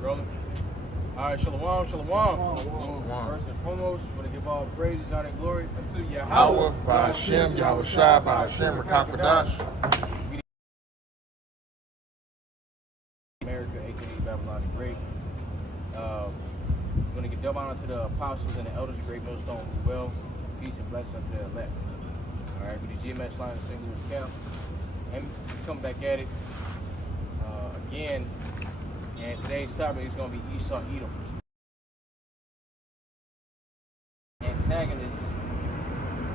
Rolling. All right, shalom. First and foremost, we want to give all praises, honor, and glory unto Yahweh, by Hashem, Yahweh Shai, by Hashem, Rakakadash. America, aka Babylon the Great. We're going to give double honor to the apostles and the elders of Great Millstone who well. Peace and blessings unto the elect. All right, we the GMS line in St. Louis Camp. And we come back at it again. And today's topic is going to be Esau Edom. Antagonist,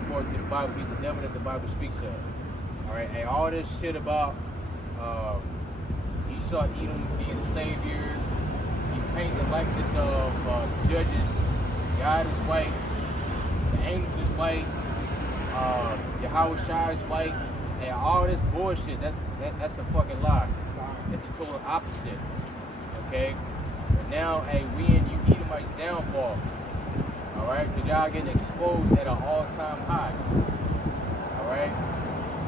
according to the Bible, he's the devil that the Bible speaks of. All right, and all this shit about Esau Edom being the savior, he painted the likeness of judges. God is white, the angels is white, Yahweh Shai is white, and all this bullshit. That's a fucking lie. It's a total opposite. Okay, but now, hey, we in you Edomites downfall. All right, because y'all getting exposed at an all-time high. All right,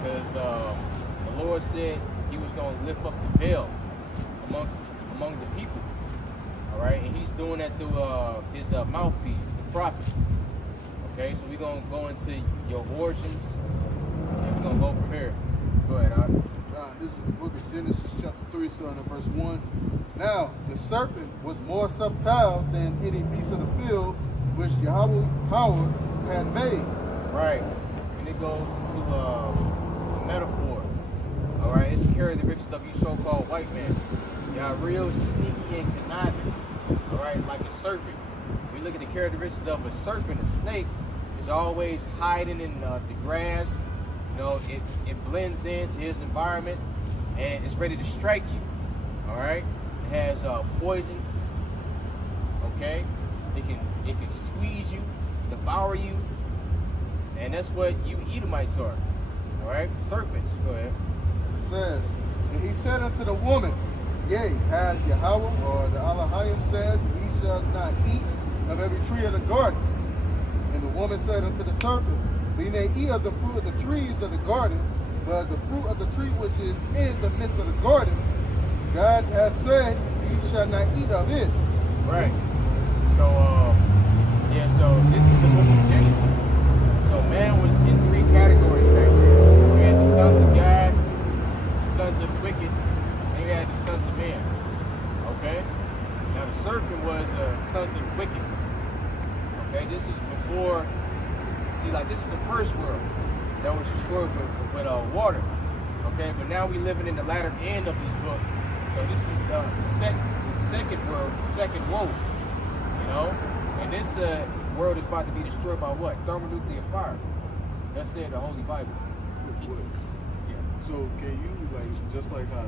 because the Lord said He was going to lift up the veil among the people. All right, and He's doing that through His mouthpiece, the prophets. Okay, so we're going to go into your origins, and we're going to go from here. Go ahead, Art. This is the book of Genesis, chapter 3, starting at verse 1. Now, the serpent was more subtle than any beast of the field which Yahweh had made. Right. And it goes into a metaphor. All right, it's carrying the riches of you so-called white man. Y'all real sneaky and conniving. All right, like a serpent. We look at the characteristics of a serpent, a snake is always hiding in the grass. You know, it blends into his environment and it's ready to strike you. All right, it has poison. Okay, it can squeeze you, devour you, and that's what you Edomites are. All right, serpents. Go ahead. It says, and he said unto the woman, Yea, has Yahweh, or the Elohim says, Ye shall not eat of every tree of the garden. And the woman said unto the serpent, We may eat of the fruit of the trees of the garden, but the fruit of the tree which is in the midst of the garden, God has said, Ye shall not eat of it. Right. So, so this is the book of Genesis. So man was in three categories back there. We had the sons of God, the sons of the wicked, and we had the sons of men. Okay? Now the serpent was sons of the wicked. Okay, this is before, see, like this is the first world that was destroyed with water. Okay, but now we living in the latter end of this book. So this is the second world, the second woe. You know? And this world is about to be destroyed by what? Thermonuclear fire. That's it, the Holy Bible. Yeah. So can you, like, just like how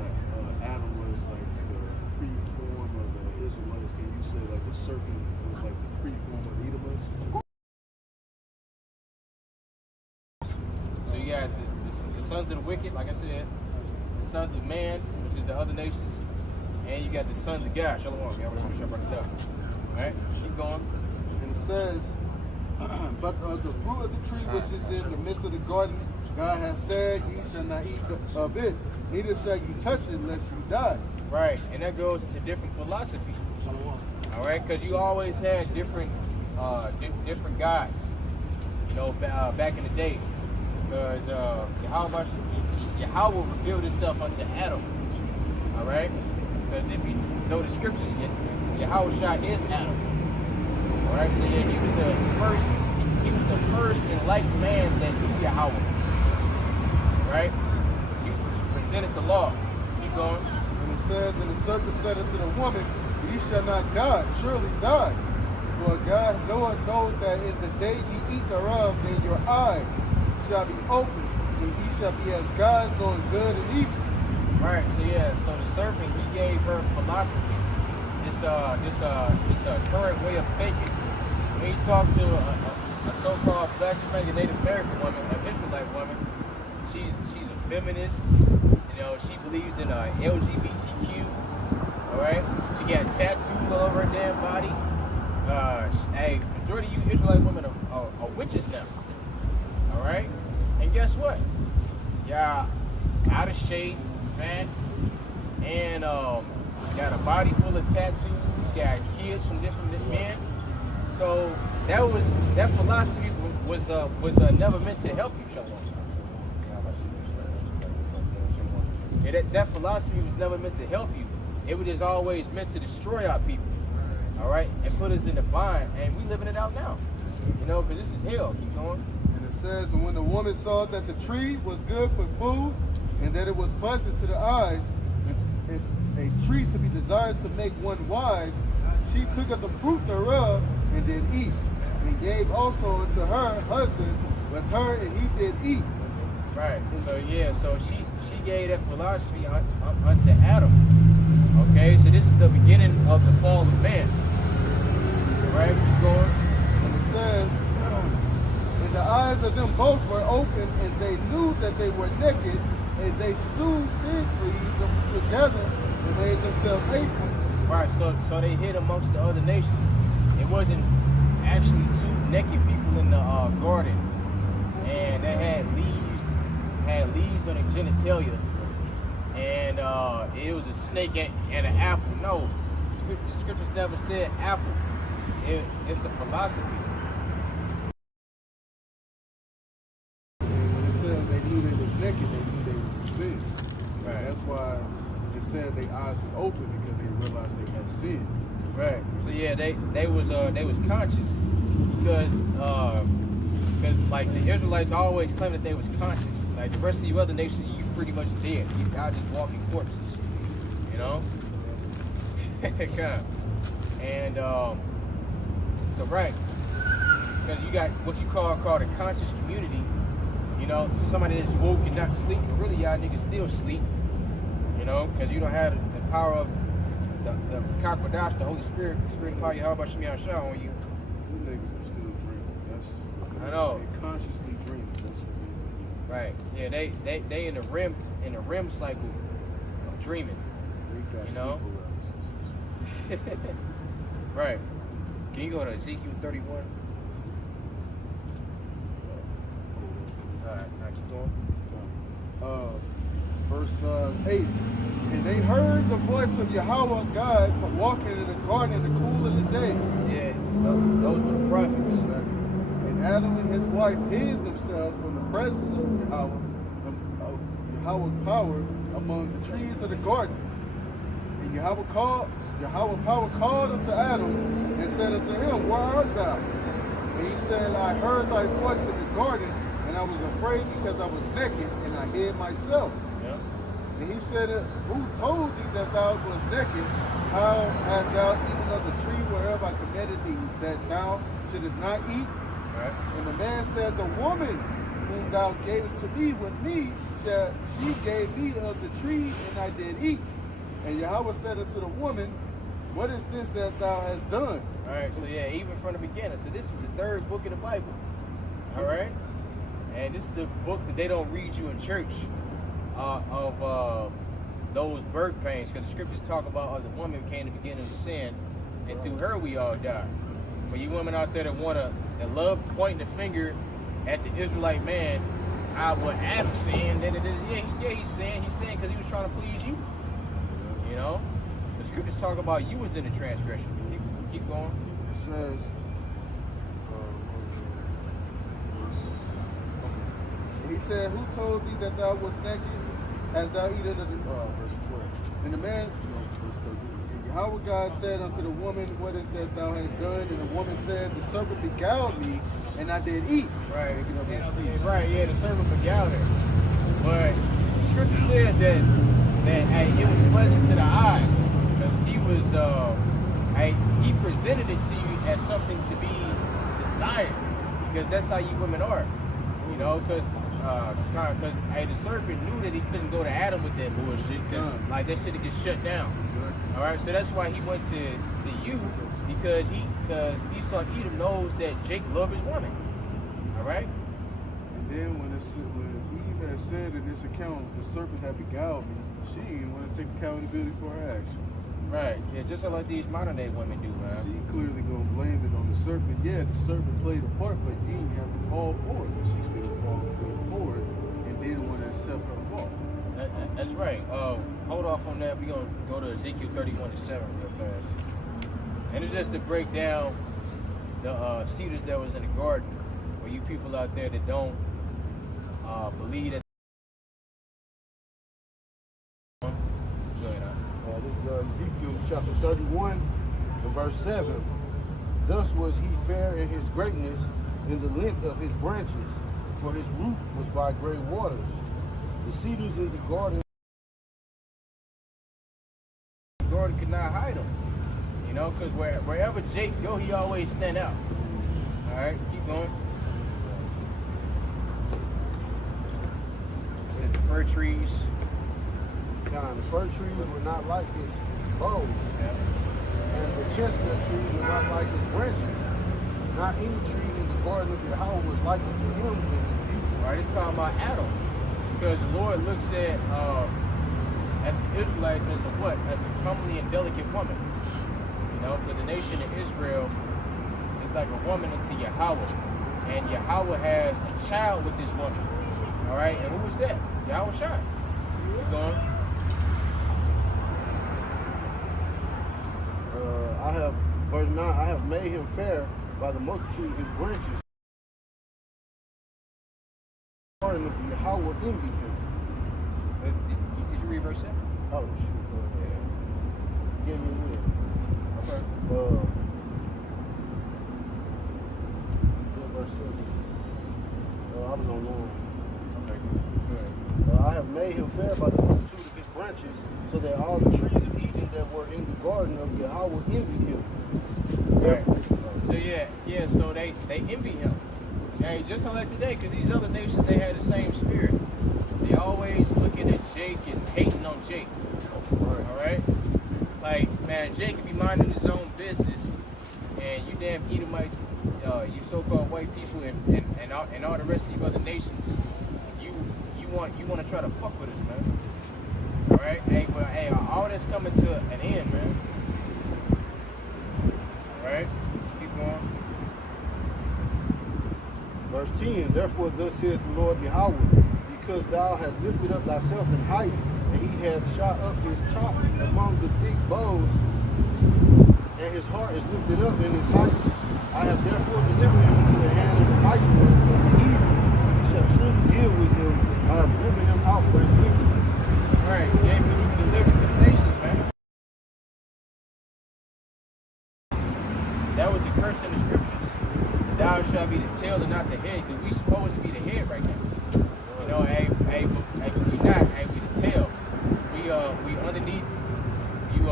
Adam was like the pre-form of the Israelites, can you say like the serpent was like the pre-form of Edomites? So you got the sons of the wicked, like I said, the sons of man, which is the other nations, and you got the sons of God. Shalom, y'all want to bring it up. Alright, keep going. And it says, But of the fruit of the tree which is in the midst of the garden, God has said, Ye shall not eat of it, neither shall you touch it, lest you die. Right, and that goes into different philosophies. All right, because you always had different different gods, you know, back in the day. Because Yahweh revealed Himself unto Adam. All right, because if you know the scriptures, Yahweh Shai is Adam. All right, so yeah, he was the first enlightened man that knew Yahweh. Right, he presented the law. Keep going. And it says, And the serpent said unto the woman, Ye shall not die, surely die. For God knows that in the day ye eat thereof, then your eyes shall be opened, so ye shall be as gods, knowing good and evil. Right. So yeah. So the serpent, he gave her philosophy, this current way of thinking. When you talk to a so-called black Hispanic Native American woman, an Israelite woman, she's a feminist. You know, she believes in LGBTQ. All right. She got tattoos all over her damn body. Hey, majority of you Israelite women are witches now. All right. And guess what? Y'all out of shape, fat, and got a body full of tattoos, got kids from different men. So that philosophy was never meant to help you, Shalom. Yeah, that philosophy was never meant to help you. It was just always meant to destroy our people, all right, and put us in a bind. And we living it out now, you know, because this is hell. Keep going. And it says, and when the woman saw that the tree was good for food, and that it was pleasant to the eyes, and a tree to be desired to make one wise, she took of the fruit thereof and did eat, and gave also unto her husband with her, and he did eat. Right. So yeah. So she gave that philosophy unto Adam. Okay. So this is the beginning of the fall of man. All right. Keep going. And it says, and the eyes of them both were open, and they knew that they were naked, and they sewed fig leaves together and made themselves aprons. Right. So they hid amongst the other nations. It wasn't actually two naked people in the garden, and they had leaves on their genitalia, and it was a snake and an apple. No, the scriptures never said apple. It's a philosophy. When it says they knew they was naked, they knew they was in sin. Right. That's why it said their eyes were open, because they realized they had sinned. Right. So yeah, they was conscious because like the Israelites always claimed that they was conscious. Like the rest of you other nations, you pretty much dead. You guys just walking corpses. You know. And so right, because you got what you call a conscious community. You know, somebody that's woke and not sleep, but really y'all niggas still sleep. You know, because you don't have the power of the Kakwadash, the Holy Spirit of power, Yahweh Shemiah Shah on you. You niggas are still dreaming. That's, I know. They consciously dreaming. That's what Right. Yeah, they in the REM cycle of dreaming. they got You know? sleep paralysis. Right. Can you go to Ezekiel 31? Alright, now keep going. Verse 8. And they heard the voice of Yahweh God walking in the garden in the cool of the day. Yeah, those were the prophets. And Adam and his wife hid themselves from the presence of Yahweh's power among the trees of the garden. And Yahweh power called unto Adam and said unto him, Where art thou? And he said, I heard thy voice in the garden, and I was afraid because I was naked, and I hid myself. Yeah. And he said, Who told thee that thou wast naked? How hast thou eaten of the tree whereof I commanded thee that thou shouldest not eat? Right. And the man said, The woman whom thou gavest to me with me, she gave me of the tree, and I did eat. And Yahweh said unto the woman, What is this that thou hast done? All right, so yeah, even from the beginning. So this is the third book of the Bible. All right? And this is the book that they don't read you in church of those birth pains, because the scriptures talk about the woman came to the beginning of sin, and through her we all died. For you women out there that love pointing the finger at the Israelite man, what Adam sinned, he's saying because he was trying to please you. You know? The scriptures talk about you was in the transgression. Keep going. It says, And he said, Who told thee that thou wast naked? Hast thou eaten of the verse 12. And the man, and Yahweh God said unto the woman, What is that thou hast done? And the woman said, The serpent beguiled me, and I did eat. Right. Right, yeah, the serpent beguiled her. But the scripture says that it was pleasant to the eyes, because he presented it to you as something to be desired, because that's how you women are. You know, because the serpent knew that he couldn't go to Adam with that bullshit, because like that shit get shut down. All right, so that's why he went to you, because Esau Edom knows that Jake loved his woman. All right. And then when Eve had said in this account, the serpent had beguiled me, she didn't want to take accountability for her actions. Right. Yeah, just like these modern day women do, man. She clearly gonna blame it on the serpent. Yeah, the serpent played a part, but Eve had to fall for it. But she still fell for it and didn't want to accept her fault. That's right. Hold off on that. We're going to go to Ezekiel 31:7 real fast. And it's just to break down the cedars that was in the garden. For you people out there that don't believe that. This is Ezekiel chapter 31 and verse 7. Thus was he fair in his greatness, in the length of his branches, for his root was by great waters. The cedars in the garden Could not hide him. You know, because wherever Jake go, he always stand out. All right, keep going. Said the fir trees. Now, the fir trees were not like his boughs, and the chestnut trees were not like his branches. Not any tree in the garden of Yahweh was like unto him in his view. All right, it's talking about Adam, because the Lord looks at the Israelites as a what? As a comely and delicate woman. You know, because the nation of Israel is like a woman unto Yahweh, and Yahweh has a child with this woman. All right, and who was that? Yahweh Shai. Keep going. I have, verse 9, I have made him fair by the multitude of his branches. Garden of Yahweh envied him. Did you read verse 7? Oh, shoot. Give me a minute. Okay. Verse 7. I was on 9. Okay, good. I have made him fair by the multitude of his branches, so that all the trees of Eden that were in the garden of Yahweh envied him. Right. So yeah, so they envy him. Hey, just like today, because these other nations, they had the same spirit. They always looking at Jake and hating on Jake. All right? Like, man, Jake could be minding his own business, and you damn Edomites, you so-called white people, and all the rest of you other nations, you want to try to fuck with us, man. All right? Hey, all this coming to an end, man. All right? Keep going. Verse 10, therefore thus saith the Lord Yahweh, because thou hast lifted up thyself in height, and he hath shot up his top among the thick bows, and his heart is lifted up in his height. I have therefore delivered him into the hand of the mighty ones of the evil. He shall surely deal with him. I have driven him out for his wickedness. All right, gave me delivered to the nations, man. That was a curse in the scriptures. Thou shalt be the tail and not the head, because we supposed to be the head right now. You know, hey, but we not. Hey, we the tail. We underneath you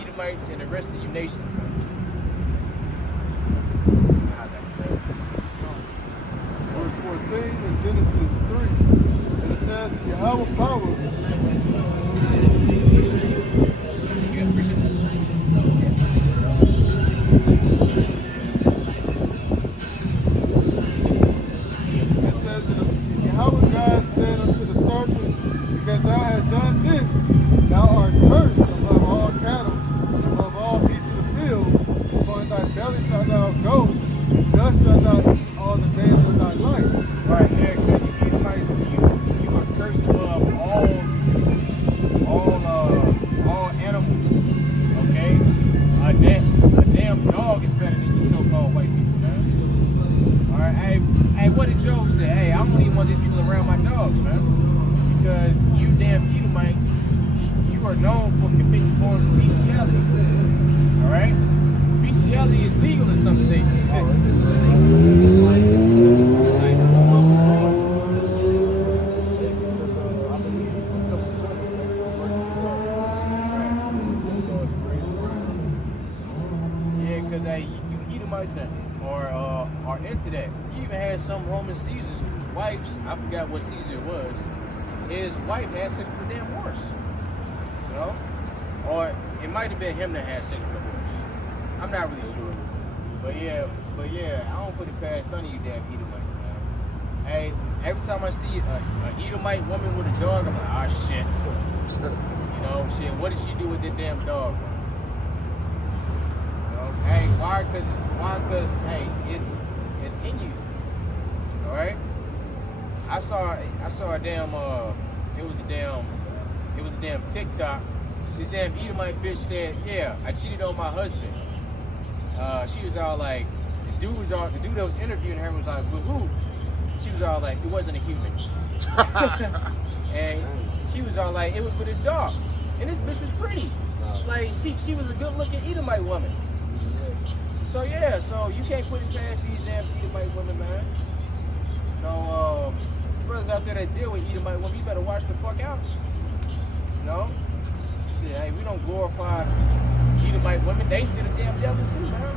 Edomites and the rest of you nations, man. Verse 14 in Genesis 3, and it says, Yahweh power. You guys appreciate that? It says that Yahweh God said unto the serpent, because thou hast done this, thou art cursed above all cattle, and above all beasts of the field. For in thy belly shalt thou go, and dust shalt thou eat all the days of thy life. Right there, because you Edomites, you are cursed above all animals. Okay? A damn dog is better than you so-called white people, man. Alright, hey, what did Job say? Hey, I don't even want these people around my dogs, man. Because you damn Edomites, you are known for committing forms of bestiality. Alright? Bestiality is legal in some states. Are into that. You even had some Roman Caesars whose wives, I forgot what Caesar it was, his wife had sex with a damn horse. You know? Or it might have been him that had sex with a horse. I'm not really sure. But yeah, I don't put it past none of you damn Edomites, man. Hey, every time I see an Edomite woman with a dog, I'm like, ah, shit. You know, shit, what did she do with that damn dog, man? You know? Hey, why? Because, hey, it's in you. All right. I saw a damn it was a damn TikTok. This damn Edomite bitch said, yeah, I cheated on my husband. She was all like, the dude that was interviewing her was like, with who? She was all like, it wasn't a human. And she was all like, it was with his dog. And this bitch was pretty. Like, she was a good looking Edomite woman. So yeah, so you can't put it past these damn Edomite women, man. No, brothers out there that deal with Edomite women, you better watch the fuck out. No? Shit, hey, we don't glorify Edomite women. They still the damn devil too, man.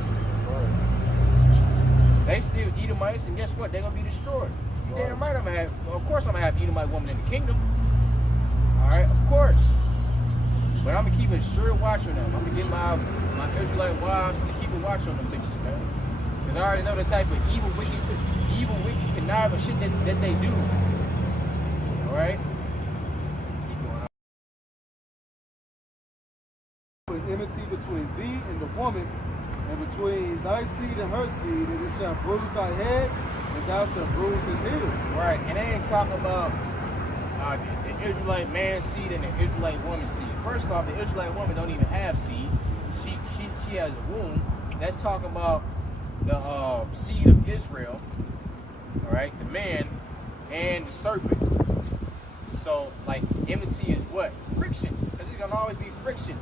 They still Edomites, and guess what? They're gonna be destroyed. You damn right of course I'm gonna have Edomite woman in the kingdom. Alright, of course. But I'm gonna keep a sure watch on them. I'm gonna get my Israelite wives to keep a watch on them bitches, man. Because I already know the type of evil, wicked, conniving shit that they do. Alright? Enmity between thee and the woman, and between thy seed and her seed, and it shall bruise thy head, and thou shalt bruise his heel. Right, and they ain't talking about the Israelite man's seed and the Israelite woman's seed. First off, the Israelite woman don't even have seed. She has a womb. That's talking about the seed of Israel, all right, the man and the serpent. So, like, enmity is what? Friction. Because there's going to always be friction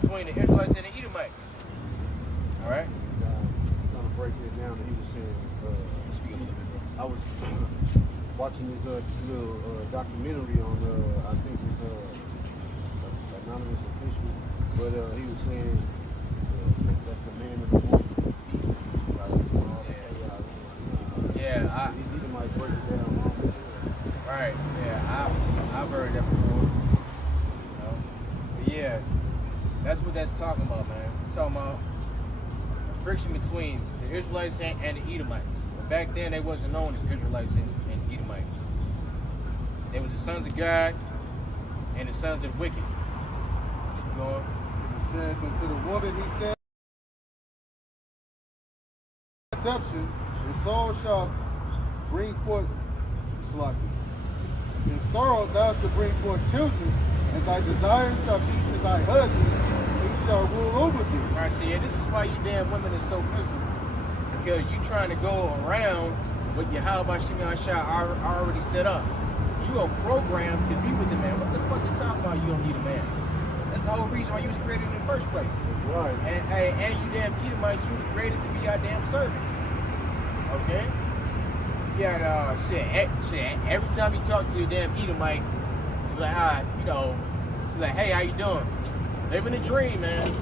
between the Israelites and the Edomites. All right? Trying to break it down, and he was saying, I was watching this little documentary on, I think it's Anonymous Official, but he was saying that's the man and the woman. Yeah, these Edomites break it down wrong. Right, yeah, I've heard that before. You know? But yeah, that's what that's talking about, man. It's talking about friction between the Israelites and the Edomites. But back then, they wasn't known as Israelites and Edomites. They was the sons of God and the sons of the wicked. Keep going. It says, unto the woman he said, conception, and soul shall bring forth slaughter. In sorrow thou shalt bring forth children, and thy desire shall be to thy husband, he shall rule over thee. All right, so yeah, this is why you damn women are so miserable. Because you trying to go around what Yahweh Shimon Shah already set up. You are programmed to be with the man. What the fuck you talking about? You don't need a man. That's the whole reason why you was created in the first place. Right. And you damn Edomites, you was created to be our damn servants. Okay? Yeah, shit. Every time you talk to a damn Edomite, you're like, you're like, hey, how you doing? Living a dream, man.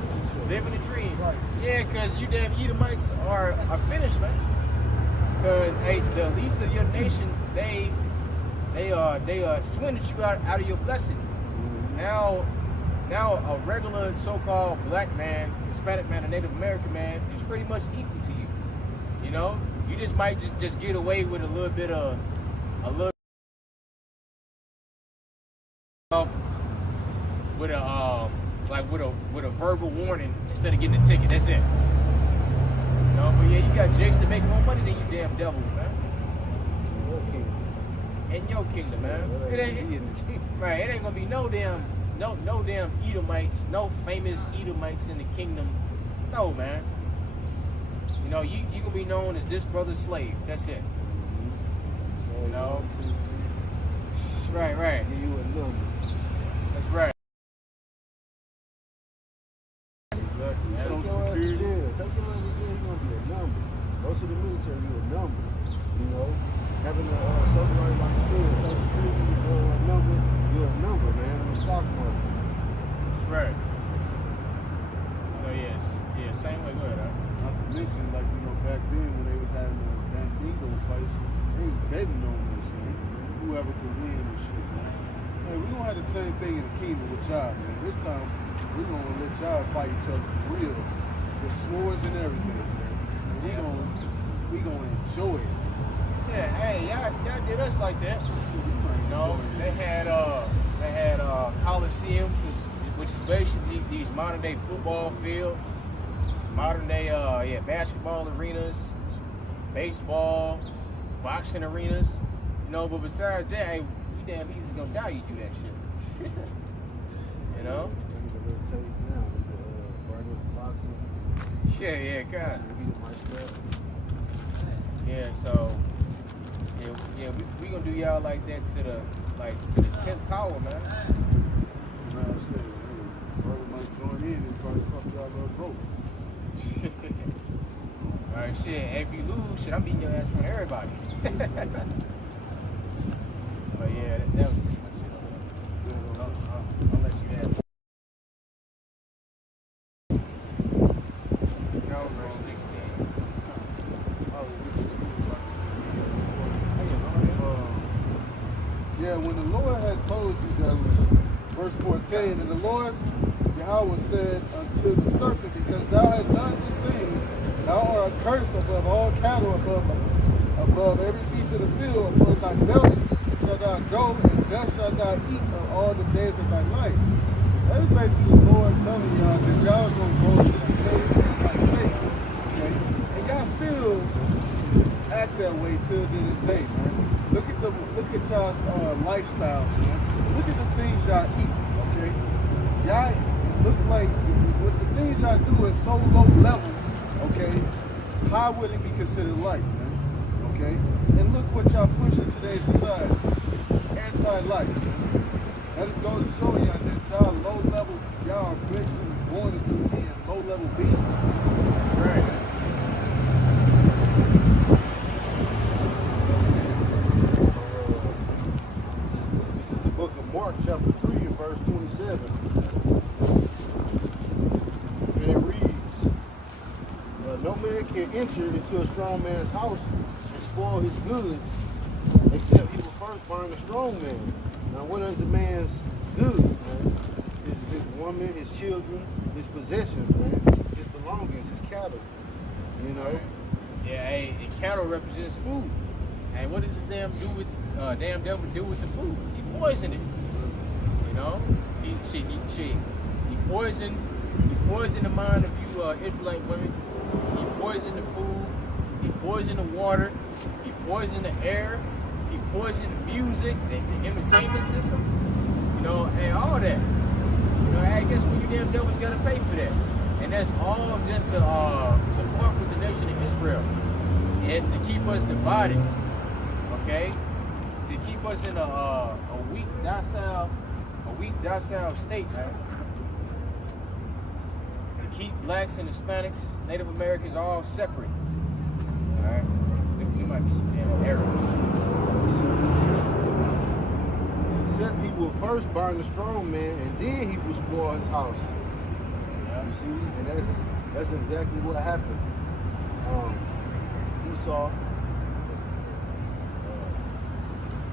Living a dream. Right. Yeah, because you damn Edomites are finished, man. Because hey, the least of your nation, they swindled you out of your blessing. Now a regular so-called black man, Hispanic man, a Native American man is pretty much equal to you. You know, you just might just get away with a little with a verbal warning instead of getting a ticket. That's it. No, but yeah, you got jakes that make more money than you damn devils, man. In your kingdom, man. It ain't gonna be no damn Edomites, no famous Edomites in the kingdom. No, man. You know, you gonna be known as this brother's slave. That's it. You know? Right. That's right. Go to the military, you're a number. You know, having a social like I said, social security number, you're a number, man. In the stock market. That's right. So yeah, same way. Go ahead. Not to mention, like, you know, back then when they was having the Bandito fights, they was betting on this, man. Whoever could win and shit, man. Hey, we gonna have the same thing in the kingdom with y'all, man. This time, we gonna let y'all fight each other for real. With swords and everything, man. We gonna enjoy it. Yeah, hey, y'all did us like that. You know, they had coliseums, which is basically these modern day football fields, modern day basketball arenas, baseball, boxing arenas. You know, but besides that, hey, we damn easy gonna die. You do that shit. You know? I need a little taste now with the burger boxing. Yeah, God. Yeah, so yeah, we gonna do y'all like that to the 10th power, man. Man, I said, brother might join in and try to fuck y'all little broke. All right, shit. If you lose, shit, I'm beating your ass from everybody. But yeah, that was pretty much it. I'll let you have it. That was verse 16. Yeah, when the Lord had told you that was verse 14, and the Lord Yahweh said unto the serpent, because thou hast done this thing, thou art accursed above all cattle, above every beast of the field, upon thy belly shalt thou go, and thus shalt thou eat of all the days of thy life. That is basically the Lord telling y'all that y'all gonna go to the cave like faith. Okay? And y'all still act that way till this day, man. Look at y'all's lifestyle, man. Look at the things y'all eat, okay? Y'all look like what the things y'all do is so low level, okay? How would it be considered life, man? Okay? And look what y'all push in today's society. Anti-life, man. That is going to show y'all that y'all low level, y'all are basically born into being low level beings. Right. Mark chapter 3 and verse 27. And it reads, no man can enter into a strong man's house and spoil his goods, except he will first burn the strong man. Now what is a man's goods, man? His woman, his children, his possessions, man. His belongings, his cattle. You know? Yeah, hey, and cattle represents food. And what does this damn devil do with the food? He poisoned it. You know, he poisoned the mind of you Israelite women. He poisoned the food. He poisoned the water. He poisoned the air. He poisoned the music, the entertainment system. You know, and all that. You know, I guess when you damn devils gotta pay for that. And that's all just to fuck with the nation of Israel. It's to keep us divided. Okay, to keep us in a weak, docile state, man. To keep blacks and Hispanics, Native Americans all separate. All right, we might be some damn Arabs. Except he will first burn the strong man, and then he will spoil his house. Yeah. You see, and that's exactly what happened. Esau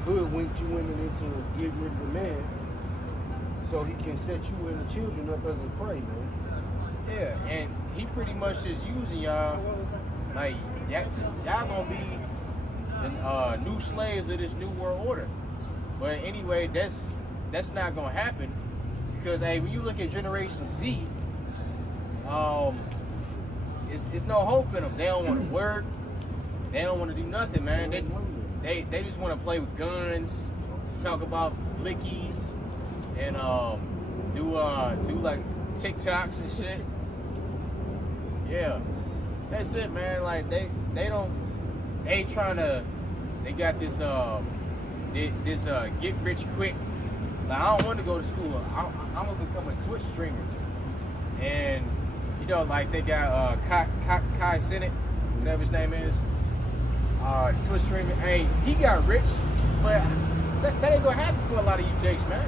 hoodwinked you women into getting rid of the man, so he can set you and the children up as a prey, man. Yeah, and he pretty much just using y'all like y'all gonna be the new slaves of this new world order. But anyway, that's not gonna happen because hey, when you look at Generation Z, it's no hope in them. They don't want to work. They don't want to do nothing, man. They just want to play with guns, talk about blickies, and do like TikToks and shit. Yeah, that's it, man. Like they got this get rich quick. Like I don't want to go to school. I'm gonna become a Twitch streamer, and you know, like they got Kai Senate, whatever his name is. Twitch streaming. Hey, he got rich, but that ain't gonna happen for a lot of you jakes, man.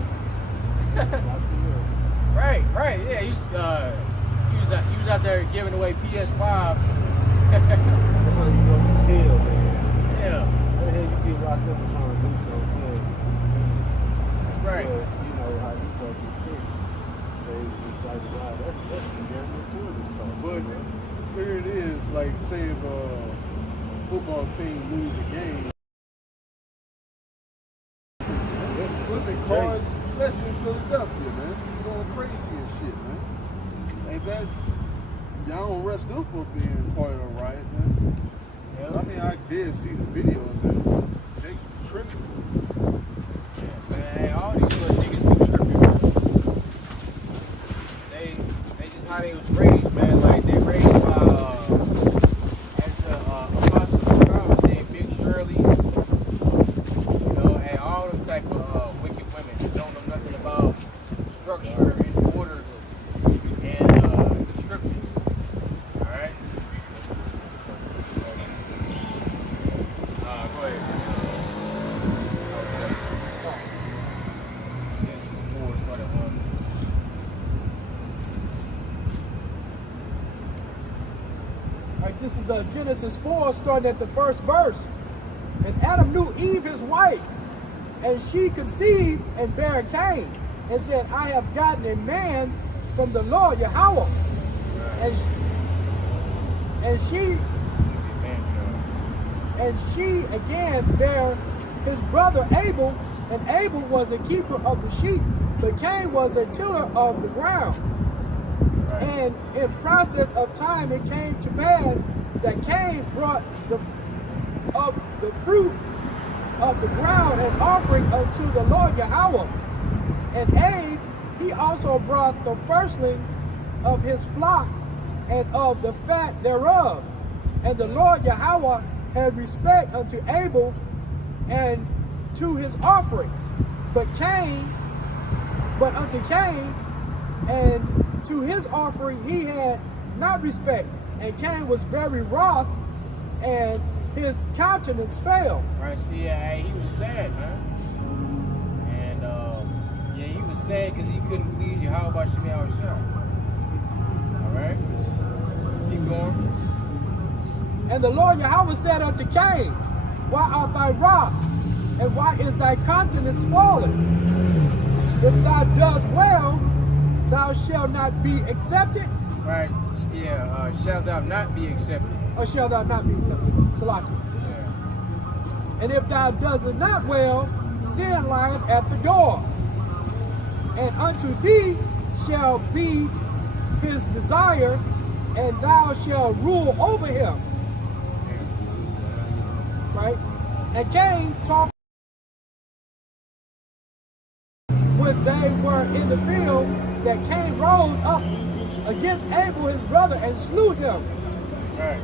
Right, yeah. He was out there giving away PS5s. That's how you know he's hell, man. Yeah. How the hell you get locked up for trying to do something? Right. But, you know how Esau get picked. So he was excited about it. That's the damn tourist talk. But here it is, like say if football team lose a game. Look at cars, especially in Philadelphia, man. Going crazy and shit, man. Ain't that y'all don't arrest them for being part of the riot, man? Yeah. I mean, I did see the videos, man. Jake's tripping. Yeah. how they was raised, man. Like they raised by as the Apostle Charles said, Big Shirley's, you know, and all them type of wicked women that don't know nothing about structure and order and scriptures. All right. Go ahead. This is Genesis 4, starting at the first verse. And Adam knew Eve, his wife, and she conceived and bare Cain, and said, I have gotten a man from the Lord Yahweh. And she again bare his brother Abel, and Abel was a keeper of the sheep, but Cain was a tiller of the ground. And in process of time, it came to pass that Cain brought the fruit of the ground an offering unto the Lord Yahweh. And Abe, he also brought the firstlings of his flock and of the fat thereof. And the Lord Yahweh had respect unto Abel and to his offering. But unto Cain and to his offering he had not respect, and Cain was very wroth, and his countenance fell. Right, see, he was sad, man. And he was sad because he couldn't please Yahweh by Shemi Al-Shah. Alright? Keep going. And the Lord Yahweh said unto Cain, why art thou wroth, and why is thy countenance fallen? If thou dost well, thou shalt not be accepted. Right. Yeah. Shall thou not be accepted? Or shall thou not be accepted? Salaki. Yeah. And if thou doest not well, sin lieth at the door. And unto thee shall be his desire, and thou shalt rule over him. Right? And Cain talked when they were in the field, that Cain rose up against Abel his brother and slew him. Right.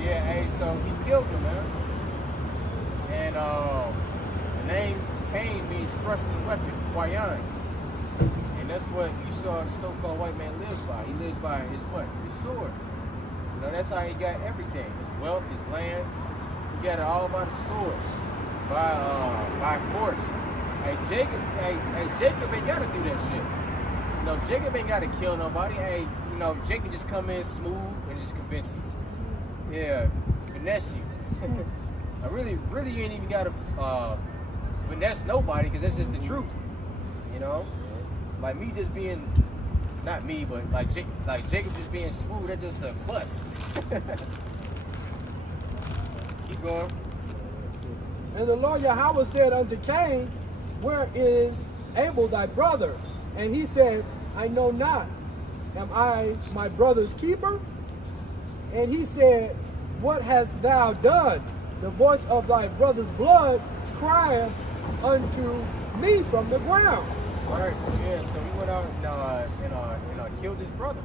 Yeah, so he killed him, man. And the name Cain means thrusting weapon, Wayan. And that's what you saw the so-called white man lives by. He lives by his what? His sword. You know, that's how he got everything. His wealth, his land. He got it all by the swords. By force. Hey, Jacob ain't gotta do that shit. You know, Jacob ain't gotta kill nobody. Hey, you know, Jacob just come in smooth and just convince you. Yeah, finesse you. I really you ain't even gotta finesse nobody, because that's just the truth. You know? Like me just being, not me, but like Jacob just being smooth, that's just a plus. Keep going. And the Lord Yahweh said unto Cain, where is Abel thy brother? And he said, I know not. Am I my brother's keeper? And he said, what hast thou done? The voice of thy brother's blood crieth unto me from the ground. All right, yeah, so he went out and killed his brother.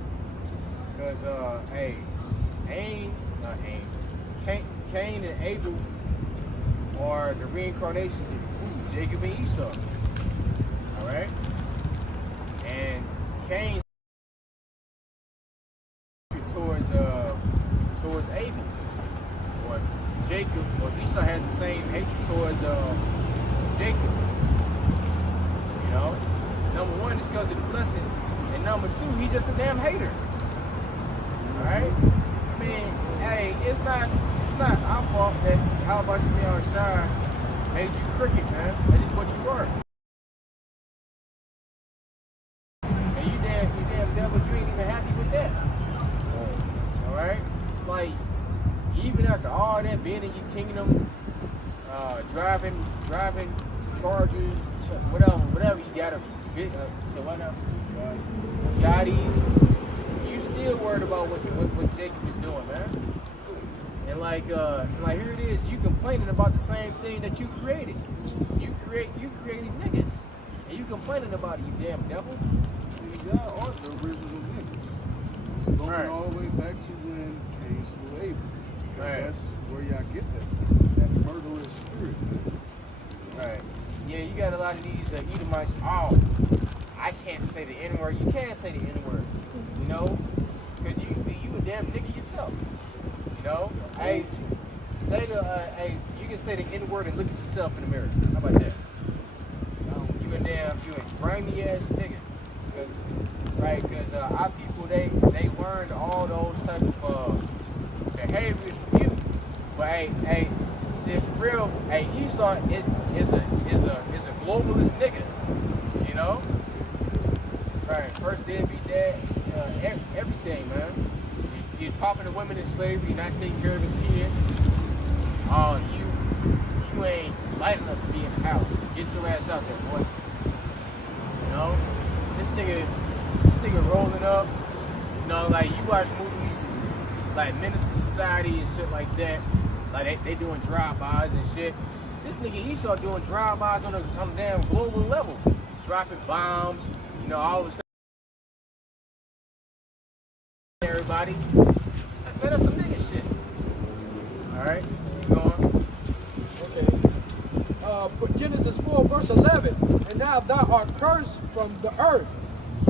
Because, Cain and Abel are the reincarnation of Jacob and Esau. All right? And Cain towards Abel. Or Jacob, or Esau had the same hatred towards Jacob. You know? Number one, it's because of the blessing. And number two, he's just a damn hater. Alright? I mean, hey, it's not our fault that how about you be on Shire made you cricket, man. That is what you were. And you damn devils, you ain't even happy with that. Alright? Like, even after all that, being in your kingdom, driving Chargers, whatever you gotta get, Yachties, you still worried about what Jacob is doing, man. And like here it is, you complaining about the same thing that you created. You created niggas, and you complaining about it, you damn devil. Y'all are the original niggas. going Right. all the way back to when Cain slew Abel. Because Right. that's where y'all get that murderous spirit. Right. Yeah, you got a lot of these Edomites. Oh, I can't say the N word. You can't say the N word. You know, because you a damn nigga yourself. You know. Hey, say the hey. You can say the N word and look at yourself in the mirror. How about that? You a grimy ass nigga. Right? Because our people they learned all those type of behaviors from you. But hey, shit, for real, hey, Esau is a globalist nigga, you know? Right, first deadbeat dad, everything, man. He's popping the women in slavery, not taking care of his kids. You ain't light enough to be in the house. Get your ass out there, boy. You know? This nigga rolling up, you know, like you watch movies like Menace to Society and shit like that. Like they doing drive-bys and shit. This nigga Esau doing drive-bys on a damn global level. Dropping bombs, you know, all of a sudden everybody. Man, that's some nigga shit. Alright, keep going. Okay. Genesis 4, verse 11. And now thou art cursed from the earth,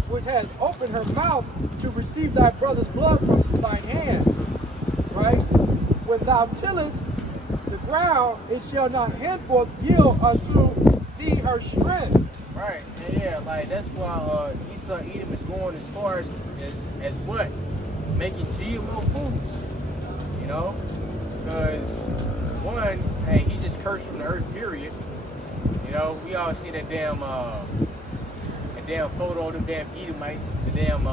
which has opened her mouth to receive thy brother's blood from thine hand. Right? When thou tillest the ground, it shall not henceforth yield unto thee her strength. Right, and yeah, like that's why Esau Edom is going as far as what? Making GMO foods. You know? Because one, hey, he just cursed from the earth, period. You know, we all see that damn photo of them damn Edomites, the damn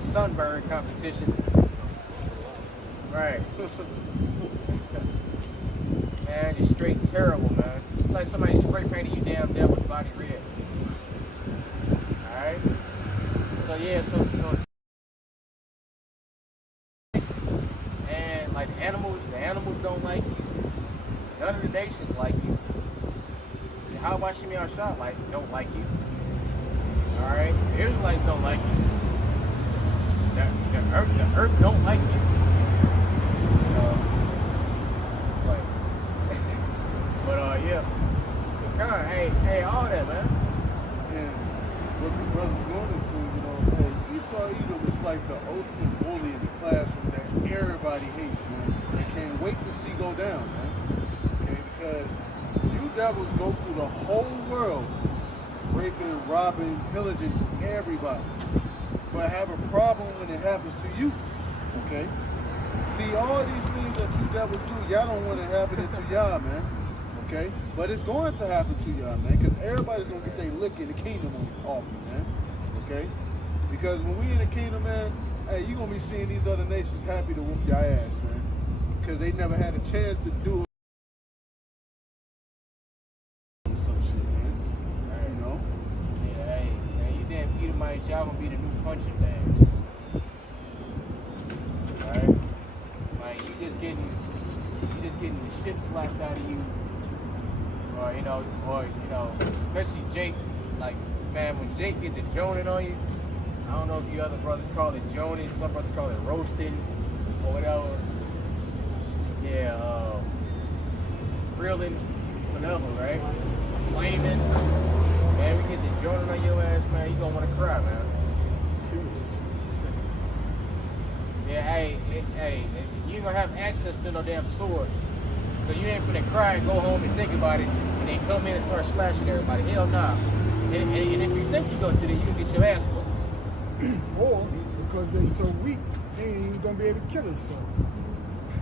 sunburn competition. Right. Man, it's straight terrible, man. It's like somebody spray painted you damn devil's body red. Alright? So yeah, so and like the animals don't like you. None of the nations like you. How about Shimei Shah don't like you? Alright? The Israelites don't like you. The earth don't like you. Yeah. Kind, hey, all that, man. And what the brother's going into, you know, hey, Esau Edom is like the ultimate bully in the classroom that everybody hates, man. They can't wait to see go down, man. Okay, because you devils go through the whole world raping, robbing, pillaging everybody, but have a problem when it happens to you. Okay? See, all these things that you devils do, y'all don't want to happen to y'all, man. Okay? But it's going to happen to y'all, man, because everybody's going to get their lick in the kingdom off you, man. Okay? Because when we in the kingdom, man, hey, you're going to be seeing these other nations happy to whoop your ass, man. Because they never had a chance to do some shit, man. You know? Yeah, hey, you damn Edomites, y'all going to be the new punching bags. Alright? Like, you just getting the shit slapped out of you. Or you know, especially Jake, like, man, when Jake get the joning on you, I don't know if you other brothers call it joning, some brothers call it roasting, or whatever. Yeah, grilling, whatever, right? Flaming. Man, we get the joning on your ass, man, you gonna wanna cry, man. Yeah, hey, you ain't gonna have access to no damn swords. So you ain't finna cry and go home and think about it and then come in and start slashing everybody. Hell nah. And if you think you're gonna do that, you can get your ass whooped. Or because they so weak, they ain't even gonna be able to kill themselves.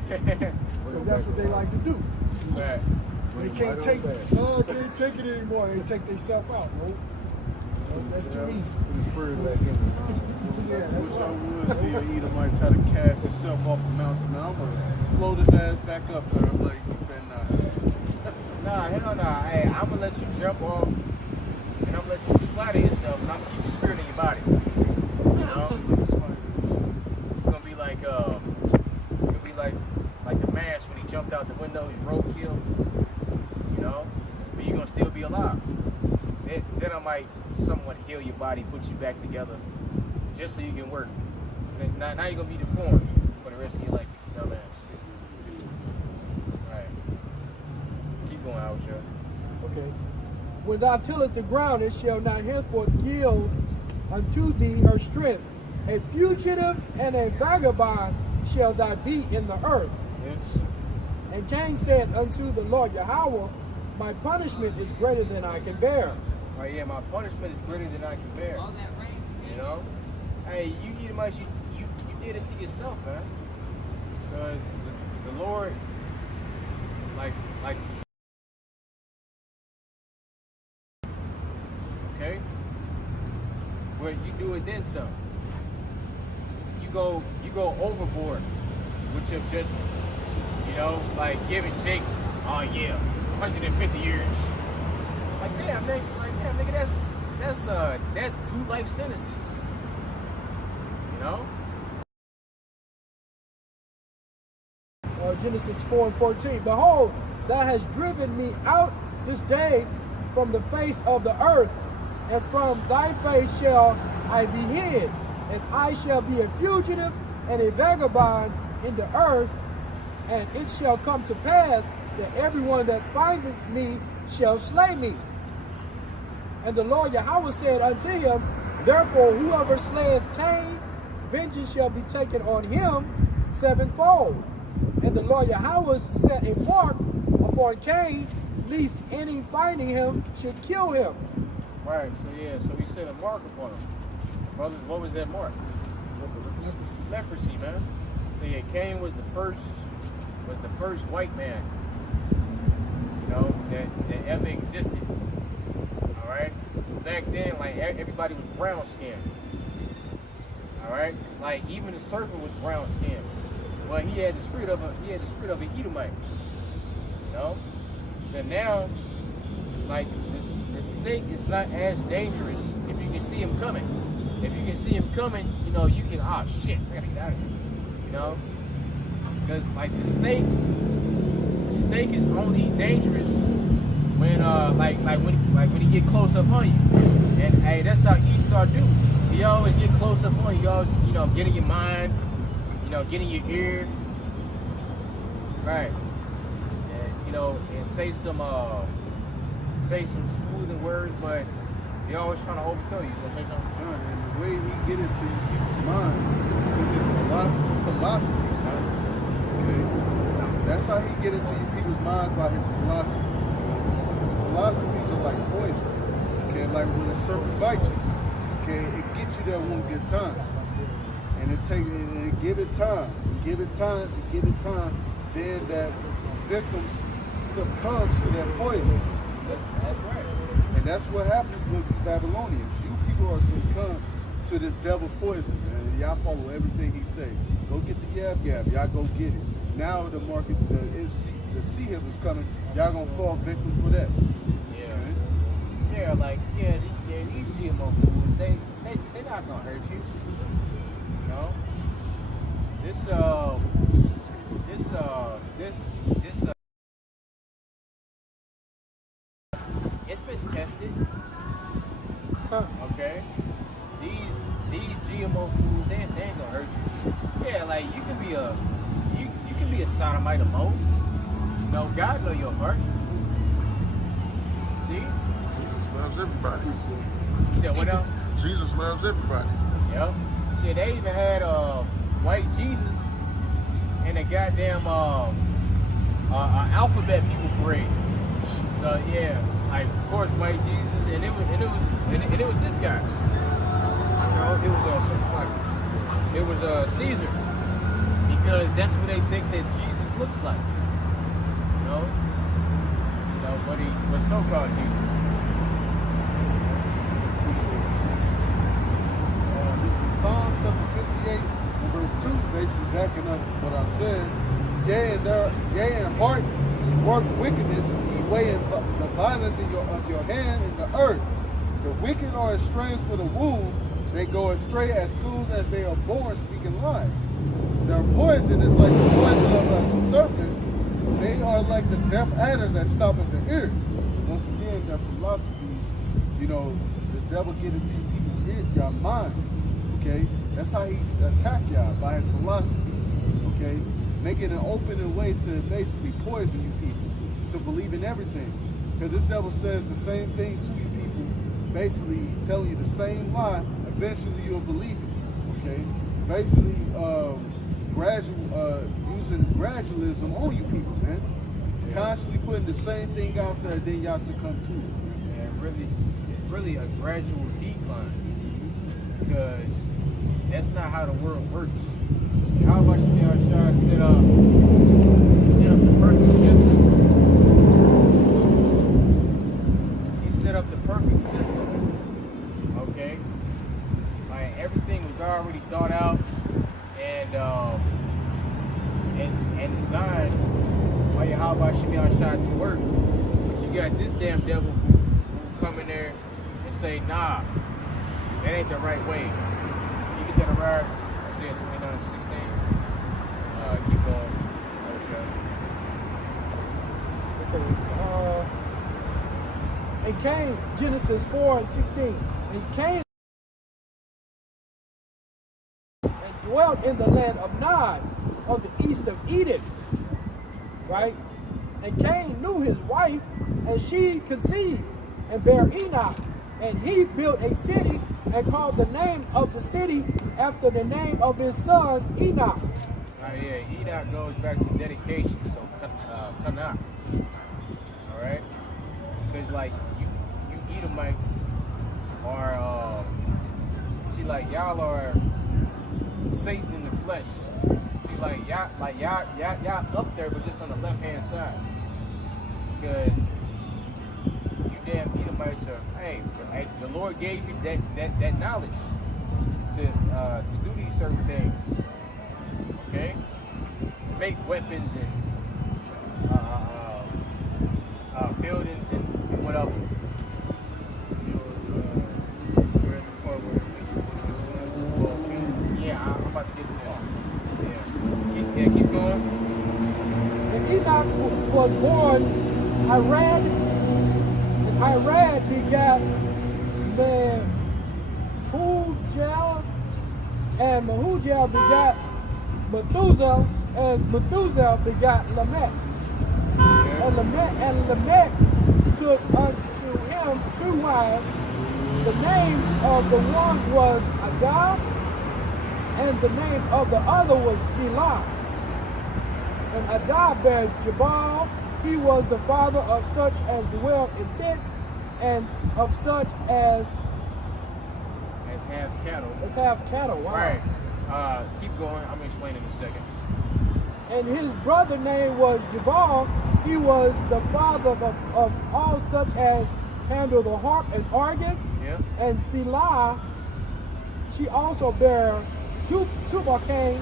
Because that's what they like to do. Right. They can't take it. No, they can't take it anymore. They take themselves out, bro. That's too easy. Put the spirit back in. Yeah, I wish I would see an Edomite try to cast himself off a mountain. Man, I'm gonna float his ass back up there. I'm like, you better not. Nah, hell nah. Hey, I'm gonna let you jump off and I'm gonna let you splatter yourself and I'm gonna keep the spirit in your body. You know? It's gonna be like the mask when he jumped out the window, he roadkill. You know? But you're gonna still be alive. Then I might somewhat heal your body, put you back together, just so you can work. Now you're gonna be deformed for the rest of your life, you dumbass. All right. Keep going, Aljo. Okay. When thou tillest the ground, it shall not henceforth yield unto thee her strength. A fugitive and a vagabond shall thou be in the earth. Yes. And Cain said unto the Lord Yahweh, my punishment is greater than I can bear. Oh yeah, my punishment is greater than I can bear. You know? Hey, you need much you did it to yourself, man. Because the Lord, like, okay? Well, you do it then some. You go overboard with your judgment. You know, like giving Jake, oh yeah, 150 years. Like damn, nigga, that's 2 life sentences. You know? Genesis 4:14. Behold, thou hast driven me out this day from the face of the earth, and from thy face shall I be hid, and I shall be a fugitive and a vagabond in the earth, and it shall come to pass that everyone that findeth me shall slay me. And the Lord Yahweh said unto him, therefore whoever slayeth Cain, vengeance shall be taken on him sevenfold. And the Lord Yahweh set a mark upon Cain, lest any finding him should kill him. Right, so he set a mark upon him. Brothers, what was that mark? Leprosy, man. So yeah, Cain was the first white man, you know, that ever existed. Alright? Back then, like everybody was brown skinned. Alright? Like even the serpent was brown skinned. But he had the spirit of an Edomite. You know? So now, like the snake is not as dangerous if you can see him coming. If you can see him coming, you know, you can, oh shit, I gotta get out of here. You know? Because like the snake is only dangerous when when he get close up on you. And hey, that's how Esau do. He always get close up on you. You always, you know, get in your mind, you know, get in your ear. Right. And you know, and say some smoothing words, but they always trying to overthrow you. You gonna say something? And the way he get into people's mind is a lot of philosophy. Okay. That's how he get into people's minds, by his philosophy. Philosophies are like poison. Okay, like when a serpent bites you, okay, it gets you there one good time. And give it time, then that victim succumbs to that poison. That's right. And that's what happens with the Babylonians. You people are succumbed to this devil's poison, man. Y'all follow everything he says. Go get the yab. Y'all go get it. Now the market, the sea hip is coming. Y'all gonna fall victim for that. Yeah. Yeah, like these GMO foods, they not gonna hurt you. You know? It's been tested. Okay? These GMO foods, they ain't gonna hurt you. Yeah, like you can be a sodomite alone. You know, God know your heart. See? Jesus loves everybody. You said what else? Jesus loves everybody. Yep. Shit, they even had white Jesus in a goddamn alphabet people parade. So yeah, like of course white Jesus, and it was this guy. You know, it was Caesar, because that's what they think that Jesus looks like. You know, what so-called Jesus. This is Psalm chapter 58 and verse 2, basically backing up what I said. Yea, in heart, ye work wickedness, ye weigh the violence of your hand in the earth. The wicked are estranged for the womb, they go astray as soon as they are born, speaking lies. Their poison is like the poison of a serpent. They are like the deaf adder that stoppeth the ear. Once again, their philosophies, you know, this devil get into people's ears, your mind. Okay? That's how he attacked y'all, by his philosophy. Okay? Making an open way to basically poison you people to believe in everything. Because this devil says the same thing to you people, basically telling you the same lie, eventually you'll believe it. Okay? Basically, using gradualism on you people, man. Constantly putting the same thing out there, then y'all succumb to it. And it's really a gradual decline, because that's not how the world works. How much y'all try to set up the perfect system? He set up the perfect system, okay? Like everything was already thought out and designed by Yahweh should be on shot to work. But you got this damn devil who come in there and say, nah, that ain't the right way. You get that right? Isaiah 29:16. Keep going. Okay. And Cain, Genesis 4:16. And Cain and dwelt in the land of Nod, on the east of Eden. Right? And Cain knew his wife, and she conceived and bare Enoch. And he built a city and called the name of the city after the name of his son Enoch. Yeah, Enoch goes back to dedication, so Tanakh. Alright? Because like you Edomites are see, like y'all are Satan in the flesh. See, like y'all up there, but just on the left hand side. Because you damn Edomites are, hey, the Lord gave you that knowledge to do these certain things. Okay? To make weapons and buildings and whatever. Yeah, I'm about to get to that. Yeah, keep going. And Enoch was born Irad, and Irad begat Mahujal, and Mahujal begat Methuselah, and Methuselah begat Lamech. And Lamech took unto him 2 wives. The name of the one was Adah, and the name of the other was Selah. And Adah bare Jabal. He was the father of such as dwell in tents, and of such as have cattle. Wow. Right. Keep going. I'm going to explain in a second. And his brother name was Jabal. He was the father of all such as handle the harp and organ. Yeah. And Selah, she also bare Tubal-Cain,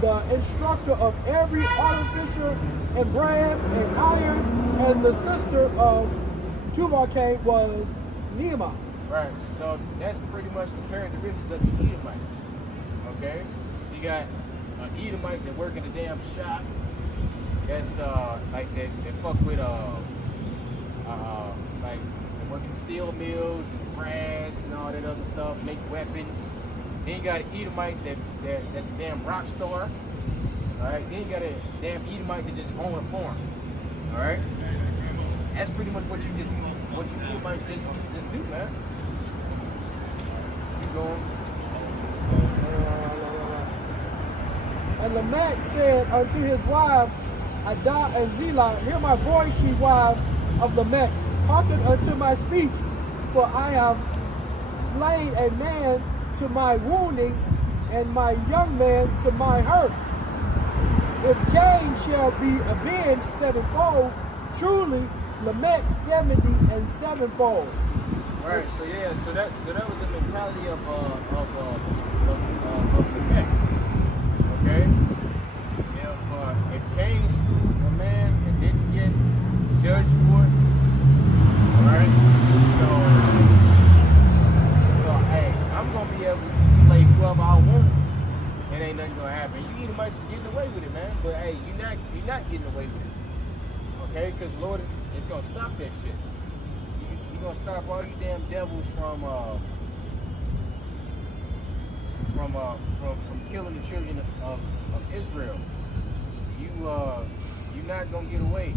the instructor of every artificer in brass and iron, and the sister of Tubal-Cain was Neema. Right, so that's pretty much the characteristics of the Edomites. Okay? You got an Edomite that work in a damn shop that's like they fuck with like they work in steel mills and brass and all that other stuff, make weapons. Then you got an Edomite that's a damn rock star. Alright, then you got a damn Edomite that just own a farm. Alright? That's pretty much what you Edomites just do, man. Keep going. And Lamech said unto his wife Adah and Zillah, hear my voice, ye wives of Lamech, hearken unto my speech, for I have slain a man to my wounding, and my young man to my hurt. If Cain shall be avenged sevenfold, truly Lamech 70 and sevenfold. Right. So yeah. So that was the mentality of Lamech. Okay. If Cain slew a man and didn't get judged for it, all right. So hey, I'm gonna be able to slay whoever I want. It ain't nothing gonna happen. You Edomites is getting away with it, man. But hey, you're not getting away with it. Okay? Because the Lord is gonna stop that shit. He's gonna stop all you damn devils from from killing the children of Israel. You're not gonna get away.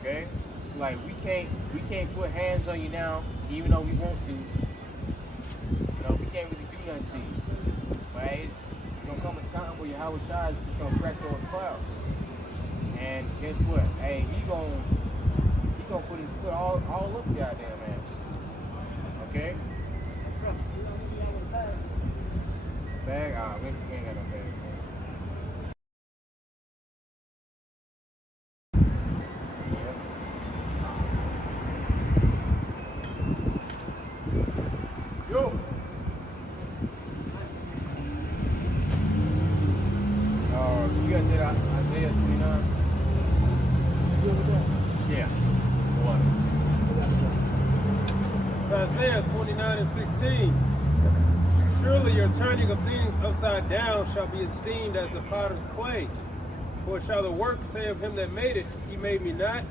Okay? It's like we can't put hands on you now, even though we want to. You know, we can't really do nothing to you. Right? It's gonna come a time where your Howard Shai is just gonna crack those clouds. And guess what? Hey, he gonna put his foot all up your goddamn ass. Okay? Bag? We ain't got no bag. Yo. You got that Isaiah 29? Yeah. What? Isaiah 29 and 16. Surely your turning of things upside down shall be esteemed as the potter's clay. For shall the work say of him that made it, he made me not?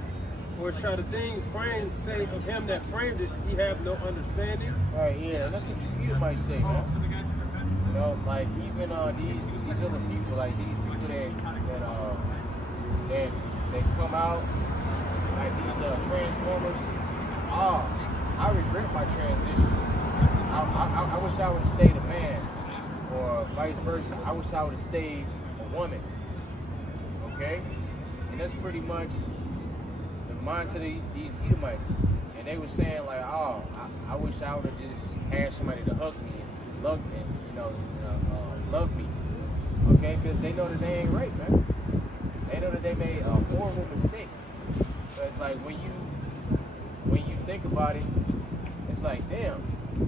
Or shall the thing framed say of him that framed it, he have no understanding? All right, yeah, that's what you might say, man. You know, like even these other people, like these people that come out, like these transformers. I regret my transition. I wish I would have stayed a man, or vice versa. I wish I would have stayed a woman. Okay, and that's pretty much the mindset of these Edomites. And they were saying like, oh, I wish I would have just had somebody to hug me and love me, love me. Okay, because they know that they ain't right, man. They know that they made a horrible mistake. So it's like when you think about it, it's like, damn,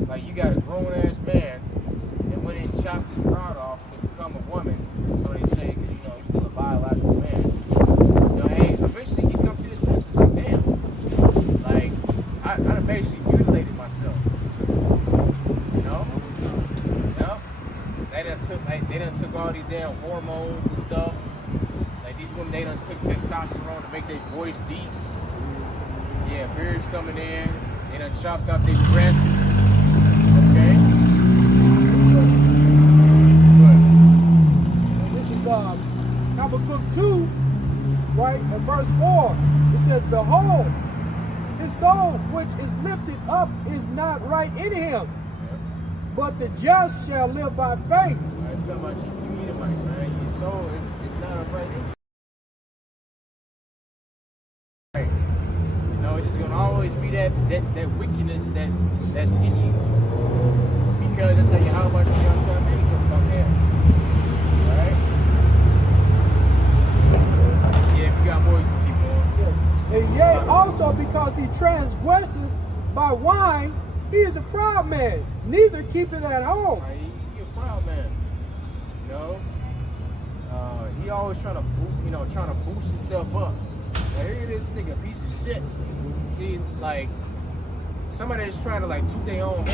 like you got a grown ass man and went and chopped his rod off to become a woman. So they say, because he's still a biological man. Hey, eventually he comes to his senses, like, damn, like I done basically mutilated myself. You know? They done took all these damn hormones and stuff. Like these women, they done took testosterone to make their voice deep. Yeah, beards coming in. They done chopped up their breasts. Okay? And this is Habakkuk 2, right? In verse 4, it says, behold, his soul which is lifted up is not right in him, but the just shall live by faith. It's talking about you Edomites, man. Your soul is not upright in you. Right. You know, it's just gonna always be that wickedness that's in you. Because that's how you how much you don't try to make it come here. Alright? Yeah, if you got more, you can keep going. And yea, also because he transgresses by wine, he is a proud man, neither keepeth at home. Right, he a proud man. You know? He always trying to boost himself up. Now, here it is, this nigga, a piece of shit. See, like, somebody that's trying to, like, toot their own horn.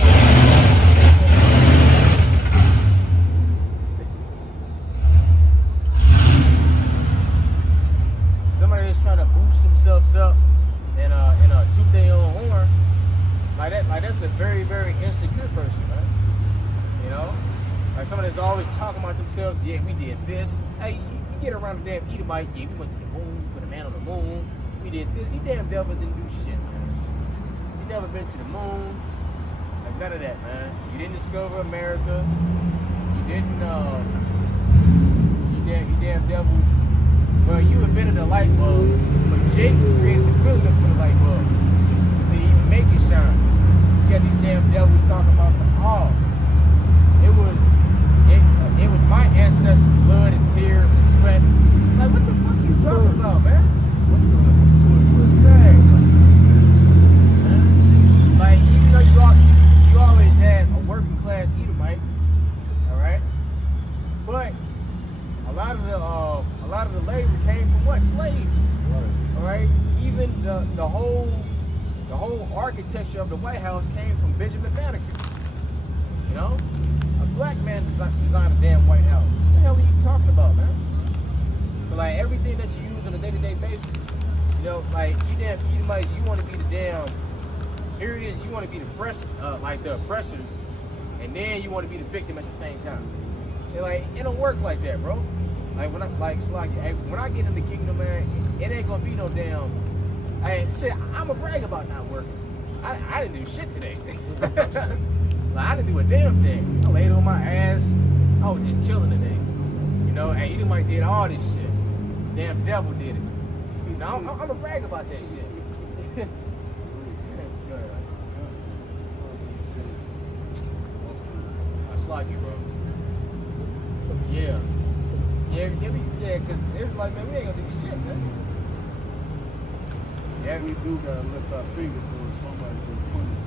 Somebody that's trying to boost themselves up and toot their own horn. Like that's a very, very insecure person, man. You know? Like somebody that's always talking about themselves, yeah, we did this. Hey, you get around the damn Edomite, yeah, we went to the moon, we put a man on the moon, we did this. You damn devil didn't do shit, man. You never been to the moon. Like none of that, man. You didn't discover America. You didn't you damn devil. Well, you invented a light bulb, but Jake created the filter for the light bulb. To even make it shine. You got these damn devils talking about some it was my ancestors' blood and tears and sweat. Like what the fuck are you talking about, man? What the thing? Like even though you always had a working class Edomite, alright? But a lot of the labor came from what? Slaves. Alright? Even the whole architecture of the White House came from Benjamin Banneker. You know? A black man designed a damn White House. What the hell are you talking about, man? But like everything that you use on a day-to-day basis, you know, like you damn Edomites, you want to be the damn. Here it is. You want to be the oppressor, and then you want to be the victim at the same time. And like, it don't work like that, bro. Like when when I get in the kingdom, man, it ain't gonna be no damn. Shit, I'ma brag about not working. I didn't do shit today. Like, I didn't do a damn thing. I laid on my ass. I was just chilling today. You know, and you might did all this shit. Damn devil did it. You know, I'ma brag about that shit. That's like you, bro. Yeah. Yeah, because it's like, man, we ain't gonna do shit, man. Yeah, we do gotta lift our finger for somebody to punish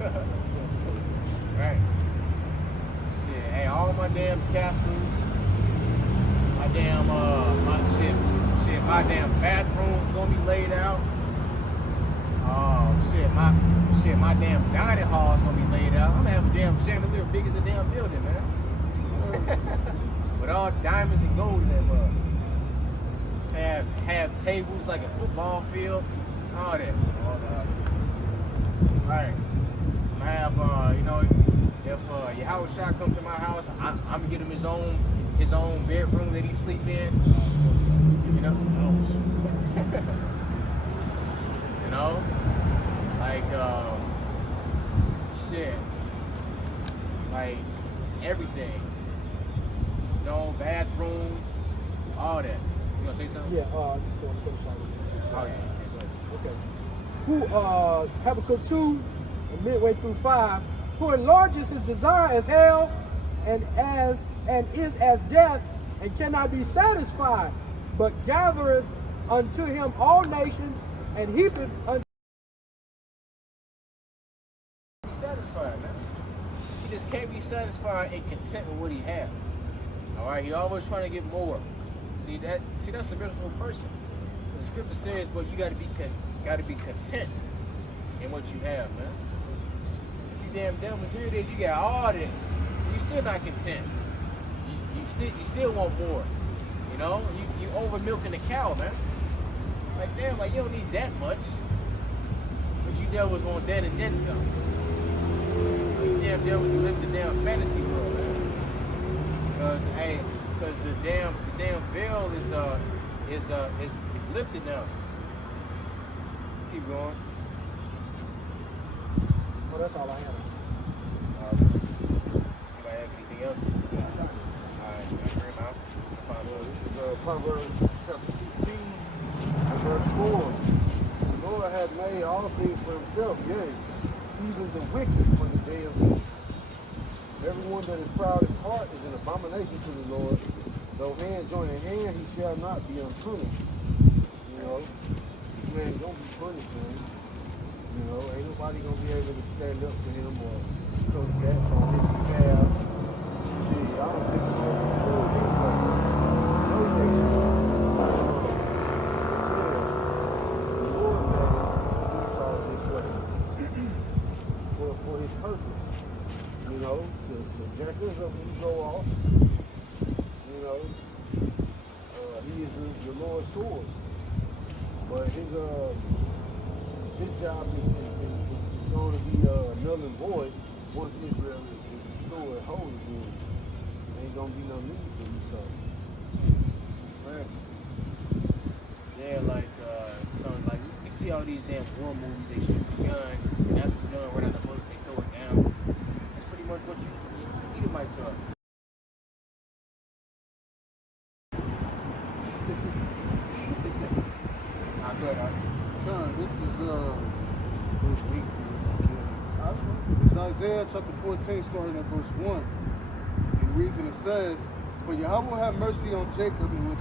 that. Right. Shit, hey, all my damn castles, my damn, my damn bathroom's gonna be laid out. My damn dining hall's gonna be laid out. I'm gonna have a damn chandelier big as a damn building, man. With all diamonds and gold in that mug. Have tables like a football field, all that. Alright. I have if Yahweh Shah comes to my house, I'm gonna get him his own bedroom that he sleep in. You know? You know? Like shit. Like everything. His own bathroom, all that. You gonna say something? Yeah, just want to finish out with Oh yeah, okay. Who Habakkuk 2, midway through 5, who enlarges his desire as hell and is as death and cannot be satisfied, but gathereth unto him all nations and heapeth unto satisfied, man. He just can't be satisfied and content with what he has. Alright, he always trying to get more. See that's a miserable person. The scripture says, well, you gotta be content in what you have, man. If you damn devil, here it is, you got all this. You still not content. You still want more. You know? You over milking the cow, man. Like damn, like you don't need that much. But you devils want that and then some. You damn devils who live in the damn fantasy world, man. Because the damn veil is lifted now. Keep going. well, that's all I have. Anybody have anything else? Alright, bring him out. This is Proverbs chapter 16 and verse 4. The Lord hath made all things for himself, yea, even the wicked for the day of evil. Everyone that is proud in heart is an abomination to the Lord. Though hand join in hand, he shall not be unpunished. You know, this man gonna be punished, man. You know, ain't nobody gonna be able to stand up to him or coach that on his behalf. Shit, I don't think so. No nation. The Lord made Esau this way for his purpose. You know, to jack this up when you go off. You know, he is the Lord's sword. But his job is going to be null and void once Israel is restored whole again. Ain't going to be no need for Esau. Man. Yeah, like we see all these damn war movies, they shoot the gun, and after the gun run out the bullets, they throw it down. That's pretty much what you might try. This week. It's Isaiah chapter 14, starting at verse 1. And the reason it says, for Yahweh will have mercy on Jacob, and will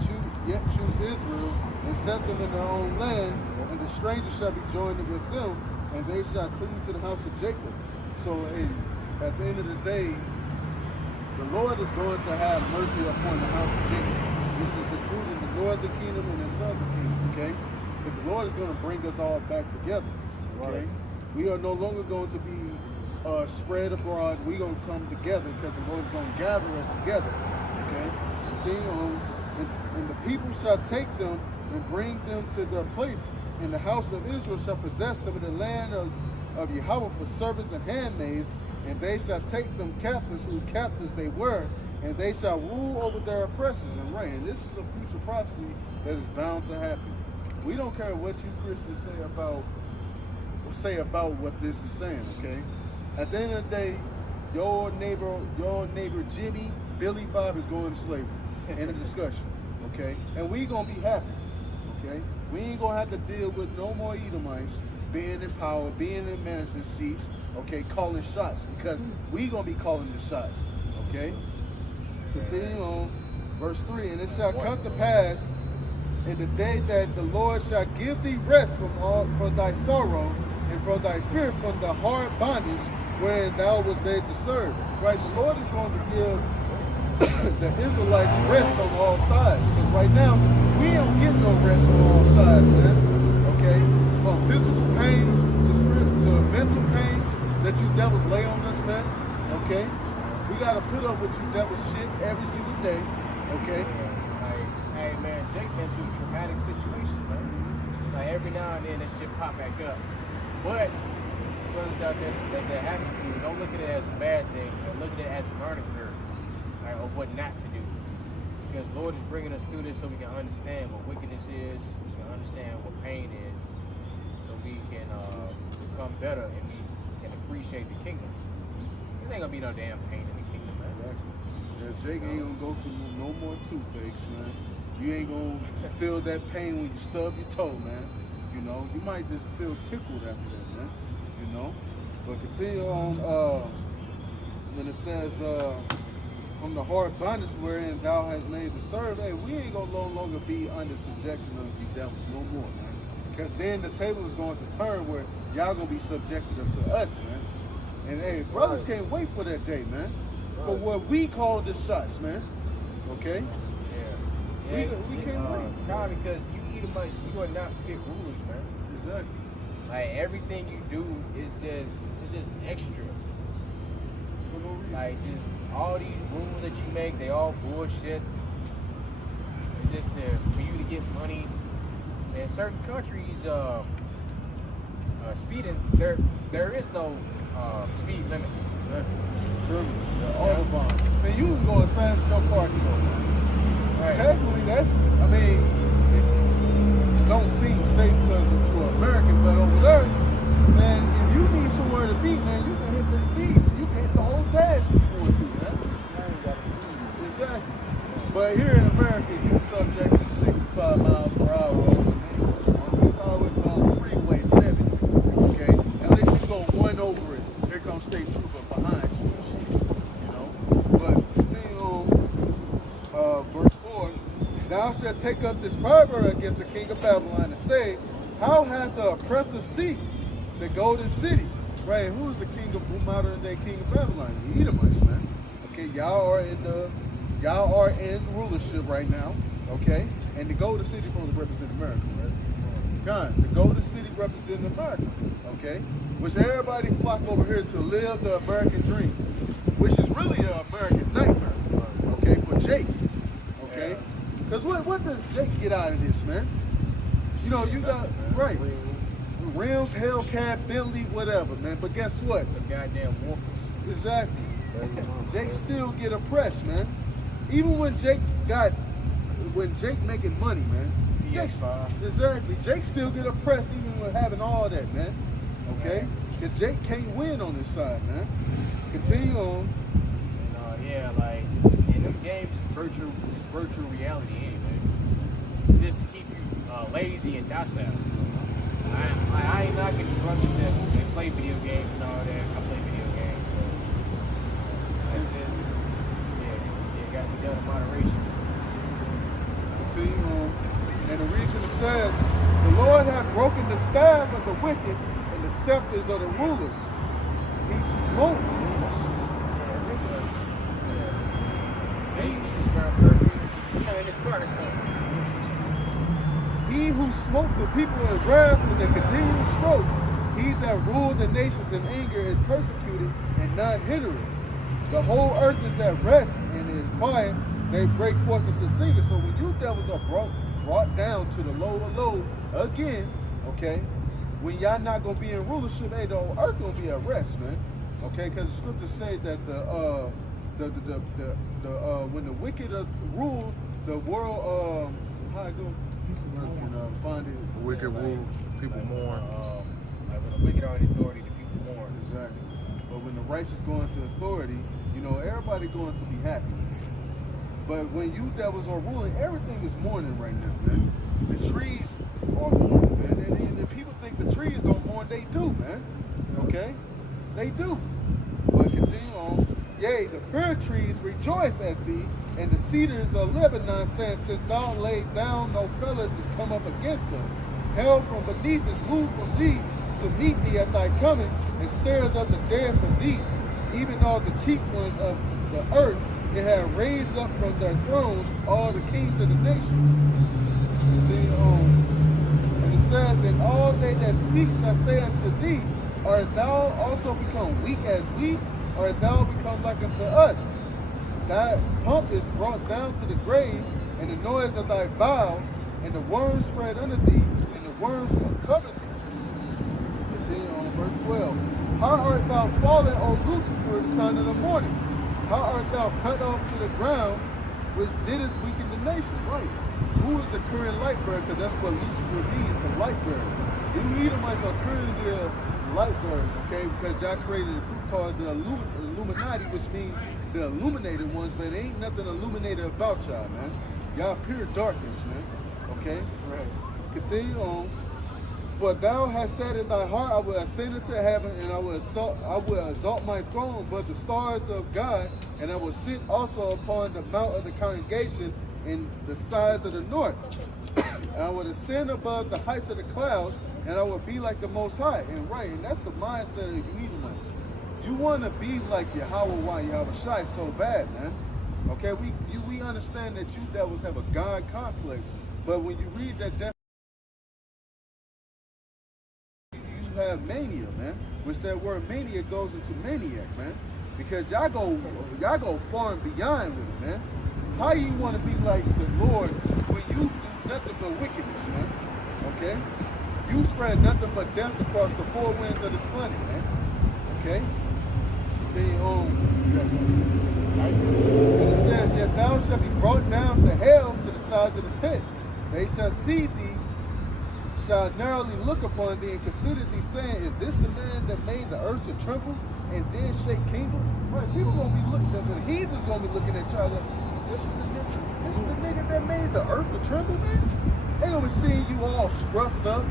yet choose Israel, and set them in their own land, and the stranger shall be joined with them, and they shall cleave to the house of Jacob. So, at the end of the day, the Lord is going to have mercy upon the house of Jacob. This is including the northern kingdom and the southern kingdom, okay? But the Lord is going to bring us all back together, okay? Right. We are no longer going to be spread abroad. We're going to come together because the Lord is going to gather us together, okay? Continue on. And the people shall take them and bring them to their place. And the house of Israel shall possess them in the land of of Yahweh for servants and handmaids, and they shall take them captives who captives they were, and they shall rule over their oppressors and reign. And this is a future prophecy that is bound to happen. We don't care what you Christians say about what this is saying, okay? At the end of the day, your neighbor Jimmy, Billy Bob is going to slavery. End of discussion, okay? And we gonna be happy, okay? We ain't gonna have to deal with no more Edomites being in power, being in management seats, okay, calling shots, because we gonna be calling the shots, okay? Continue on, verse 3, and it shall come to pass in the day that the Lord shall give thee rest from thy sorrow and from thy fear, from the hard bondage wherein thou was made to serve. Right? The Lord is going to give the Israelites rest on all sides. Because right now, we don't get no rest on all sides, man. Okay? From physical pains to mental pains that you devils lay on us, man. Okay? We got to put up with you devil shit every single day. Okay? Hey man, Jake been through traumatic situations, man. Like every now and then that shit pop back up. But brothers out there that have to, don't look at it as a bad thing, but look at it as a learning curve, right, of what not to do. Because Lord is bringing us through this so we can understand what wickedness is, we can understand what pain is, so we can become better and we can appreciate the kingdom. There ain't gonna be no damn pain in the kingdom, man. Yeah, Jake ain't gonna go through no more toothaches, man. You ain't gonna feel that pain when you stub your toe, man. You know, you might just feel tickled after that, man. You know? But continue on, when it says, from the hard bondage wherein thou hast made to serve, hey, we ain't gonna no longer be under subjection of these devils no more, man. Because then the table is going to turn where y'all gonna be subjected to us, man. And hey, brothers can't wait for that day, man. For what we call the shots, man. Okay? Yeah, we can't wait. Nah, because you Edomites, you are not fit rulers, man. Exactly. Like everything you do is just extra. For no reason. Like just all these rules that you make, they all bullshit. It's just for you to get money. In certain countries, speeding there is no speed limit. Germany, the Autobahn. Man, you can go as fast as your car can go, man. Right. Technically, it don't seem safe because it's too American, but over there, man, if you need somewhere to be, man, you can hit the speed. You can hit the whole dash if you want to, man. Exactly. But here in America, you're subject to 65 miles per hour on these highways called Freeway 7. Okay? Now let you go one over it. Here comes state trooper behind you. You know? But continue on verse 4. Thou shalt take up this proverb against the king of Babylon and say, how hath the oppressor ceased, the golden city? Right? Who's the king of modern day king of Babylon? The Edomites, man. Okay, y'all are in rulership right now. Okay? And the golden city is supposed to represent America, right? God, the golden city represents America. Okay? Which everybody flock over here to live the American dream. Which is really an American nightmare. Okay, for Jake. Okay? Because what does Jake get out of this, man? You know, you got, right, Rims, Hellcat, Bentley, whatever, man. But guess what? Some goddamn wolf. Exactly. Jake still get oppressed, man. Even when Jake making money, man. Exactly. Jake still get oppressed even with having all that, man. Okay? Because Jake can't win on this side, man. Continue on. Yeah, like in them games, it's virtual reality anyway. Just to keep you lazy and docile. I ain't knocking these brothers that play video games and all that. I play video games, but it's just, yeah, got to be done in moderation. Continue on. And the reason it says, the Lord hath broken the staff of the wicked and the scepters of the rulers. He smote. He who smote the people in wrath with a continual stroke, he that ruled the nations in anger is persecuted and not hindered. The whole earth is at rest and is quiet. They break forth into singing. So when you devils are brought down to the lower low again, okay, when y'all not gonna be in rulership, hey, the earth gonna be at rest, man. Okay, because the scriptures say that when the wicked rule the world, how it go? Find it. The wicked rule, people mourn. Like when the wicked are in authority, the people mourn. Exactly. But when the righteous go into authority, you know, everybody going to be happy. But when you devils are ruling, everything is mourning right now, man. The trees are mourning, man. And the people think the trees don't mourn. They do, man. Okay? They do. But continue on. Yea, the fir trees rejoice at thee, and the cedars of Lebanon, saying, since thou laid down, no fellows is come up against us. Hell from beneath is moved from thee to meet thee at thy coming, and stirreth up the dead for thee. Even all the chief ones of the earth, it hath raised up from their thrones all the kings of the nations. Continue on. And it says, and all they that speak shall say unto thee, art thou also become weak as we? Or art thou become like unto us? Thy hump is brought down to the grave, and the noise of thy bowels, and the worms spread under thee, and the worms cover thee. Continue on verse 12. How art thou fallen, O Lucifer, son of the morning? How art thou cut off to the ground, which didst weaken the nation? Right. Who is the current light bearer? Because that's what Lucifer means, the light bearer. You Edomites are currently the light bearers, okay? Because y'all created a group called the Illuminati, which means the illuminated ones, but there ain't nothing illuminated about y'all, man. Y'all pure darkness, man. Okay? Right. Continue on. For thou hast said in thy heart, I will ascend into heaven, and I will exalt my throne above the stars of God, and I will sit also upon the mount of the congregation in the sides of the north. And I will ascend above the heights of the clouds, and I will be like the Most High. And right, and that's the mindset of you Edomites. You want to be like Yahweh Shai so bad, man. Okay, we understand that you devils have a God complex, but when you read that you have mania, man. Which that word mania goes into maniac, man. Because y'all go far and beyond with it, man. How you want to be like the Lord when you do nothing but wickedness, man? Okay? You spread nothing but death across the four winds of this planet, man. Okay? And it says, yet thou shalt be brought down to hell to the sides of the pit. They shall see thee, shall narrowly look upon thee, and consider thee, saying, is this the man that made the earth to tremble and then shake kingdom? Right, people gonna be looking at the heathens gonna be looking at y'all like, this is the nigga that made the earth to tremble, man. They gonna be seeing you all scruffed up,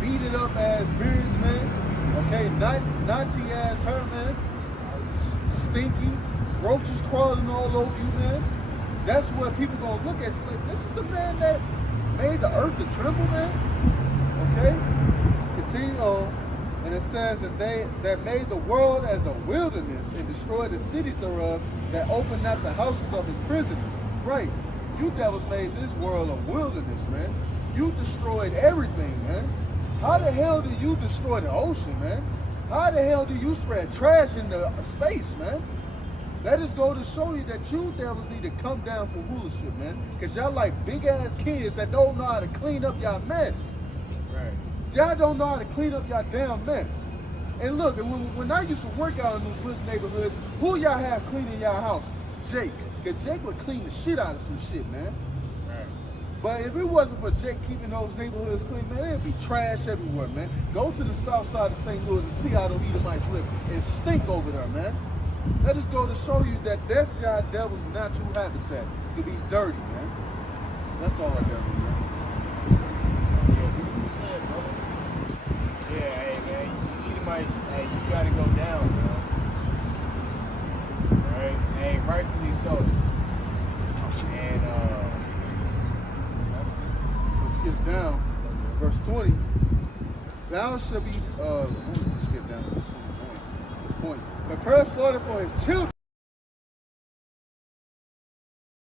beaten up ass beards, man. Okay, naughty ass her, man. Stinky, roaches crawling all over you, man. That's what people gonna look at you like, this is the man that made the earth to tremble, man. Okay? Continue on. And it says, and they that made the world as a wilderness and destroyed the cities thereof, that opened not the houses of his prisoners. Right. You devils made this world a wilderness, man. You destroyed everything, man. How the hell do you destroy the ocean, man? How the hell do you spread trash into space, man? That just go to show you that you devils need to come down for rulership, man. Because y'all like big-ass kids that don't know how to clean up y'all mess. Right. Y'all don't know how to clean up y'all damn mess. And look, when I used to work out in those rich neighborhoods, who y'all have cleaning y'all house? Jake. Because Jake would clean the shit out of some shit, man. But if it wasn't for Jake keeping those neighborhoods clean, man, there'd be trash everywhere, man. Go to the south side of St. Louis and see how those Edomites live. It stink over there, man. That just go to show you that that's y'all devil's natural habitat, to be dirty, man. That's all I got, man. Yeah, hey, man, you Edomite, hey, you gotta go down, man. Right? Hey, rightfully so. And, skip down, verse 20. Thou shalt be, skip down to verse 21. Point. Prepare slaughter for his children,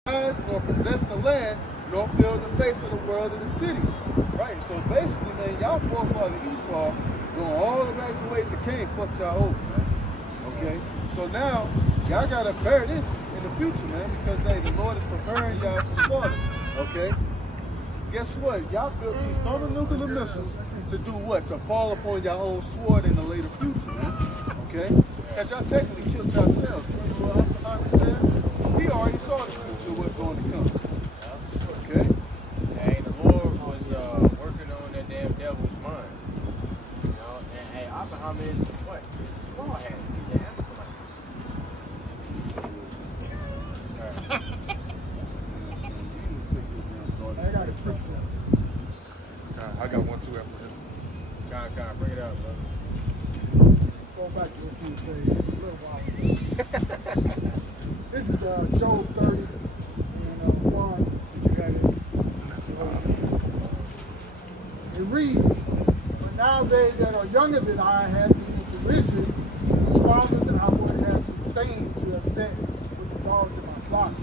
nor possess the land, nor fill the face of the world in the cities. Right, so basically, man, y'all forefather Esau going all the way to Cain, fucked y'all over, man. Okay, so now y'all gotta bear this in the future, man, because hey, the Lord is preparing y'all for slaughter. Okay. guess what? Y'all built these thermonuclear missiles to do what? To fall upon your own sword in the later future, man. Okay? Because y'all technically killed yourselves. Remember what Muhammad said? He already saw the future, what's going to come. Okay? Hey, the Lord was working on that damn devil's mind. You know, and hey, Oppenheimer is what? Small hat. He's an Antichrist. I got a precept. I got one too after him. God, bring it up, bro. Go back to what you were saying a little while ago. This is Job 30 and 1 that you had in. It reads, but now they that are younger than I had been derision, whose fathers and I would have disdained to have set with the dogs in my flock.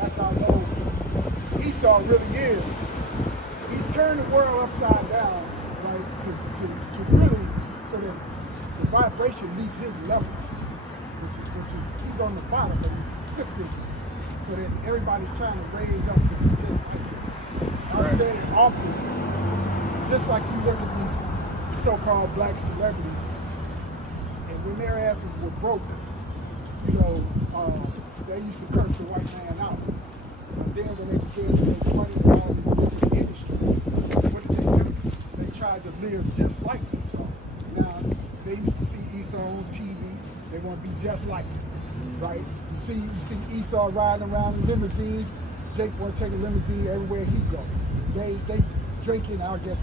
That's how low Esau really is. He's turned the world upside down, right, to really, so that the vibration meets his level, which is he's on the bottom, but he's lifted, so that everybody's trying to raise up to be just like him. I've said it often, just like you look at these so-called black celebrities, and when their asses were broke, you know, they used to curse the white man out. But then when they began to make money in all these different industries, what did they do? They tried to live just like Esau. Now, they used to see Esau on TV. They want to be just like him, right? You see Esau riding around in limousines. Jake want to take a limousine everywhere he goes. They drinking, I guess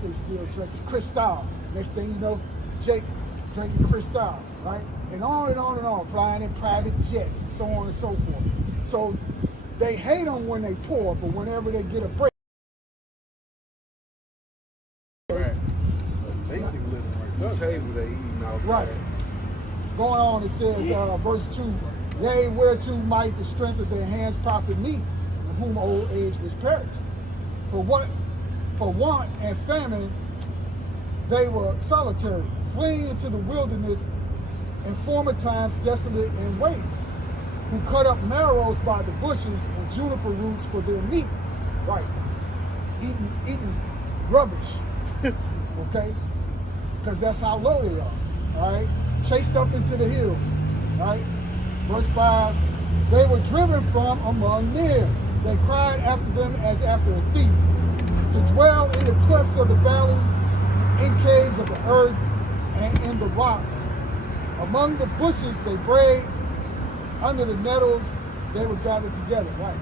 they still drinking Cristal. Next thing you know, Jake drinking Cristal, right? And on and on and on, flying in private jets and so on and so forth. So they hate them when they poor, but whenever they get a break. Right. Basically living right the table they eating out there. Right. Going on, it says, verse 2, yea, whereto might the strength of their hands profit me, in whom old age was perished. For want and famine, they were solitary, fleeing into the wilderness in former times desolate and waste, who cut up marrows by the bushes and juniper roots for their meat. Right. Eating rubbish. Okay? Because that's how low they are. All right? Chased up into the hills. Right? Verse 5, they were driven from among men. They cried after them as after a thief, to dwell in the clefts of the valleys, in caves of the earth, and in the rocks. Among the bushes they brayed, under the nettles they were gathered together. Right.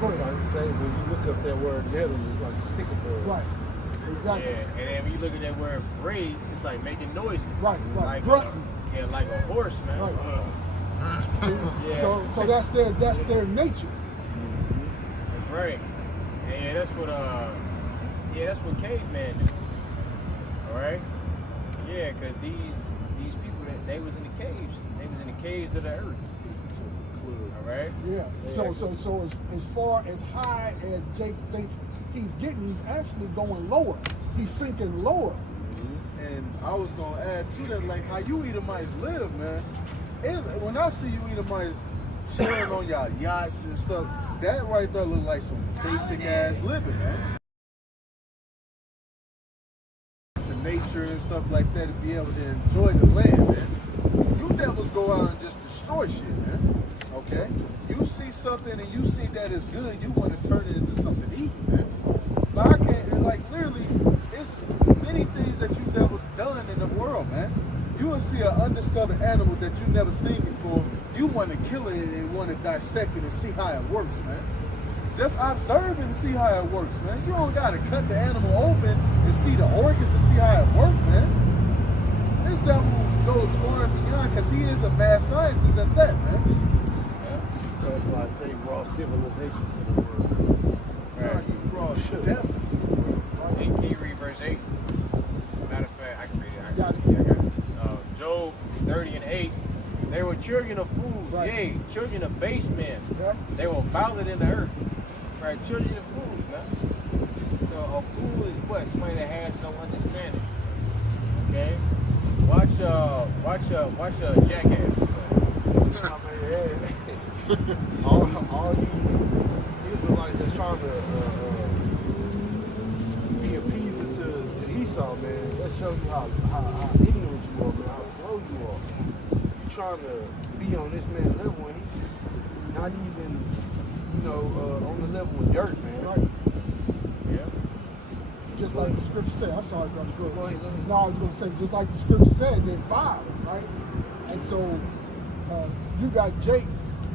Go ahead. Like you say, when you look up that word nettles, it's like sticker bugs. Right. Exactly. Yeah, and then when you look at that word braid, it's like making noises. Right. Like Grunting. yeah, like a horse, man. Right. Yeah. So that's their nature. That's right. And yeah, that's what cavemen do. All right. Yeah, because these people they was in the caves. They was in the caves of the earth. All right. Yeah. So as far as high as Jake thinks he's getting, he's actually going lower. He's sinking lower. And I was gonna add to that, like how you Edomites live, man. When I see you Edomites chilling on y'all yachts and stuff, that right there look like some basic ass living, man. To nature and stuff like that, to be able to enjoy the land, man. You devils go out and just destroy shit, man. Okay? You see something and you see that is good, you want to turn it into something evil, man. Like I can't, like literally, it's many things that you devils done in the world, man. You will see an undiscovered animal that you never seen before. You want to kill it and want to dissect it and see how it works, man. Just observe and see how it works, man. You don't got to cut the animal open and see the organs and see how it works, man. This devil goes far and beyond because he is a mad scientist at that, man. So it's like they brought civilization to the world. Right. You brought devil to the world. And can you read verse 8? Matter of fact, I can read it. I Got it. got it. Job 30 and 8. They were children of fools, Right. yea, children of base men. Yeah. They were violent in the earth. Right, children of fools, man. So a fool is what? Somebody that has no understanding. Okay? Watch Jackass. all you Israelites that's trying to Esau, man, that shows you how ignorant you are, man, how slow you are. You trying to be on this man's level and he's just not even, on the level of dirt, man. Right. Yeah. Just like the scripture said. I'm sorry, brother. Go ahead. Go ahead. No, I was going to say, just like the scripture said, they're vile, right? And so you got Jake.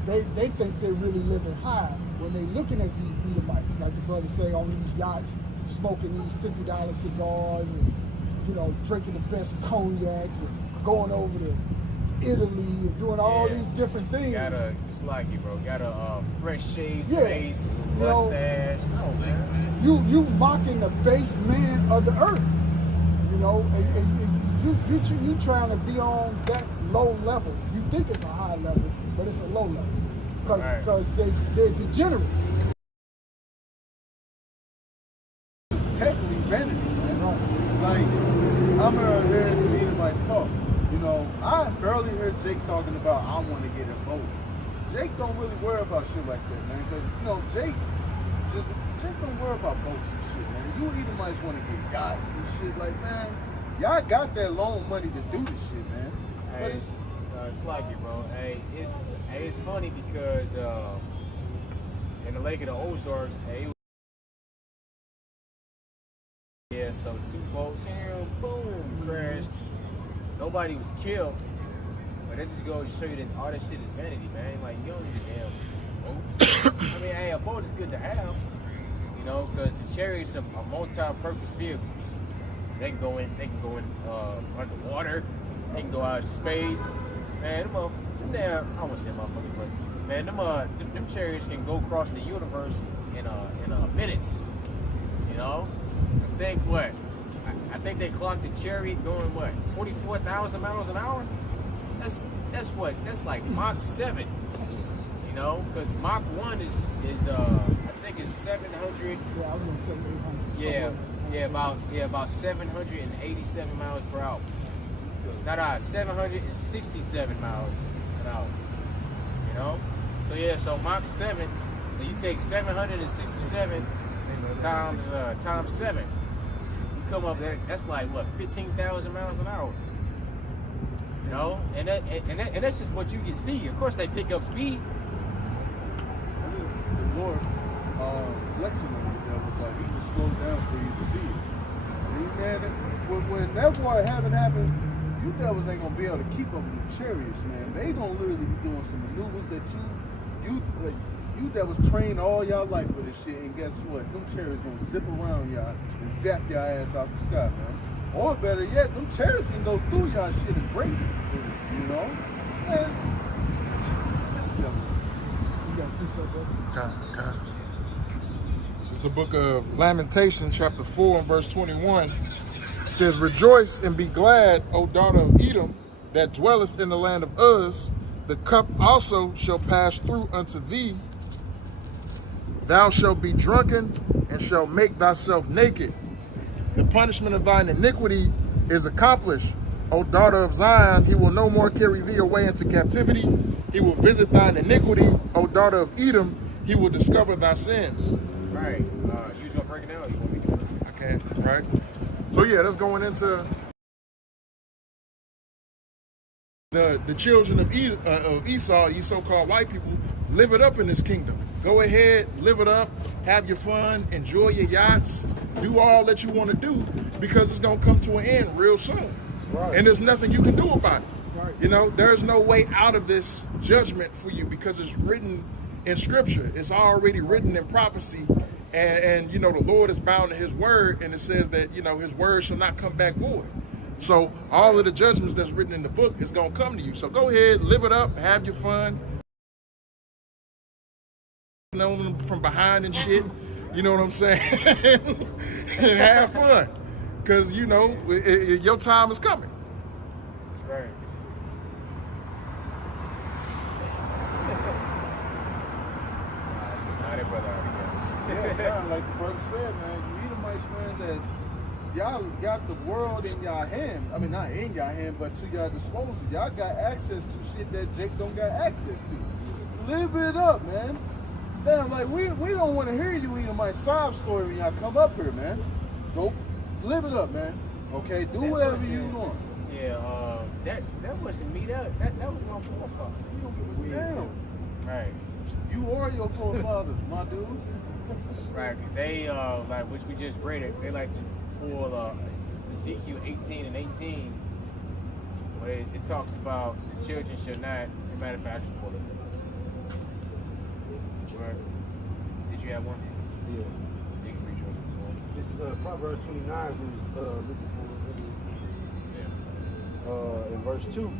They think they're really living high when they're looking at these Edomites, like the brother say, on these yachts, smoking these $50 cigars, and drinking the best cognac, and going over to Italy and doing all these different things. Got a slacky, bro. Got a fresh shaved Yeah. face, mustache. No, man. You mocking the base man of the earth, and you trying to be on that low level. You think it's a high level, but it's a low level because they're degenerates. Technically vanity, man. Like, I'm hearing some Edomites talk. I barely heard Jake talking about I want to get a boat. Jake don't really worry about shit like that, man. Because Jake don't worry about boats and shit, man. You Edomites want to get yachts and shit. Like, man, y'all got that loan money to do this shit, man. But Hey, it's slacky, bro. It's funny because in the Lake of the Ozarks, so 2 boats here, boom, crashed. Nobody was killed. But that just goes to show you that all that shit is vanity, man. Like, you don't need a damn boat. I mean, a boat is good to have, because the Chariots are multi-purpose vehicles. They can go in underwater. They can go out in space. Man, I don't want to say motherfuckers, but man, them Chariots can go across the universe in minutes. I think they clocked the Chariot going 24,000 miles an hour. That's like Mach 7. Because Mach 1 is I think it's 700. Yeah, I was gonna say 800. About 787 miles per hour. 767 miles an hour. So Mach 7. So you take 767 times 7. You come up there. That's like 15,000 miles an hour. And that's just what you can see. Of course, they pick up speed. The Lord flexing on the devil, but he just slowed down for you to see it. Man, when that war happened, you devils ain't gonna be able to keep up with the chariots, man. They gonna literally be doing some maneuvers that you devils train all y'all life for this shit, and guess what? Them chariots gonna zip around y'all and zap y'all ass out the sky, man. Or better yet, them chariots can go through y'all shit and break it. Man, this devil. You got a precept, brother? Okay. It's the book of Lamentation, chapter 4 and verse 21. It says, "Rejoice and be glad, O daughter of Edom, that dwellest in the land of Uz. The cup also shall pass through unto thee. Thou shalt be drunken and shalt make thyself naked. The punishment of thine iniquity is accomplished. O daughter of Zion, he will no more carry thee away into captivity. He will visit thine iniquity. O daughter of Edom, he will discover thy sins." Right. You gonna break it down? Or you want me to? I can, right? So yeah, that's going into the children of Esau, you so-called white people, live it up in this kingdom. Go ahead, live it up, have your fun, enjoy your yachts, do all that you want to do, because it's going to come to an end real soon. Right. And there's nothing you can do about it. Right. There's no way out of this judgment for you, because it's written in scripture. It's already written in prophecy. And the Lord is bound to his word, and it says that, his word shall not come back void. So all of the judgments that's written in the book is going to come to you. So go ahead, live it up, have your fun. Them from behind and shit, you know what I'm saying? And have fun, because your time is coming. Right. Yeah, like the brother said, man, you Edomites, man, that y'all got the world in y'all hand. I mean, not in y'all hand, but to y'all disposal. Y'all got access to shit that Jake don't got access to. Live it up, man. Damn, like, we don't want to hear you Edomite sob story when y'all come up here, man. Go live it up, man. Okay, do That whatever wasn't- you want. Yeah, that wasn't me. That was my forefather. You don't give a damn. Right. You are your forefathers, my dude. Right. They like which we just read it. They like to pull Ezekiel 18 and 18, where it talks about the children shall not. As a matter of fact, I just pulled it. Where, did you have one? Yeah. You can read yours. This is Proverbs 29, we was looking for. In verse 2.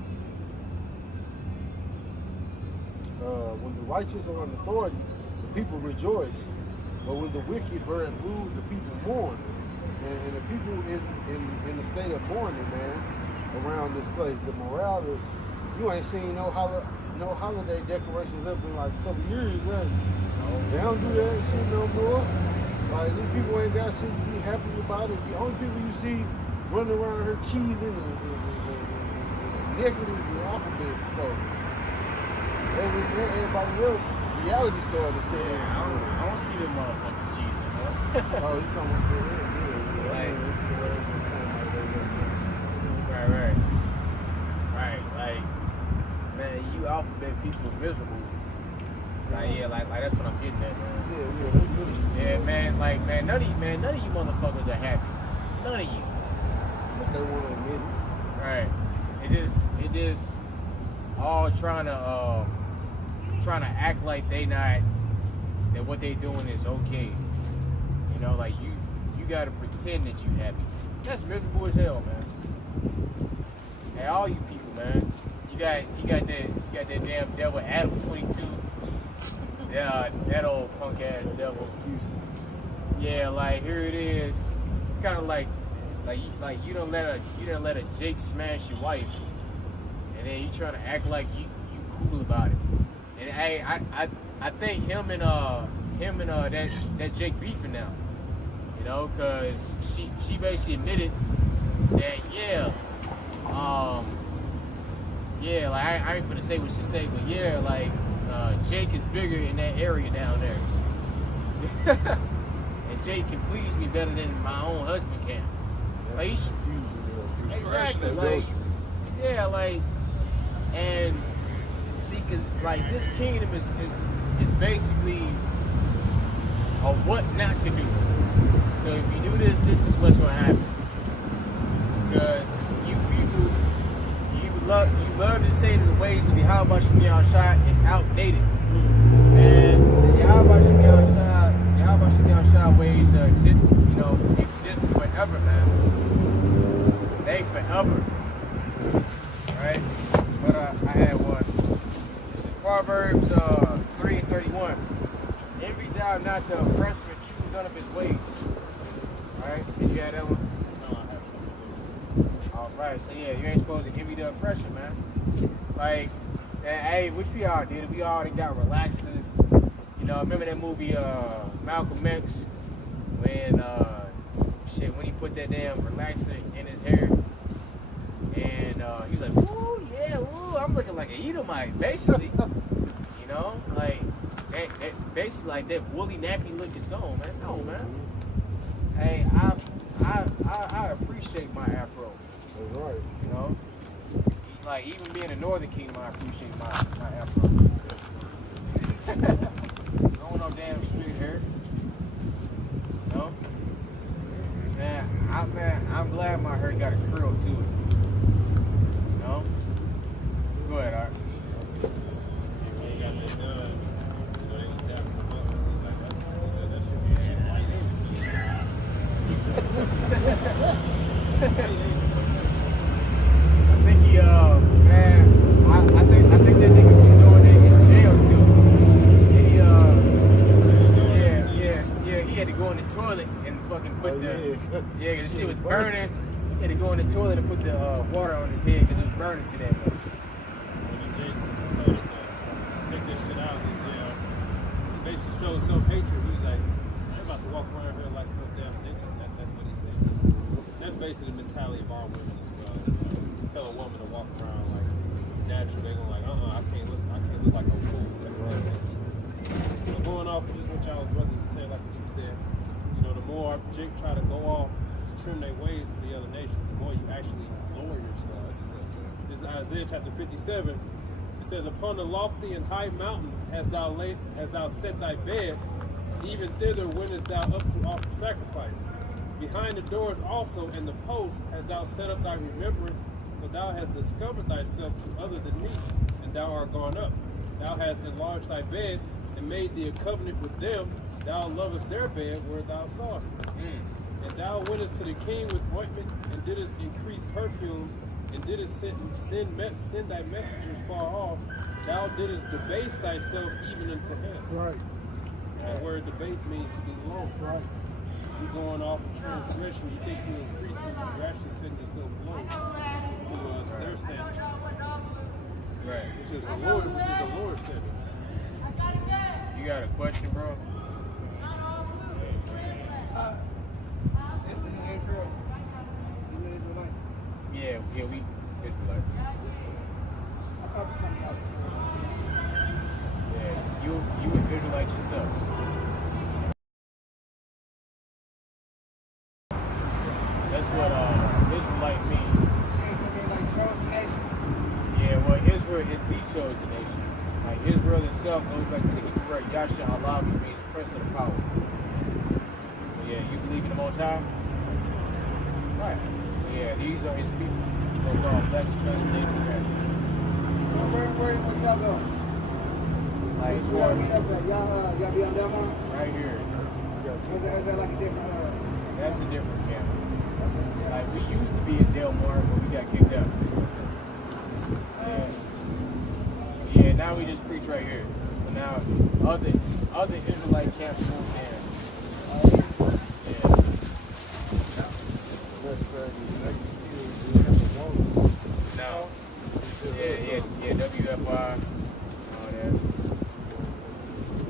When the righteous are in authority, the people rejoice. But when the wicked burn rule, the people mourn. And the people in the state of mourning, man, around this place, the morale is, you ain't seen no holiday decorations up in like a couple years, right? They don't do that shit no more. Like, these people ain't got shit to be happy about it. The only people you see running around here cheesing and negative the alphabet folks. Everybody else, reality stars is still Yeah, I don't see them motherfuckers cheating, huh? Oh, you talking about Right. Like, man, you alphabet people miserable. Like that's what I'm getting at, man. Yeah, man, none of you motherfuckers are happy. None of you. But they want to admit it. Right. It just all trying to act like that what they doing is okay. You know, like you gotta pretend that you happy. That's miserable as hell, man. Hey, all you people, man. You got that damn devil Adam 22. Yeah, that old punk ass devil. Yeah, like here it is. Kind of like you don't let a Jake smash your wife, and then you trying to act like you cool about it. And hey, I think him and that Jake beefing now, you know, cause she basically admitted that like I ain't gonna say what she say, but yeah, like Jake is bigger in that area down there, and Jake can please me better than my own husband can. Like, exactly, like, yeah, like, and see, cause like this kingdom is basically a what not to do. So if you do this, this is what's gonna happen. Because you people, you love to say that the ways of the Yahweh Shem Shai is outdated, and the Yahweh Shem Shai ways exist forever, man. They forever. Right? But I had one. This is Proverbs 3 and 31. Envy thou not the oppressor, and choose none of his ways. Alright? Did you have that one? No, I haven't. Alright, so yeah, you ain't supposed to envy the oppression, man. Like, hey, which we all did. We all got relaxers. You know, remember that movie Malcolm X? When he put that damn relaxer in his hair, and he was like, "Ooh, yeah, ooh," I'm looking like an Edomite, basically. You know, like that basically like that woolly nappy look is gone, man. No, man. Hey, I appreciate my afro. That's right. You know, like even being in Northern Kingdom, I appreciate my afro. I don't want no damn straight hair. No. Man, I'm glad my hair got a curl to it. You know? Go ahead, Art. I think he, man, I think that nigga be doing it in jail too. He had to go in the toilet and fucking put the shit was burning. He had to go in the toilet and put the water on his head because it was burning to that much. When Jake told him to take this shit out of his jail, he basically showed some hatred. He's like, I'm about to walk around here like no damn nigga. That's what he said. That's basically the mentality of our women as well. Tell a woman to walk around like natural, they gonna like, I can't look like a fool. That's what they think. So going off of just what y'all brothers said, like what you said, you know, the more Jake try to go off to trim their ways for the other nations, the more you actually lower yourself. This is Isaiah chapter 57. It says, upon the lofty and high mountain hast thou set thy bed, even thither wentest thou up to offer sacrifice. Behind the doors also and the posts hast thou set up thy remembrance, for thou hast discovered thyself to other than me, and thou art gone up. Thou hast enlarged thy bed, and made thee a covenant with them. Thou lovest their bed where thou sawest them. And thou wentest to the king with ointment, and didst increase perfumes, and didst send thy messengers far off. Thou didst debase thyself even unto him. Right. That word debase means to be low. Right. You're going off of transgression. You think you're increasing, but you're actually setting yourself low to their standard. Right. Which is the Lord's standard. You got a question, bro? Yeah, we Israelites. Yeah, you an Israelite yourself. That's what Israelite means. Yeah, well, Israel is the chosen nation. Like Israel itself goes back to the Hebrew word Yasha Allah, which means Prince of the Power. So yeah, you believe in the Most High? Right. So yeah, these are his people. So God bless you, his name is Christ. Where y'all going? Like as Where far y'all meet as up at? Y'all be on that one? right here, Is that like a different that's a different camp. Like we used to be in Delmar, but we got kicked out. Yeah, now we just preach right here. So now other Israelite camps moved in. No. Yeah, WFI, all that.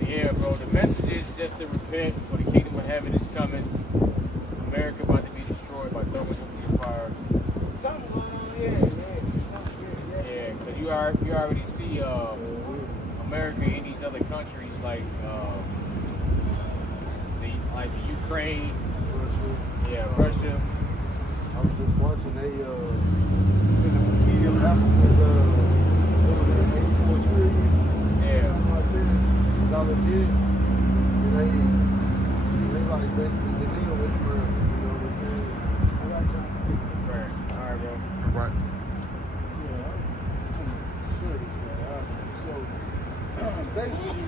Yeah, bro, the message is just to repent, for the kingdom of heaven is coming. America about to be destroyed by thermonuclear fire. Something going on, Yeah, because you already see America in these other countries like the Ukraine, Russia. I was just watching in the media Africa's $84 trillion and they like basically the deal with for, you know what I'm saying? Right. All right, bro. Right. So basically,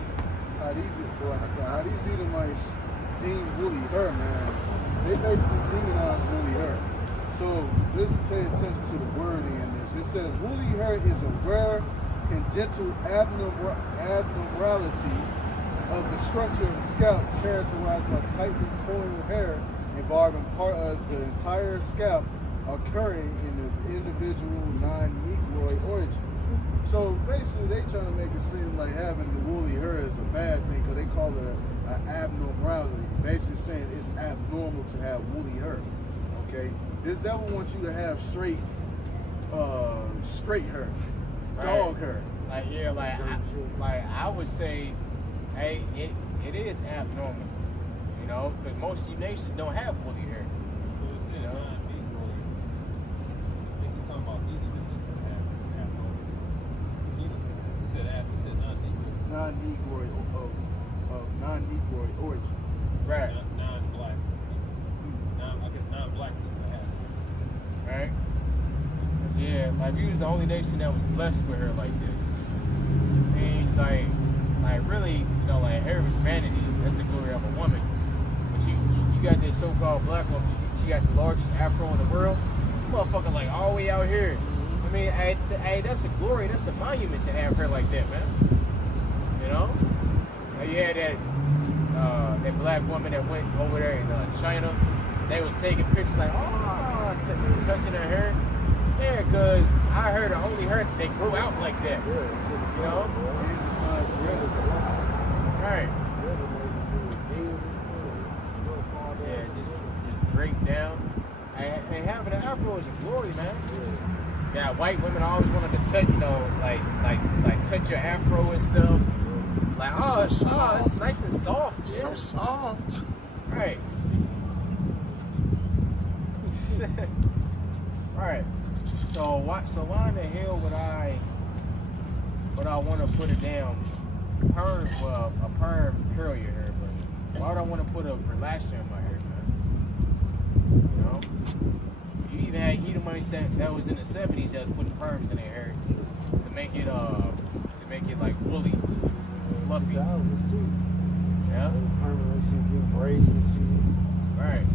how these Edomites deem Woolly her, man, they basically demonize Woolly her. So let's pay attention to the wording in this. It says woolly hair is a rare congenital abnormality of the structure of the scalp characterized by tightly coiled hair involving part of the entire scalp occurring in the individual non-Negroid origin. So basically they trying to make it seem like having the woolly hair is a bad thing because they call it an abnormality. Basically saying it's abnormal to have woolly hair. Okay? This devil wants you to have straight hair, dog hair. I would say, hey, it is abnormal, you know, because most of these nations don't have woolly hair. Well, it's still non-Negroid. I think he's talking about either of them. It's abnormal. He said non-Negroid. Non-Negroid origin. Right. Non-black. I guess non-black is what happened. Right? Yeah, like we was the only nation that was blessed with her like this. And like really, you know, like hair is vanity. That's the glory of a woman. But you got this so-called black woman. She got the largest afro in the world. Motherfucker, like all the way out here. I mean, hey, that's a glory. That's a monument to have hair like that, man. You know? Like you had that black woman that went over there in China. They was taking pictures like, touching her hair. Yeah, because I heard only her they grew out like that. You know? Right. Yeah, just draped down. And having an afro is a glory, man. Yeah, white women always wanted to touch, you know, like touch your afro and stuff. Like, it's nice and soft. Yeah. So soft. Right. Right. So why in the hell would I want to put a damn perm, well, a perm curl your hair, but why would I want to put a relaxer in my hair, man? You know? You even had Edomites that was in the 70s that was putting perms in their hair to make it like woolly, fluffy. Yeah. Right.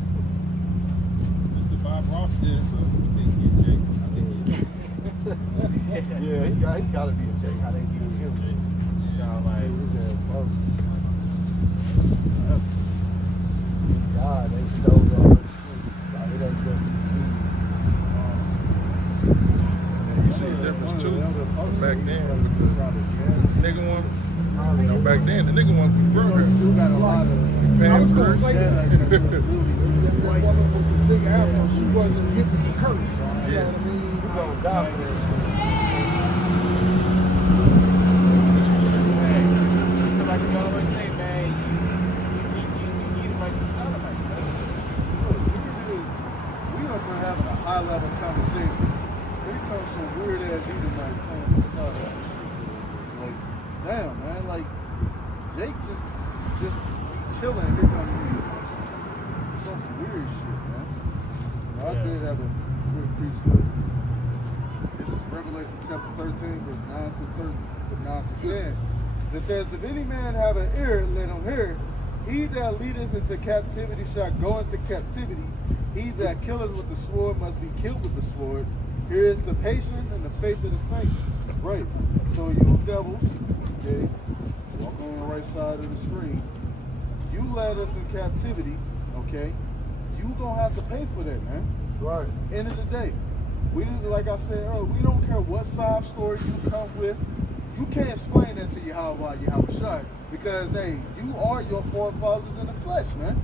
Mr. Bob Ross did it, so you think he a Jake? I think he is. Yeah, he gotta be a Jake. How they do him. Y'all like, God, they stole all the shit. Like, it ain't just You see a difference too back then with the nigga one. You know, back then the nigga one could grow hair. You got a lot of. I was gonna Pants say grew. that. That woman with the big afro, she wasn't hip to the curse. You know what I mean? You gonna die for that shit. so like you always say, man, you like some sodomites, man. We up here having a high level conversation. Here comes some weird ass Edomites saying some shit to us. It's like, damn, man, like Jake just chilling. Here comes Edomites. It's on some weird shit, man. I did have a quick brief slip. This is Revelation chapter 13, verse 9 through 10. It says, if any man have an ear, let him hear. He that leadeth into captivity shall go into captivity. He that killeth with the sword must be killed with the sword. Here is the patience and the faith of the saints. Right. So you devils, okay, walk on the right side of the screen. You led us in captivity, okay? You gonna have to pay for that, man. Right. End of the day. We didn't, like I said earlier, we don't care what sob story you come with. You can't explain that to Yahweh Shai, because hey, you are your forefathers in the flesh, man.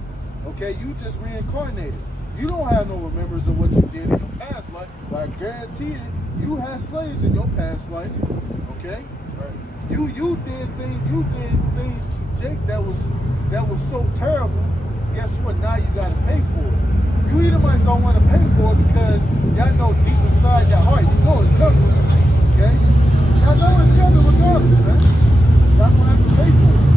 Okay, you just reincarnated. You don't have no remembrance of what you did in your past life. But I guarantee it, you had slaves in your past life. Okay? Right. You did things to Jake that was so terrible. Guess what? Now you gotta pay for it. You Edomites don't want to pay for it because y'all know deep inside your heart, you know it's coming. Okay? Y'all know it's coming regardless, man. Y'all gonna have to pay for it.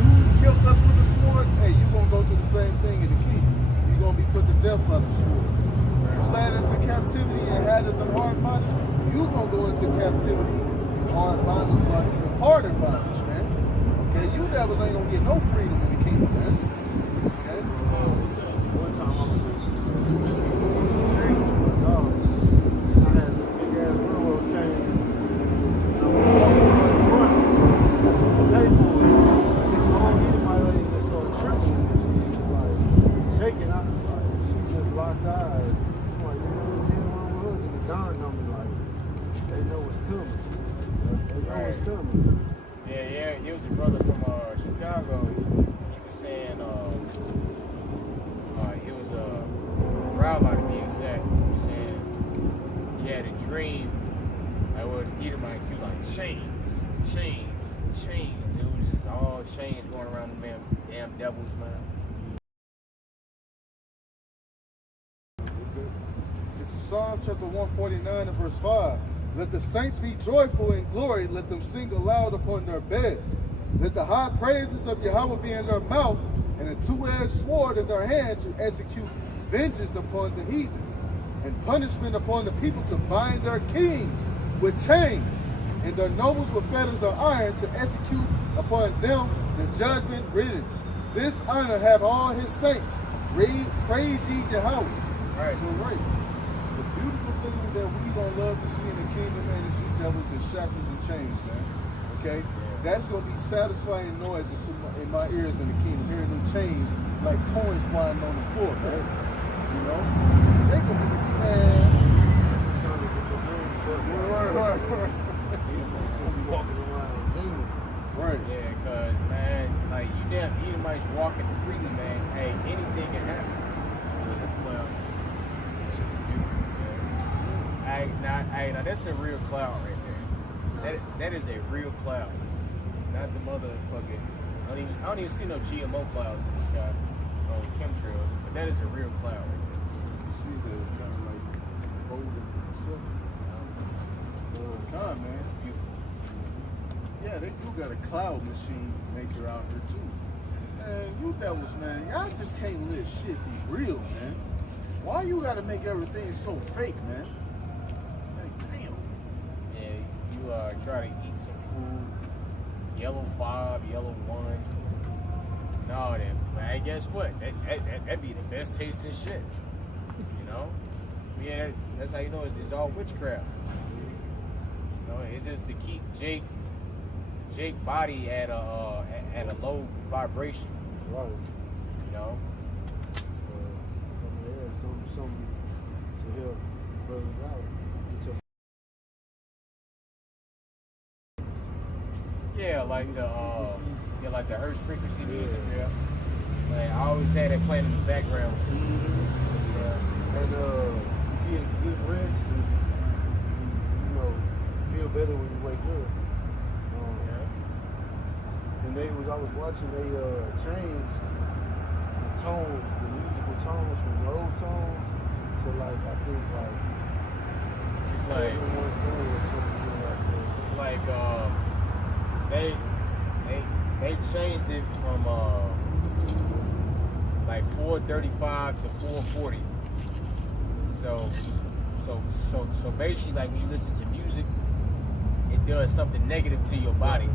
You killed us with a sword, hey, you gonna go through the same thing in the kingdom. You're gonna be put to death by the sword. You led us in captivity and had us in hard bondage, you gonna go into captivity, hard bondage, like harder bondage, man. Okay, you devils ain't gonna get no freedom in the kingdom, man. Okay? One time I was I had this big ass railroad chain. I was walking on the front. Pay for it. This whole Edomite lady just started tripping. She was like shaking. I was like, she just locked eyes. I'm like, you know what's wrong with her? And it dawned on me like, they know what's coming. They know what's coming. Yeah, he was a brother from Chicago. He was saying he was a rabbi to be exact. He was saying he had a dream. It was Edomites. He was like chains. It was just all chains going around the damn devils, man. It's Psalm chapter 149 and verse 5. Let the saints be joyful in glory. Let them sing aloud upon their beds. Let the high praises of Yahweh be in their mouth, and a two-edged sword in their hand to execute vengeance upon the heathen, and punishment upon the people, to bind their kings with chains, and their nobles with fetters of iron, to execute upon them the judgment written. This honor have all his saints. Praise ye Yahweh. Right. So right. The beautiful thing that we gonna love to see in the kingdom, man, is you devils in shackles and chains, man. Okay? That's gonna be satisfying noise in my ears in the kingdom, hearing them chains like coins flying on the floor, man. You know? Jacob, man. Right. Yeah, cause man, like you damn Edomites walking freely, man. Hey, anything can happen. Well, now that's a real cloud right there. That is a real cloud, not the motherfucking. I don't even see no GMO clouds in the sky, chemtrails, but that is a real cloud right there. see that it's kind of like folded itself. Kind, man. Yeah, they do got a cloud machine maker out here too. Man, you devils, man, y'all just can't let shit be real, man. Why you gotta make everything so fake, man? Like, damn. Yeah, you try to eat some food, yellow 5, yellow 1, and all that. But hey, guess what? That'd be the best tasting shit. You know? Yeah, that's how you know it's all witchcraft. You know, it's just to keep Jake body at a low vibration. Right. You know? Something to help brothers out. Yeah, like the Earth's frequency music, yeah. Like I always had that playing in the background. Yeah. And you get good rest and you feel better when you wake up. And I was watching, they changed the tones, the musical tones from those tones to like, I think it's like 714 or something like that. It's like they changed it from like 435 to 440. So basically, like when you listen to music, it does something negative to your body.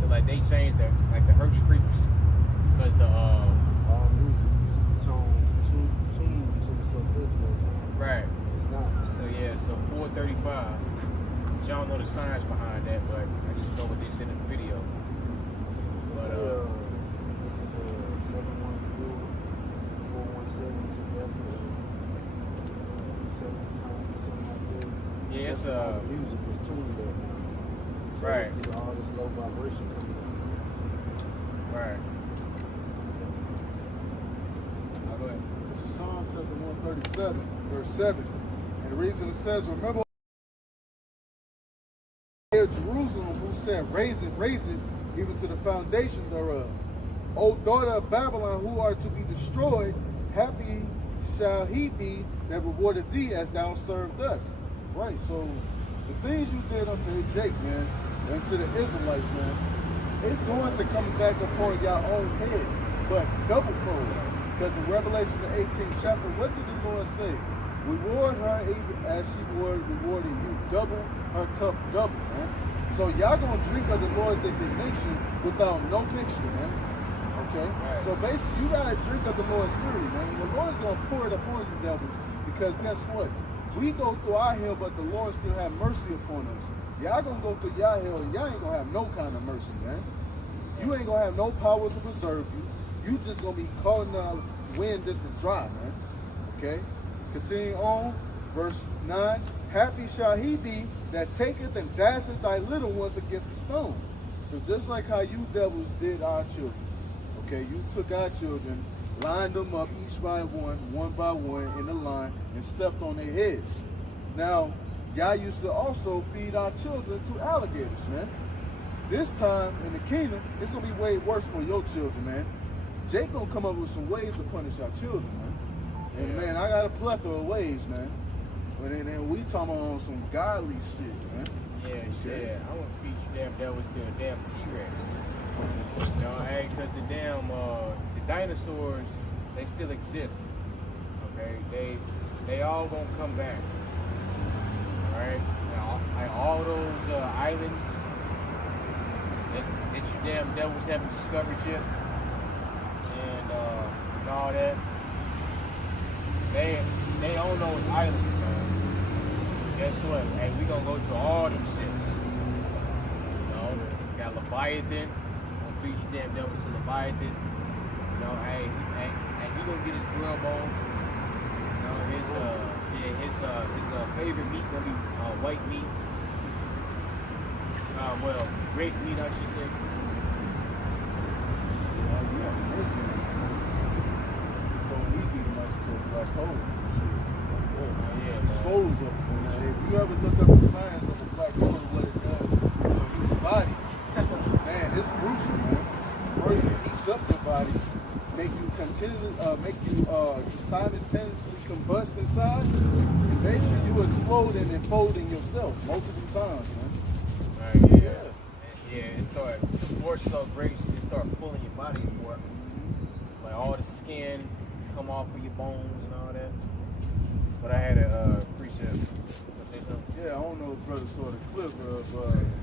So like they changed the hertz frequency because the all music used to be tuned to the subfrequency. right. It's not. So yeah, so 435. Which I don't know the science behind that, but I just know what they said in the video. But 714, 417 together. Something like that. yeah, it's music is tuned that now. So right. it's all this low vibration coming in. Right. I'll go ahead. This is Psalm chapter 137, verse 7. And the reason it says, remember Jerusalem, who said, raise it, even to the foundation thereof. O daughter of Babylon, who are to be destroyed, happy shall he be that rewarded thee as thou served us. Right, so the things you did unto Jake, man, and to the Israelites, man, it's going to come back upon your own head, but double fold. Because in Revelation the 18th chapter, what did the Lord say? Reward her even as she rewarded you. Double her cup, double, man. So y'all gonna drink of the Lord's indignation without no mixture, man. Okay? Right. So basically, you gotta drink of the Lord's fury, man. The Lord's gonna pour it upon you devils. Because guess what? We go through our hell, but the Lord still have mercy upon us. Y'all gonna go through your hell, and y'all ain't gonna have no kind of mercy, man. You ain't gonna have no power to preserve you. You just gonna be caught in the wind just to dry, man. Okay? Continue on, verse 9. Happy shall he be that taketh and dasheth thy little ones against the stone. So just like how you devils did our children. Okay, you took our children, lined them up each by one by one in the line, and stepped on their heads. Now, y'all used to also feed our children to alligators, man. This time in the kingdom, it's gonna be way worse for your children, man. Jake gonna come up with some ways to punish our children, man. And man, I got a plethora of ways, man. But then we talking on some godly shit, man. Yeah, shit. I want to feed you damn devils to a damn T-Rex. You know, hey, because the damn the dinosaurs, they still exist. Okay, they all gonna come back. All right, now, like all those islands that you damn devils haven't discovered yet, and all that. They own those islands, man. Guess what? Hey, we gonna go to all them shits. You know, we got Leviathan. Gonna feed you damn devils to Leviathan. You know, hey, he gonna get his grub on. You know, his favorite meat gonna be white meat. Well, great meat, I should say. Black hole. Yeah, Dispose of them. If you ever look up the science of a black hole and what it does to a human body, man, it's gruesome, man. First, it heats up your body, make you simultaneously combust inside. And basically, you exploding and folding yourself multiple times, man. Right, yeah. Yeah, it started, the force so great, it started pulling your body apart. Like all the skin come off of your bones and all that. But I had a precept. Yeah, I don't know if brother saw the clip of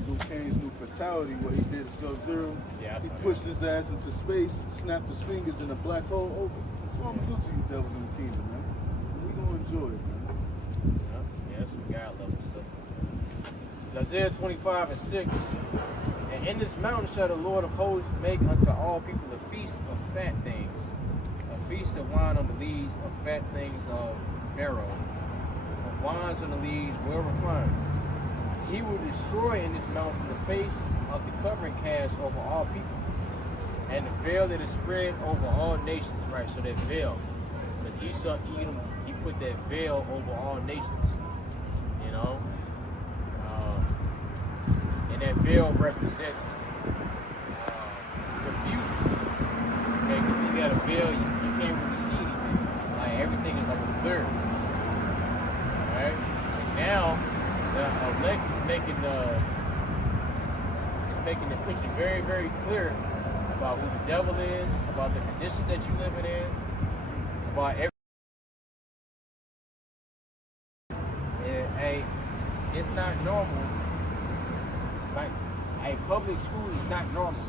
Liu Kang's new fatality, what he did to Sub-Zero. Yeah, he pushed his ass into space, snapped his fingers, and a black hole open. That's what I'm gonna do to you, devils in the kingdom, man. We gonna enjoy it, man. Yeah, that's some God level stuff. Isaiah 25:6. And in this mountain shall the Lord of hosts make unto all people a feast of fat things, a feast of wine on the lees, of fat things of marrow, of wines on the lees well refined. He will destroy in this mountain the face of the covering cast over all people, and the veil that is spread over all nations. Right, so that veil. But Esau, Edom, he put that veil over all nations. You know? And that veil represents confusion. Okay, because you got a veil, you can't really see anything. Like everything is like a blur. Right? And now the elect is making the picture very, very clear about who the devil is, about the condition that you're living in, about everything. Hey, it's not normal. Like, a public school is not normal.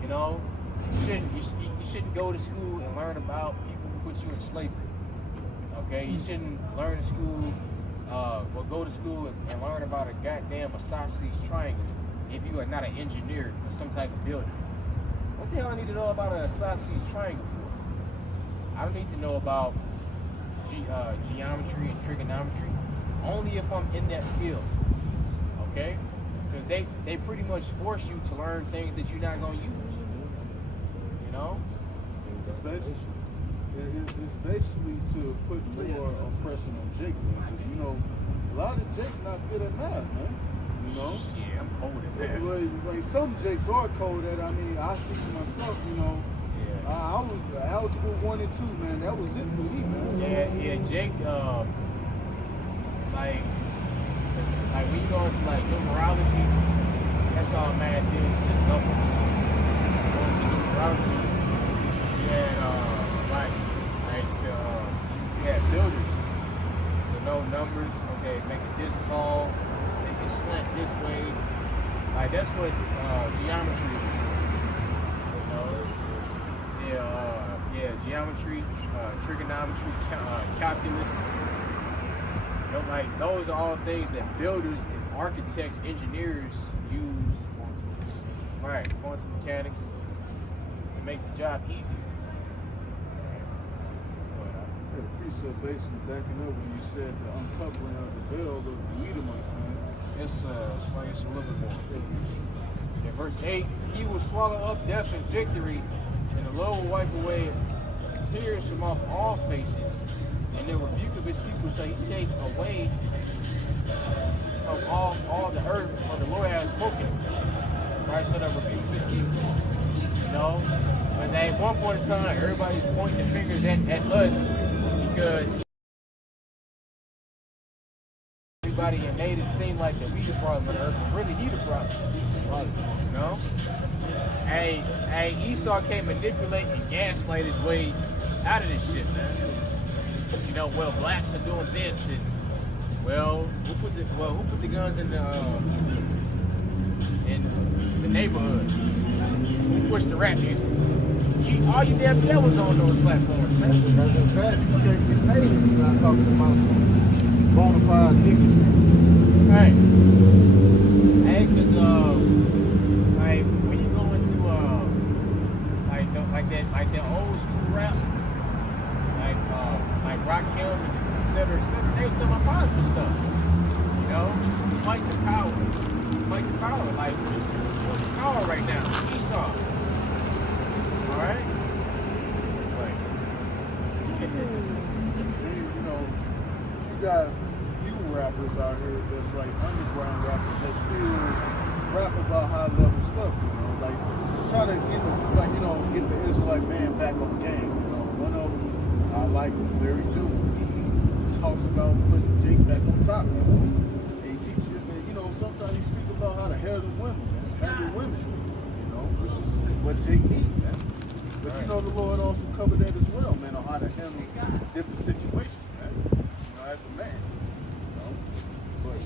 You know, you shouldn't go to school and learn about people who put you in slavery. Okay, you shouldn't learn in school, or go to school and learn about a goddamn isosceles triangle if you are not an engineer or some type of builder. What the hell I need to know about an isosceles triangle for? I don't need to know about geometry and trigonometry only if I'm in that field. Okay? Because they pretty much force you to learn things that you're not going to use. You know? It's basically to put more oppression on Jake, man. Because, you know, a lot of Jake's not good at math, man. You know? Yeah, I'm cold at that. Like some Jakes are cold at. I mean, I speak for myself, you know. Yeah. I was algebra 1 and 2, man. That was it for me, man. Yeah, Jake, like when you go into like numerology, that's all math is, just numbers. Going to numerology, you had you had builders to know numbers. Okay, make it this tall, make it slant this way. Like that's what geometry is. You know, geometry, trigonometry, calculus. You know, like those are all things that builders and architects, engineers use. Right, quantum mechanics to make the job easier. The precept basically backing up when you said the uncovering of the veil of the Edomites, man. It's a little bit more. In verse 8, he will swallow up death and victory, and the Lord will wipe away tears from off all faces, and the rebuke of his people shall he take away from all the earth, for the Lord has spoken. Right, so the rebuke of his people. You know, but at one point in time, everybody's pointing their fingers at us because everybody and made it seem like that we the problem of the earth, but really he the problem. You know? Hey, Esau can't manipulate and gaslight his way out of this shit, man. You know, well, blacks are doing this, and who put the guns in the neighborhood? Who pushed the rap music? All you damn devils on those platforms, man. That's a fact. You can't get paid if you're not talking about bona fide niggas. Right. Hey, cause like when you go into like that old school rap, like Rakim and et cetera, they still my positive stuff. You know, fight the power. Fight the power. Like what's the power right now? Esau. All right. You know, you got few rappers out here that's like underground rappers that still rap about high level stuff, you know, like try to get the Israelite man Michael, very too. He talks about putting Jake back on top, you know. And he teaches you that, you know, sometimes he speaks about how to handle women, you know, which is what Jake needs, man. But you know, the Lord also covered that as well, man, on how to handle different situations, man. You know, as a man, you know. But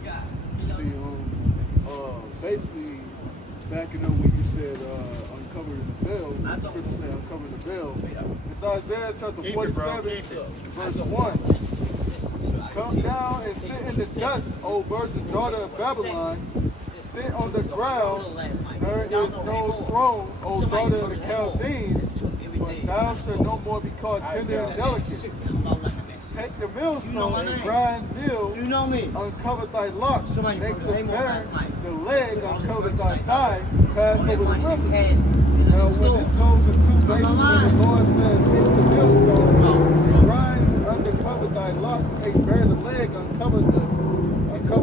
see, basically, backing up when you said uncovering the veil, the scripture said uncovering the veil. It's Isaiah chapter 47, verse 1. Come down and sit in the dust, O virgin daughter of Babylon. Sit on the ground. There is no throne, O daughter of the Chaldeans. But thou shalt no more be called tender and delicate. Take the millstone and grind meal. Uncover thy locks. Make the barren, the leg, uncover thy thigh. Pass over the river. Now when this goes into basically the Lord said, take the millstone, grind, uncover thy locks, make bare the leg, uncover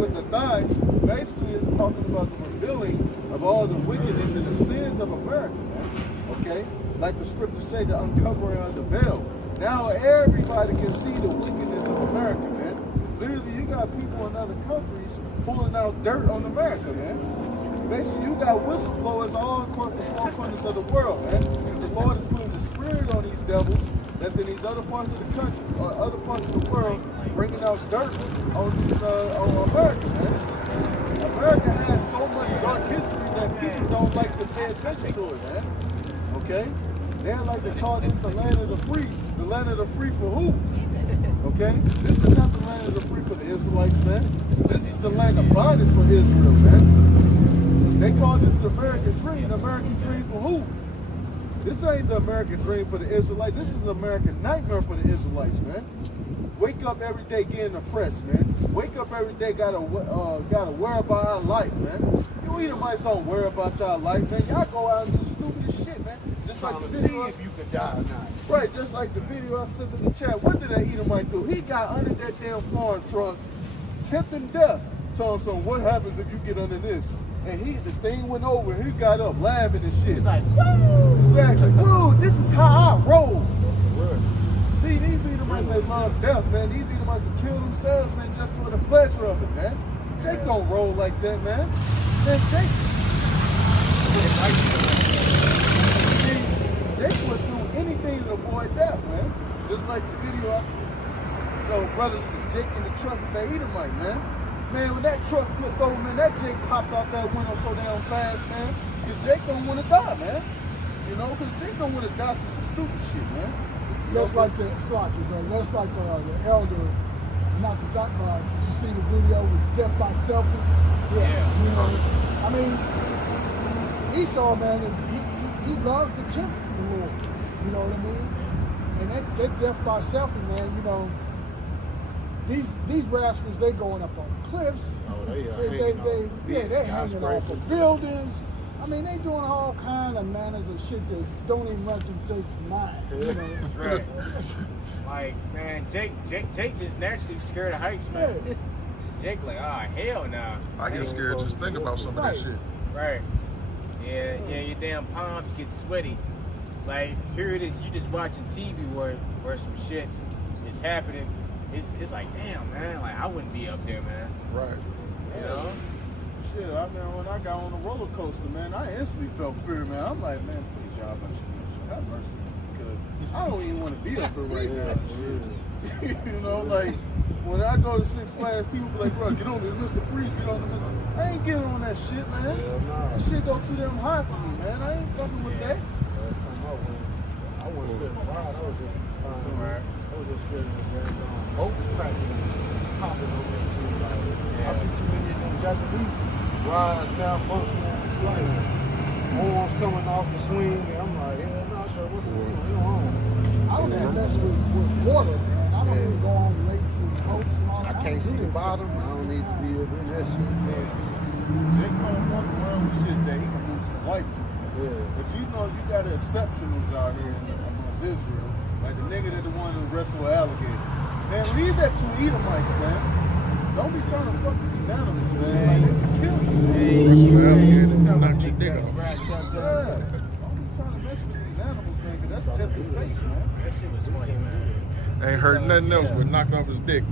the thigh. Basically it's talking about the revealing of all the wickedness and the sins of America, man. Okay? Like the scriptures say, the uncovering of the veil. Now everybody can see the wickedness of America, man. Literally, you got people in other countries pulling out dirt on America, man. Basically, you got whistleblowers all across the four corners of the world, man. And the Lord is putting the spirit on these devils that's in these other parts of the country or other parts of the world, bringing out dirt on America, man. America has so much dark history that people don't like to pay attention to it, man. Okay? They like to call this the land of the free. The land of the free for who? Okay? This is not the land of the free for the Israelites, man. This is the land of bondage for Israel, man. They call this the American dream. The American dream for who? This ain't the American dream for the Israelites. This is the American nightmare for the Israelites, man. Wake up every day getting oppressed, man. Wake up every day gotta worry about our life, man. You Edomites don't worry about y'all life, man. Y'all go out and do stupid as shit, man. Just like the video, if you could die or not. Right, just like the video I sent in the chat. What did that Edomite do? He got under that damn farm truck, tempting death. Telling some, what happens if you get under this? And the thing went over. He got up laughing and shit. He's like, woo! Exactly. Woo! This is how I roll. See, these Edomites, they love death, man. These Edomites will kill themselves, man, just for the pleasure of it, man. Jake don't roll like that, man. Man, Jake would do anything to avoid death, man. Just like the video I showed brother Jake in the truck with that Edomite, man. Man, when that truck flipped over, man, that Jake popped out that window so damn fast, man. Because Jake don't want to die, man. You know, because Jake don't want to die to some stupid shit, man. That's like the elder, not the Zakbar. You see the video with death by selfie? Yeah. You know, I mean, Esau, man, he loves the temple, the Lord. You know what I mean? And that death by selfie, man, you know, these rascals, they going up on cliffs. Oh, they hanging off of buildings. I mean, they doing all kind of manners of shit that don't even run through Jake's mind. You know? Right. Like, man, Jake just naturally scared of heights, man. Yeah. Jake like, hell nah. I get scared just think about some of that shit. Right. Yeah, your damn palms get sweaty. Like, here it is, you just watching TV where some shit is happening. It's like, damn, man, like, I wouldn't be up there, man. Right. You know? Shit, I mean, when I got on the roller coaster, man, I instantly felt fear, man. I'm like, man, please, y'all, have mercy. Because I don't even want to be up here right now. You know, like, when I go to Six Flags, people be like, bro, get on this, Mr. Freeze, get on the Mr. I ain't getting on that shit, man. That shit go too damn high for me, man. I ain't fucking with that. I wasn't feeling wild. I was just feeling very hope was cracking, popping over there too. Like, I see too many of them Japanese rides now functioning. Like, arms coming off the swing, and I'm like, hell no, sir, what's going on? I don't even mess with water, man. I don't even go on lakes and boats and all that. I can't see the bottom. I don't need to be up in that shit, man. Jake don't fuck around with shit that he can lose his life to. Yeah. But you know, you got exceptionals out here amongst Israel. Like the nigga that the one who wrestled with alligator. Man, leave that to Edomites, man. Don't be trying to fuck with these animals, man. Like, they can kill you. Wrestle with alligator, knock your dick off. Yeah. Don't be trying to mess with these animals, man, because that's tempting fate, man. That shit was funny, man. Ain't heard nothing else but knocked off his dick.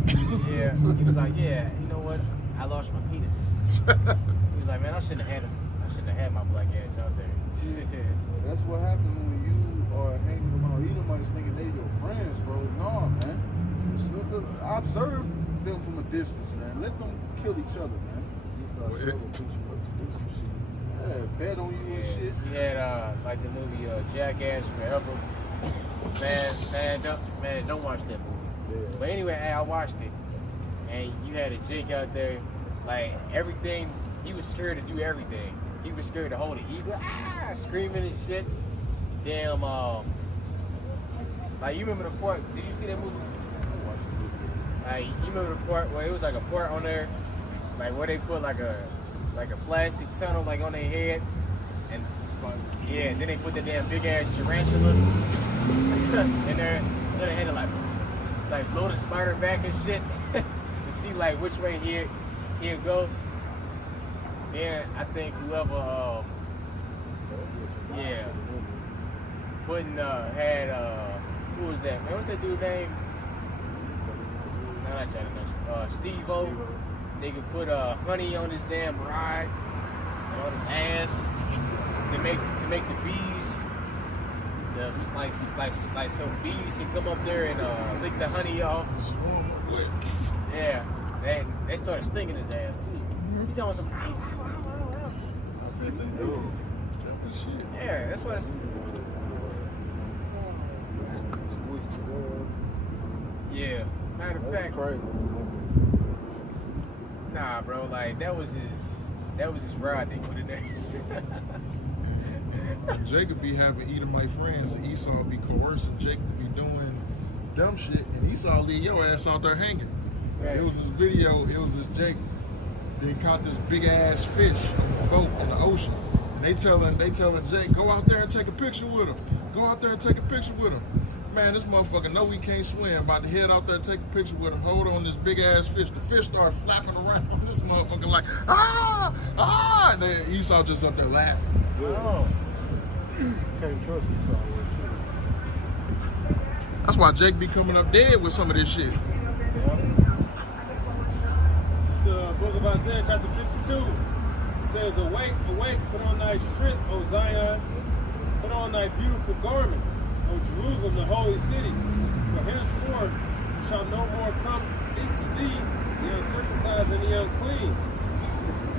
Yeah, he was like, yeah, you know what? I lost my penis. He was like, man, I shouldn't have had him. I shouldn't have had my black ass out there. That's what happens when you are hanging around Edomites thinking they your friends, bro. No, man. Observe them from a distance, man. Let them kill each other, man. Yeah, bet on you and shit. You had like the movie Jackass Forever. Man, don't watch that movie. Yeah. But anyway, I watched it, and you had a Jake out there, like everything. He was scared to do everything. He was scared to hold an eagle, screaming and shit. Damn, like you remember the part? Did you see that movie? Like you remember the part where it was like a part on there, like where they put like a plastic tunnel like on their head, and yeah, then they put the damn big ass tarantula in there, and they had to like blow the spider back and shit to see like which way he'd go. Then I think whoever putting had who was that? Man, what's that dude's name? No, not Johnny Nuts. Steve-O. Nigga put honey on his damn ride, on his ass to make the bees, like so bees can come up there and lick the honey off. Yeah, they started stinging his ass too. He's on some. Yeah, that's what it's. Yeah, matter of fact. Nah, bro, like that was his rod they put in there. Jacob be having Edomite friends, and Esau be coercing Jacob to be doing dumb shit, and Esau leave your ass out there hanging. Right. It was this video, it was this Jacob. They caught this big ass fish on the boat in the ocean. And they telling Jake, go out there and take a picture with him. Go out there and take a picture with him. Man, this motherfucker know he can't swim. About to head out there, take a picture with him, hold on this big ass fish. The fish started flapping around on this motherfucker like, ah! And then Esau just up there laughing. Oh. Can't trust Esau. That's why Jake be coming up dead with some of this shit. It's the book of Isaiah, chapter 52. It says, awake, awake, put on thy strength, O Zion. Put on thy beautiful garments, O Jerusalem, the holy city. For henceforth shall no more come into thee the uncircumcised and the unclean.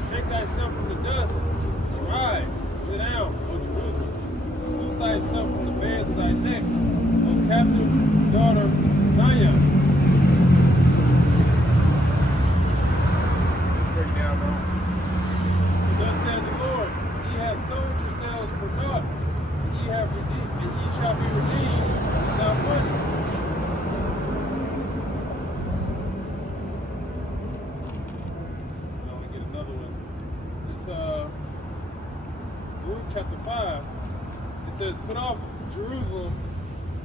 Shake thyself from the dust. Arise, sit down, O Jerusalem. Loose thyself from the bands of thy neck, O captive daughter Zion. Break down, bro. Thus saith the Lord, ye have sold yourselves for naught, and ye have redeemed, and ye shall be redeemed without money. I want to get another one. It's Luke chapter 5. It says, put off Jerusalem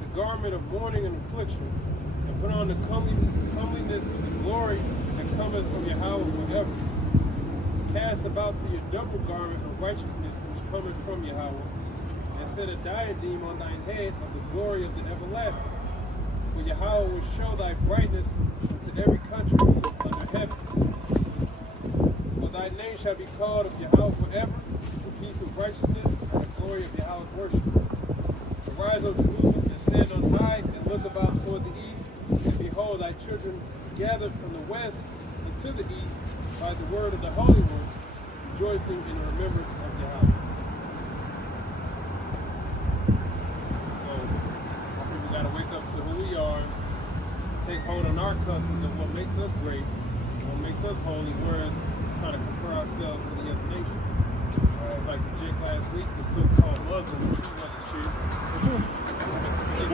the garment of mourning and affliction, and put on the comeliness with the glory that cometh from Yahweh forever. Cast about thee a double garment of righteousness which cometh from Yahweh, and set a diadem on thine head of the glory of the everlasting. For Yahweh will show thy brightness unto every country under heaven. For thy name shall be called of Yahweh forever, the peace of righteousness and the glory of Yahweh's worship. Arise, O Jerusalem, and stand on high, and look about toward the east, and behold, thy children gathered from the west and to the east by the word of the Holy One, rejoicing in the remembrance of Yahweh. So, I think we got to wake up to who we are, take hold on our customs of what makes us great, what makes us holy, whereas trying to compare ourselves to the other nations. Like the Jake last week, the so-called Muslim, he wasn't shit. We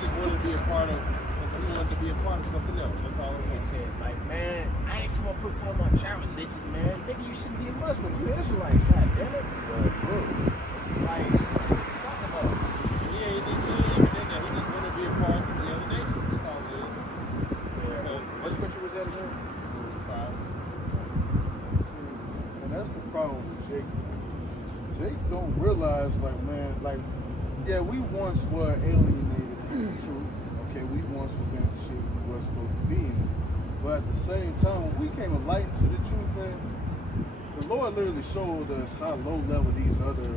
just wanted to be a part of something. We wanted to be a part of something else. That's all it They was. said, like, man, I ain't come up here talking about your religion, man. Nigga, you shouldn't be a Muslim. You Israelite. God damn it. Like, talk about it. He ain't even did that. He just wanted to be a part of the other nation. That's all it is. Because What scripture was that again? 5. And that's the problem with Jake. Jake don't realize, like, man, like, yeah, we once were alienated, true, okay, we once was in shit we wasn't supposed to be in. But at the same time, when we came enlightened to the truth, man, the Lord literally showed us how low level these other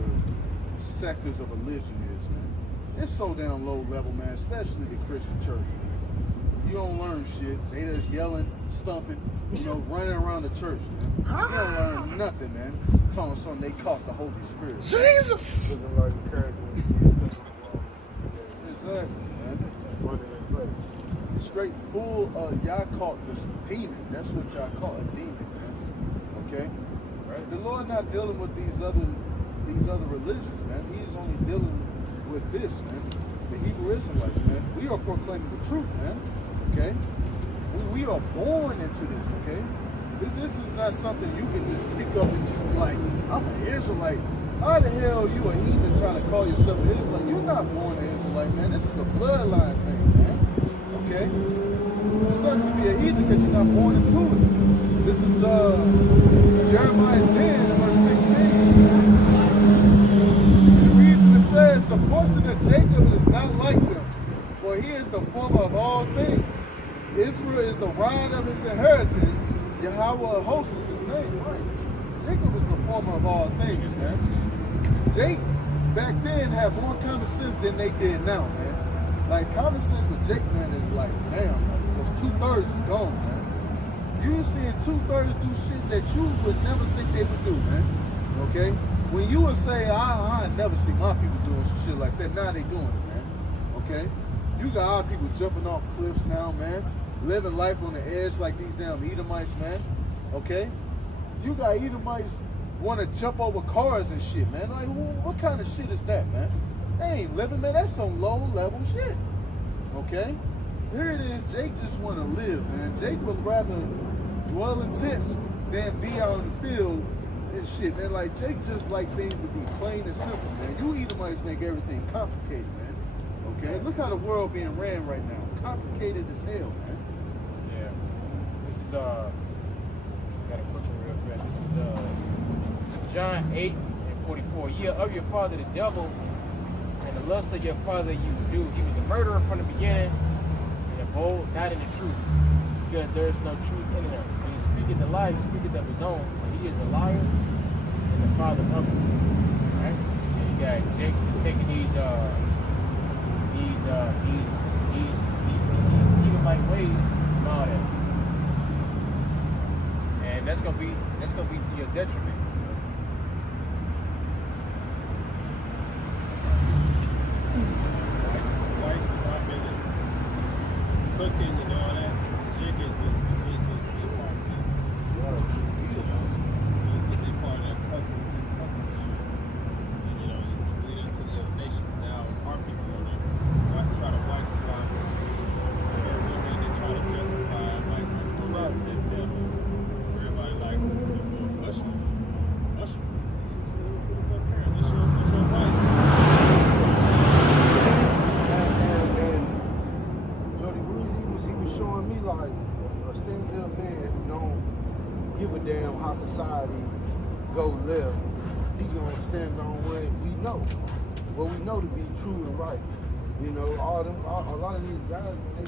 sectors of religion is, man. It's so damn low level, man, especially the Christian church, man. You don't learn shit. They just yelling, stumping, running around the church, man. You don't learn nothing, man. Telling something they caught the Holy Spirit. Jesus! Looking like a character. Exactly, man. Straight full, y'all caught this demon. That's what y'all call a demon, man. Okay? Right. The Lord not dealing with these other religions, man. He's only dealing with this, man. The Hebrew Israelites, man. We are proclaiming the truth, man. Okay? We are born into this, okay? This is not something you can just pick up and just be like, I'm an Israelite. How the hell you a heathen trying to call yourself an Israelite? You're not born an Israelite, man. This is a bloodline thing, man. Okay? It sucks to be a heathen because you're not born into it. This is Jeremiah 10, verse 16. The reason it says, the portion of Jacob is not like them, for he is the former of all things. Israel is the rod of his inheritance. Yahweh of hosts is his name. Right. Jacob is the former of all things, man. Jake back then had more common sense than they did now, man. Like, common sense with Jake, man, is like, damn, man, because 2/3 is gone, man. You seeing 2/3 do shit that you would never think they would do, man. Okay? When you would say, I never see my people doing some shit like that, now they doing it, man. Okay? You got our people jumping off cliffs now, man. Living life on the edge like these damn Edomites, man. Okay? You got Edomites want to jump over cars and shit, man. Like, what kind of shit is that, man? They ain't living, man. That's some low-level shit. Okay? Here it is. Jake just want to live, man. Jake would rather dwell in tents than be out in the field and shit, man. Like, Jake just like things to be plain and simple, man. You Edomites make everything complicated, man. Okay? Look how the world being ran right now. Complicated as hell, man. Yeah. This is, got a quick one real fast. This is John 8:44. Ye are of your father the devil, and the lust of your father you will do. He was a murderer from the beginning, and abode not in the truth, because there is no truth in him. When he speaketh the lie, he speaketh of his own, for he is a liar and the father of it. Right? And you got Jake's just taking these Edomite ways and all that. And that's gonna be to your detriment. Cooking and all that. Jake is this part of that cooking. And leading to the other nations now. Our people want to try to white swap. Everything they try to justify like everybody like Russian. It's your white. Showing me like a stand-up man who don't give a damn how society go left. He gonna stand on what we know to be true and right. A lot of these guys, man,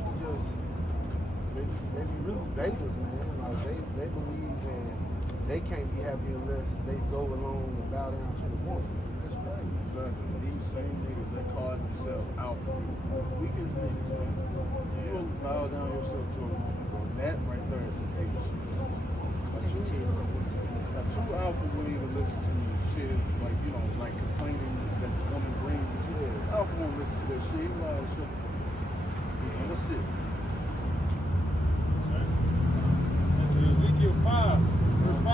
they be really betas, man. Like they believe and they can't be happy unless they go along and bow down to the woman. That's right. Exactly. These same niggas that call themselves alpha, weakest niggas, man. You will bow down yourself to a woman. That right there is some hate shit. A true alpha wouldn't even listen to shit like, like complaining that the woman brings and shit. Alpha won't listen to that shit. He like, shit. That's it. This is Ezekiel 5, verse 5.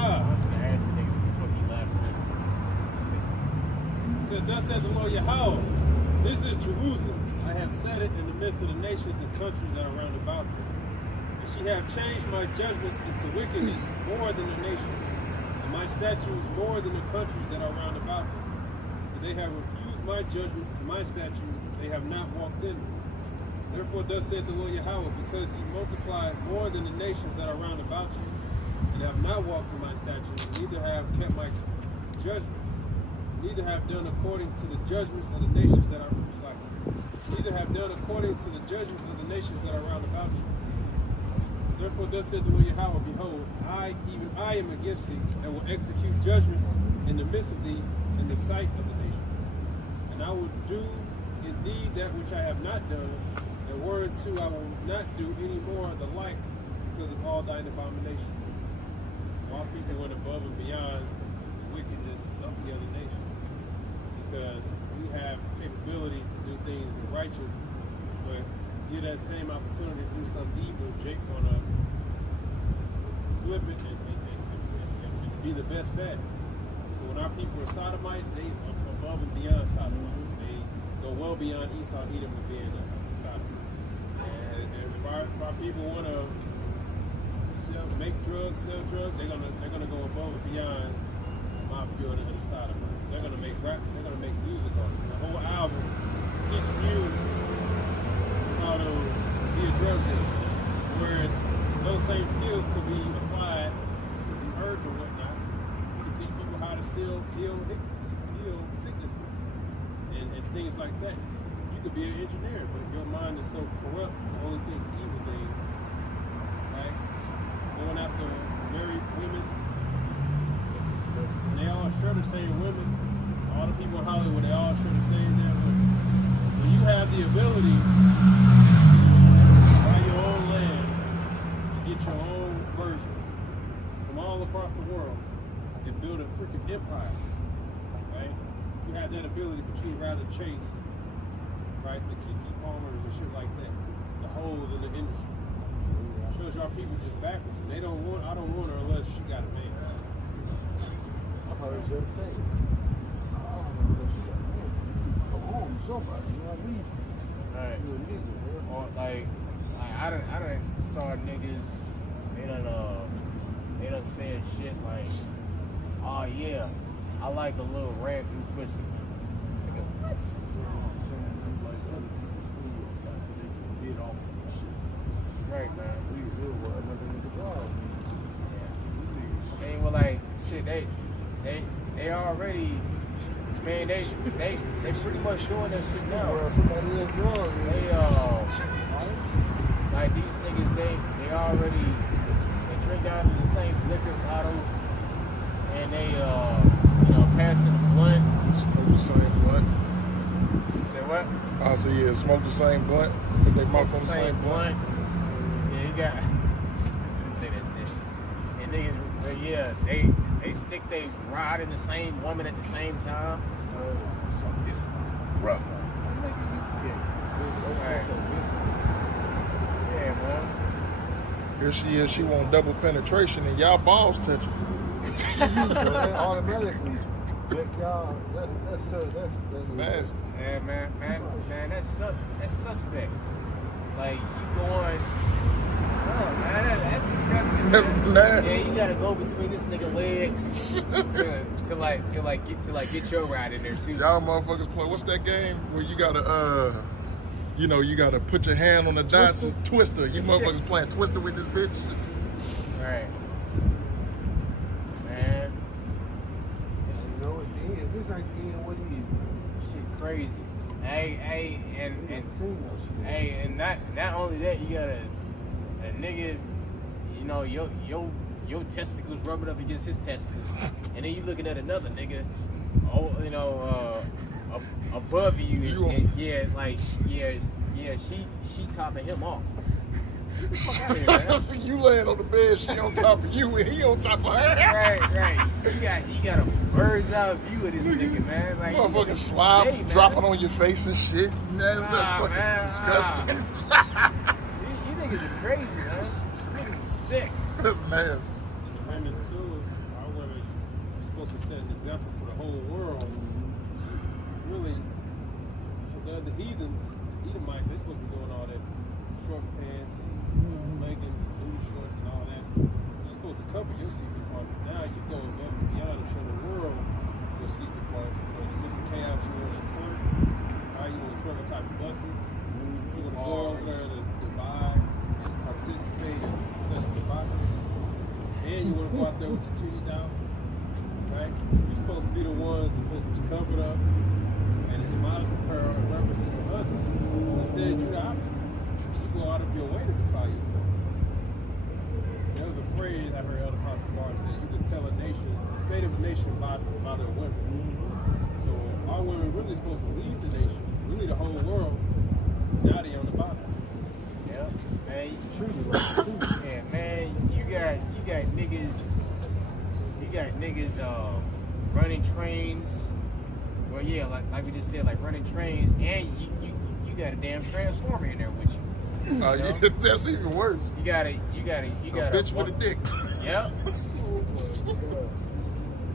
It said, thus said the Lord Yahweh, this is Jerusalem. I have set it in the midst of the nations and countries that are round about her. And she hath changed my judgments into wickedness more than the nations, and my statutes more than the countries that are round about her. For they have refused my judgments and my statutes, they have not walked in them. Therefore thus saith the Lord Yahweh, because ye multiplied more than the nations that are round about you, and have not walked in my statutes, neither have kept my judgment, neither have done according to the judgments of the nations that are neither have done according to the judgments of the nations that are round about you. Therefore, thus said the Lord Yahweh, behold, even I am against thee, and will execute judgments in the midst of thee in the sight of the nations. And I will do in thee that which I have not done, and whereunto I will not do any more the like, because of all thine abominations. So our people went above and beyond the wickedness of the other nations, because we have capability to do things righteous, but get that same opportunity to do something evil, Jake wanna flip it and be the best at it. So when our people are sodomites, they are above and beyond sodomites. They go well beyond Esau and Edom and being a sodomite. And if our people wanna make drugs, sell drugs, they're gonna go above and beyond the mafia and the sodomites. They're gonna make rap, they're gonna make music on it. The whole album teaching you how to be a drug dealer, whereas those same skills could be applied to some herbs or whatnot. You can teach people how to heal sicknesses and things like that. You could be an engineer, but your mind is so corrupt to only think evil things, right? Going after married women, and they all share the same women. All the people in Hollywood, they all share the same damn women. When you have the ability to buy your own land, get your own versions from all across the world, and build a freaking empire, right? You have that ability, but you'd rather chase, right, the Kiki Palmers and shit like that, the holes in the industry. Shows y'all people just backwards, and I don't want her unless she got a man. I heard you say. Somebody, you know what I mean? Right. You a nigga, man. Or I done saw niggas, they done said shit like, oh yeah, I like a little red through pussy. Nigga, what? Right, man. Yeah. They were like, shit, they already, man, they pretty much showing that shit now. Well, somebody else drugs, They like these niggas, they already drink out of the same liquor bottle, and they passing the blunt. Smoke the same blunt. Say what? I say yeah, smoke the same blunt, but they smoke on the same blunt. Yeah, you got. Didn't say that shit. And niggas, but yeah, they stick they ride in the same woman at the same time. It's rough. Right. Yeah, man. Here she is. She want double penetration, and y'all balls touching. They automatically make y'all. That's Nasty. Yeah, man, that's suspect. Like you going, oh man, that's disgusting. That's man. nasty. Yeah, you gotta go between this nigga legs to get your ride in there too. Y'all motherfuckers play. What's that game where you gotta you gotta put your hand on the dots and Twister. You motherfuckers playing Twister with this bitch. Right. Man. You know, it's the end. This ain't the end. What it is? Shit crazy. Hey, and not only that, you got a nigga, your testicles rubbing up against his testicles, and then you looking at another nigga, above you, she topping him off. Get the fuck out of here, man. You laying on the bed, she on top of you, and he on top of her. Right. You got a bird's eye view of this nigga, man. Like, Motherfucking slob hey, dropping on your face and shit. That's fucking disgusting. You niggas are crazy, man. You niggas are sick. That's nasty. And the women too, our women are supposed to set an example for the whole world. Really, the heathens, the Edomites, they're supposed to be doing all that short pants and leggings and booty shorts and all that. You're supposed to cover your secret part. Now you go above and beyond and show the world your secret part. You Mr. Chaos, you want to twerk. Right? You want to twerk on top of buses. You want to go over there to buy and participate in sexual provocative. And you want to go out there with your titties out. right? You're supposed to be the ones that's supposed to be covered up, and it's modest apparel and referencing your husband. Instead, you're the opposite. You go out of your way to defile yourself. There was a phrase I heard Elder Pastor Barr say, you can tell a nation, the state of a nation by their women. So our women really supposed to lead the nation, really the whole world. Now they on the bottom. Yeah, man. Yeah, man. You got niggas running trains. Well, yeah, like we just said, like running trains, and you got a damn transformer in there with you. Yeah, that's even worse. You got a bitch with a dick. Yep.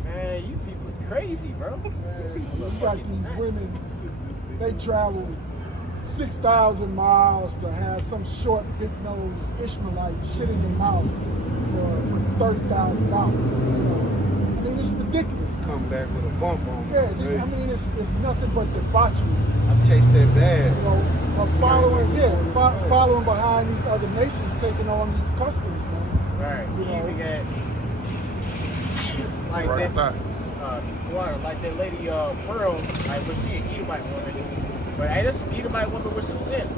Man, you people crazy, bro. You got these women, they travel 6,000 miles to have some short, big-nosed Ishmaelite shit in their mouth for $30,000. I mean, it's ridiculous. Come back with a bump on Yeah, it. I mean, it's nothing but debauchery. I chased that bag. You know, following behind these other nations, taking on these customs, man. Right. You You know. even got like that. Water, like that lady Pearl, like was she an Edomite woman? But hey, that's an Edomite woman with some sense.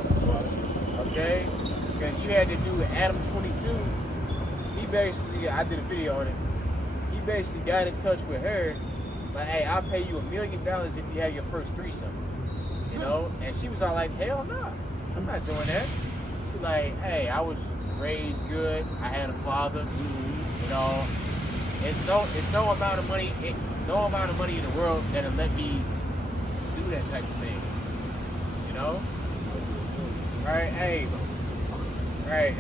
Okay? Because you had to do with Adam 22. He basically, I did a video on it. He basically got in touch with her, like, hey, I'll pay you $1 million if you have your first threesome. You know? And she was all like, hell no, I'm not doing that. She's like, hey, I was raised good. I had a father. You know, it's no amount of money. No amount of money in the world that'll let me do that type of thing. You know? Right? Hey. Right.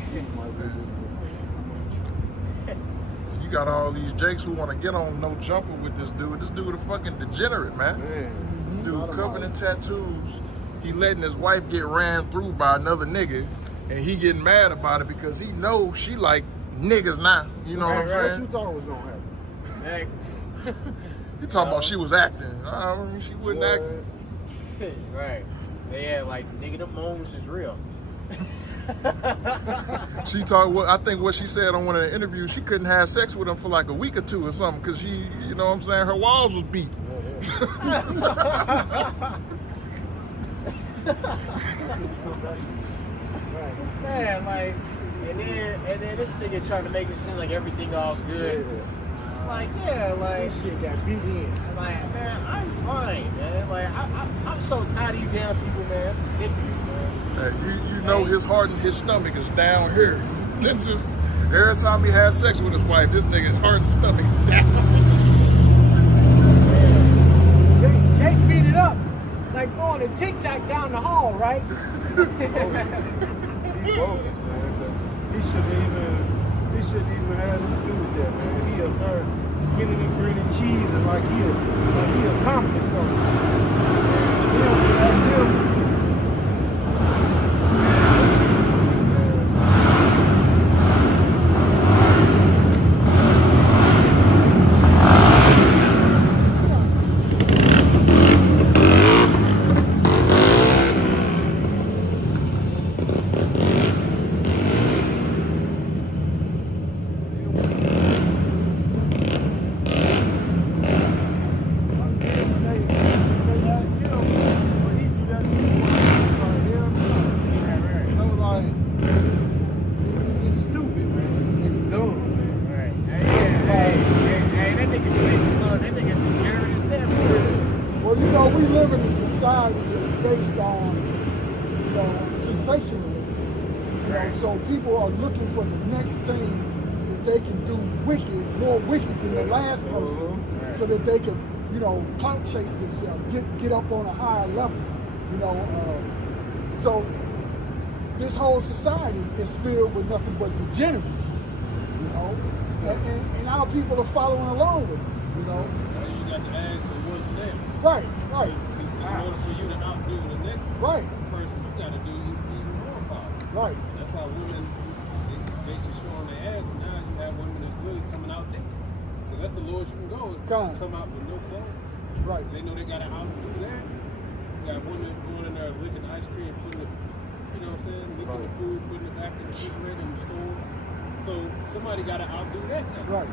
You got all these jakes who want to get on no jumper with this dude. This dude a fucking degenerate, man. This dude covered in tattoos. He letting his wife get ran through by another nigga, and he getting mad about it because he knows she like niggas now. You know what I'm saying? What you thought was gonna happen? You talking about she was acting. She wasn't acting. Right. Yeah, like, nigga, the moans is real. She talked. I think what she said on one of the interviews, she couldn't have sex with him for like a week or two or something because she, you know what I'm saying, her walls was beat. Man, like, and then this nigga trying to make it seem like everything all good. Like, yeah, like, Shit got beat in. like, man, I'm fine, man. Like, I'm so tired of you damn people, man. It's ridiculous, man. You know his heart and his stomach is down here. It's just every time he has sex with his wife, this nigga's heart and stomach's down. Jake beat it up like throwing a tic-tac down the hall, right? He bogus, man. 'Cause he shouldn't even have nothing to do with that, man. He up there skinning and grinning cheese and like he accomplished something. And that's him. So people are looking for the next thing that they can do more wicked than the last person, so that they can, you know, clout chase themselves, get up on a higher level, you know. So this whole society is filled with nothing but degenerates, you know, and our people are following along with it, you know. Now you got to ask for what's next. Right. Because in order for you to outdo the next person, you got to do even more power. Right. That's why women, basically showing their ass, now you have women that's really coming out naked. Because that's the lowest you can go, is just come out with no clothes. Right. Because they know they got to outdo that. You got women going in there licking ice cream, putting it, you know what I'm saying, licking the food, putting it back in the refrigerator in the store. So somebody got to outdo that now. Right.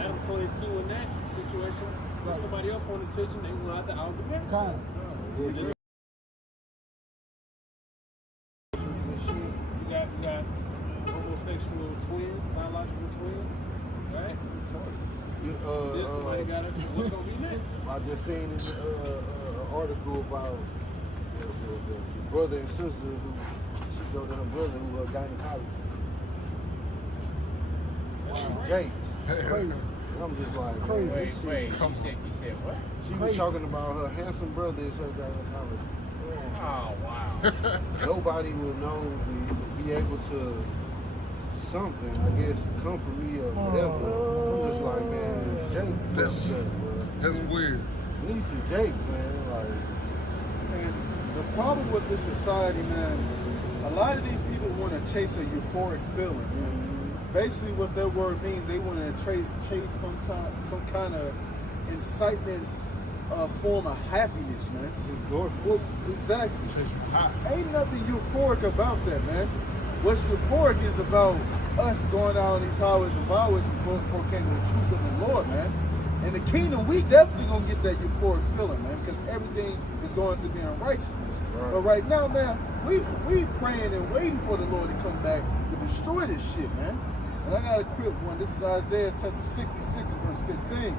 Adam 22 in that situation. If somebody else wanted attention, they will have to out the back. Kind. Just you got homosexual twins, biological twins, right? This somebody got it. What's gonna be next? I just seen an article about the brother and sister who she go to her brother who are gynecologist. James. Crazy. I'm just like, Crazy. Wait, you said what? she was talking about her handsome brother is her gynecologist. Oh, wow. Nobody will know, be able to something, I guess, come for me or whatever. I'm just like, man, Jake, That's weird. Niece and Jake, man, like. And the problem with this society, man, a lot of these people want to chase a euphoric feeling. Basically, what that word means, they want to chase some kind of incitement form of happiness, man. Exactly. Ain't nothing euphoric about that, man. What's euphoric is about us going out on these highways and byways and proclaiming the truth of the Lord, man. In the kingdom, we definitely gonna get that euphoric feeling, man, because everything is going to be in righteousness. Right. But right now, man, we praying and waiting for the Lord to come back to destroy this shit, man. And I got a quick one. This is Isaiah chapter 66, verse 15.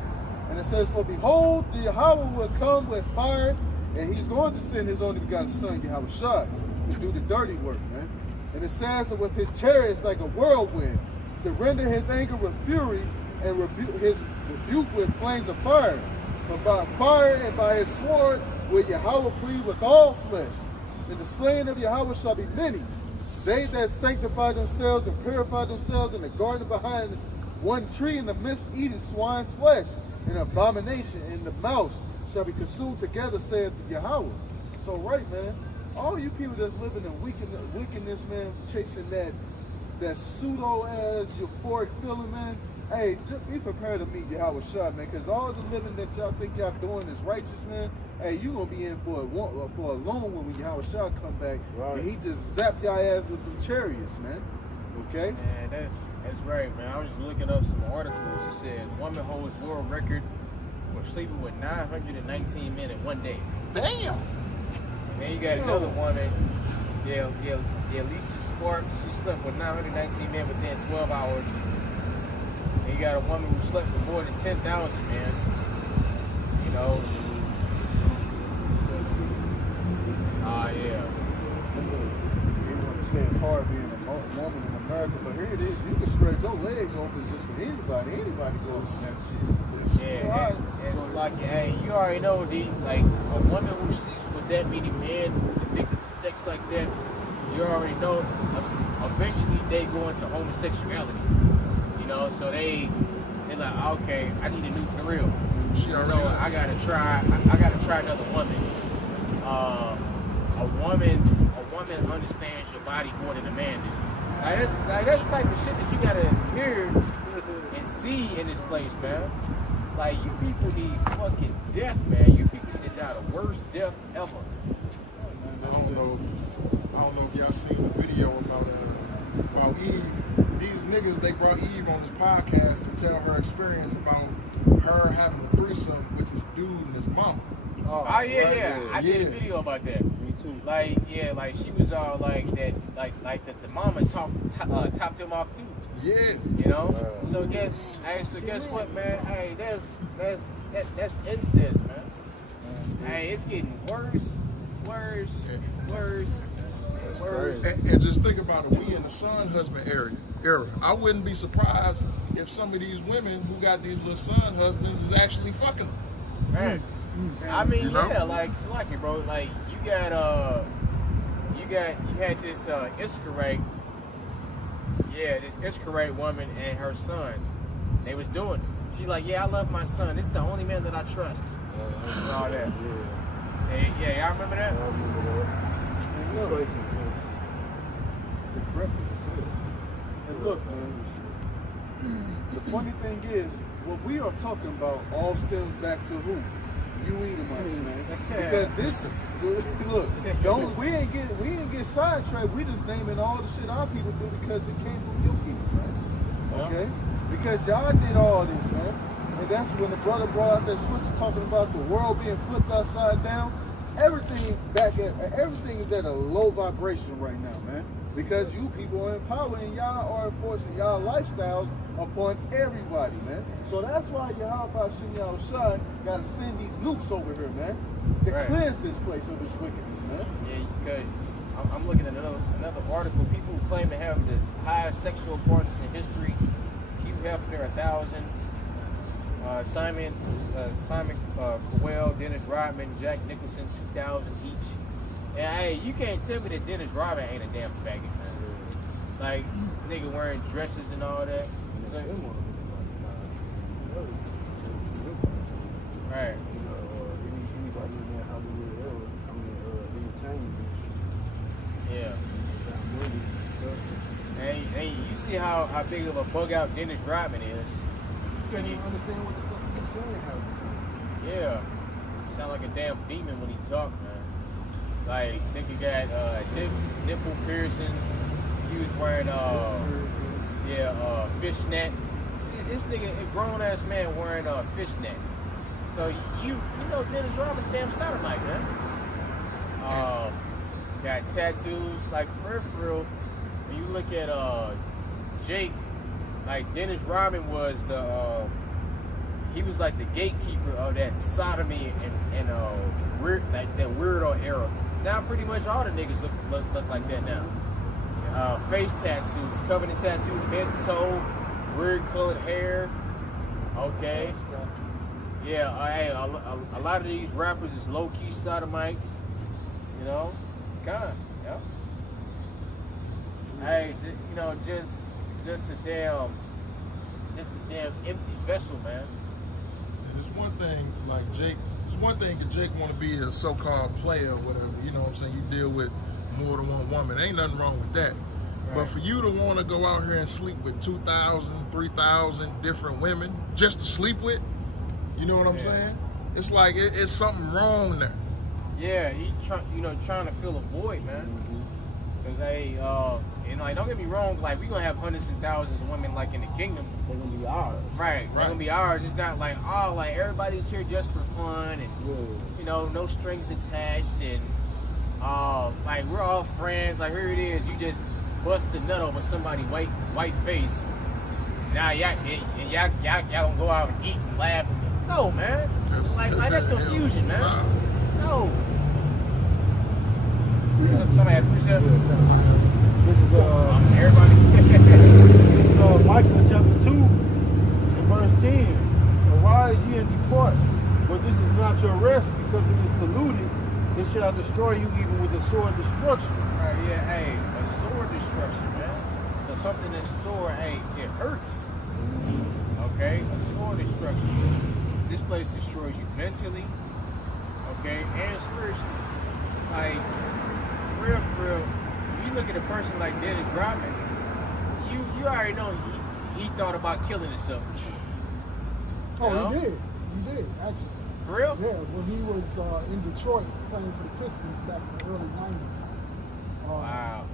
And it says, "For behold, the Yahweh will come with fire, and he's going to send his only begotten son, Yahweh Shai, to do the dirty work, man. And it says, with his chariots like a whirlwind, to render his anger with fury, and his rebuke with flames of fire. For by fire and by his sword will Yahweh plead with all flesh. And the slain of Yahweh shall be many. They that sanctify themselves and purify themselves in the garden behind one tree in the midst eating swine's flesh, an abomination, and the mouse shall be consumed together, saith Yahweh." So right, man, all you people that's living in wickedness, man, chasing that pseudo-ass euphoric feeling, man, hey, just be prepared to meet Yahweh Shai, man, because all the living that y'all think y'all doing is righteous, man. Hey, you gonna be in for a long one when Yahweh Shai come back, right, and he just zap y'all ass with them chariots, man. Okay? Man, that's right, man. I was just looking up some articles. It says woman holds world record for sleeping with 919 men in one day. Damn. And then you got another woman, Lisa Sparks. She slept with 919 men within 12 hours. And you got a woman who slept with more than 10,000 men. You know. Yeah. Everyone say it's hard being a woman in America, but here it is. You can spread your legs open just for anybody. Anybody goes from that shit. Yeah, it's like, hey, you already know, like a woman who sleeps with that many men, who's addicted to sex like that, you already know, eventually they go into homosexuality. You know, so they're like, okay, I need a new thrill. So I gotta try another woman. A woman understands your body more than a man does. Like that's the type of shit that you gotta hear and see in this place, man. Like, you people need fucking death, man. You people need to die the worst death ever. I don't know if y'all seen the video about Eve. These niggas, they brought Eve on this podcast to tell her experience about her having a threesome with this dude and his mama. Oh yeah. I did a video about that. Me too. Like she was all like that, like that the mama topped him off too. Yeah. You know. So guess what, man? Hey, that's incest, man. Hey, it's getting worse. And just think about it. We in the son husband era. I wouldn't be surprised if some of these women who got these little son husbands is actually fucking them. Man. I mean, you know? yeah, like bro, like you had this Iskarite woman and her son. They was doing it. She's like, yeah, I love my son. It's the only man that I trust. And all that. Yeah, y'all remember that? And look, and look, man, the funny thing is, what we are talking about all stems back to who? You Edomites, man. Because this, look, we ain't get sidetracked. We just naming all the shit our people do because it came from you people, right? Okay. Because y'all did all this, man. And that's when the brother brought out that scripture talking about the world being flipped upside down. Everything is at a low vibration right now, man. Because you people are in power and y'all are enforcing y'all lifestyles upon everybody, man. So that's why Yahweh Shem Shai gotta send these nukes over here, man, to cleanse this place of this wickedness, man. Yeah, because I'm looking at another article. People who claim to have the highest sexual partners in history. Hugh Hefner, 1,000. Simon Cowell, Dennis Rodman, Jack Nicholson, 2,000 each. And hey, you can't tell me that Dennis Rodman ain't a damn faggot, man. Like, nigga wearing dresses and all that. Right. Anybody in that Hollywood era, entertainment. Yeah. And you see how big of a bug out Dennis Rodman is. You can't even understand what the fuck he's saying half the time. Yeah. Sound like a damn demon when he talk, man. Like, nigga got nipple piercings. He was wearing fishnet. This nigga, a grown ass man wearing fishnet. So you know Dennis Rodman damn sodomite, man. Got tattoos, like for real. When you look at Jake, like Dennis Rodman was he was like the gatekeeper of that sodomy and weird, like that weirdo era. Now pretty much all the niggas look like that now. Face tattoos, covenant tattoos, head to toe, weird colored hair. Okay. Yeah, a lot of these rappers is low key sodomites. You know, kinda. Yeah. Hey, you know, just a damn empty vessel, man. And it's one thing, like Jake. It's one thing if Jake want to be a so-called player or whatever. You know what I'm saying? You deal with more than one woman. Ain't nothing wrong with that. Right. But for you to want to go out here and sleep with 2,000, 3,000 different women just to sleep with, you know what I'm saying? It's like it's something wrong there. Yeah, he trying to fill a void, man. Cause like don't get me wrong, like we gonna have hundreds and thousands of women like in the kingdom. They're gonna be ours. Right. They're gonna be ours. It's not like like everybody's here just for fun and no strings attached and like we're all friends. Like here it is, you just bust a nut over somebody's white face. Now y'all gonna go out and eat and laugh. No, man. That's confusion, man. Wow. No. Somebody had precept. This is everybody. This is Micah chapter 2 and verse 10. Arise ye and depart, but this is not your rest, because it is polluted. It shall destroy you even with a sword destruction. Right, yeah, hey, a sword destruction, man. So something that's sore, hey, it hurts. Okay, a sword destruction. This place destroys you mentally, okay, and spiritually. Like, for real, when you look at a person like Dennis Rodman, you already know he thought about killing himself. Oh, he did, actually. For real? Yeah, when he was in Detroit playing for the Pistons back in the early 90s. Wow.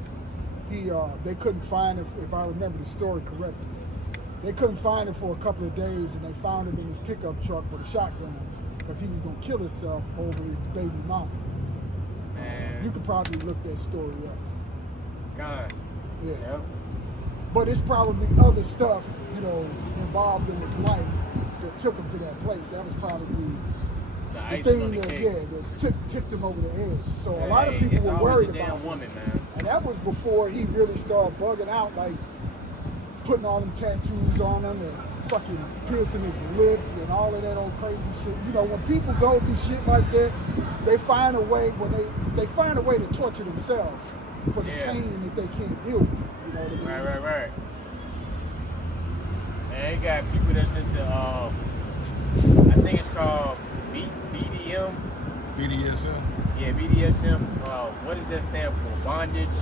They couldn't find him, if I remember the story correctly. They couldn't find him for a couple of days, and they found him in his pickup truck with a shotgun because he was going to kill himself over his baby mama. Man. You could probably look that story up. God. Yeah. Yep. But it's probably other stuff, involved in his life that took him to that place. That was probably the thing that tipped him over the edge. So a lot of people were worried about him. Woman, man. And that was before he really started bugging out, like putting all them tattoos on him and fucking piercing his lip and all of that old crazy shit. When people go through shit like that, they find a way to torture themselves for the pain that they can't deal with. You know what I mean? Right. And they got people that's into I think it's called BDM. BDSM. Yeah, BDSM. What does that stand for? Bondage.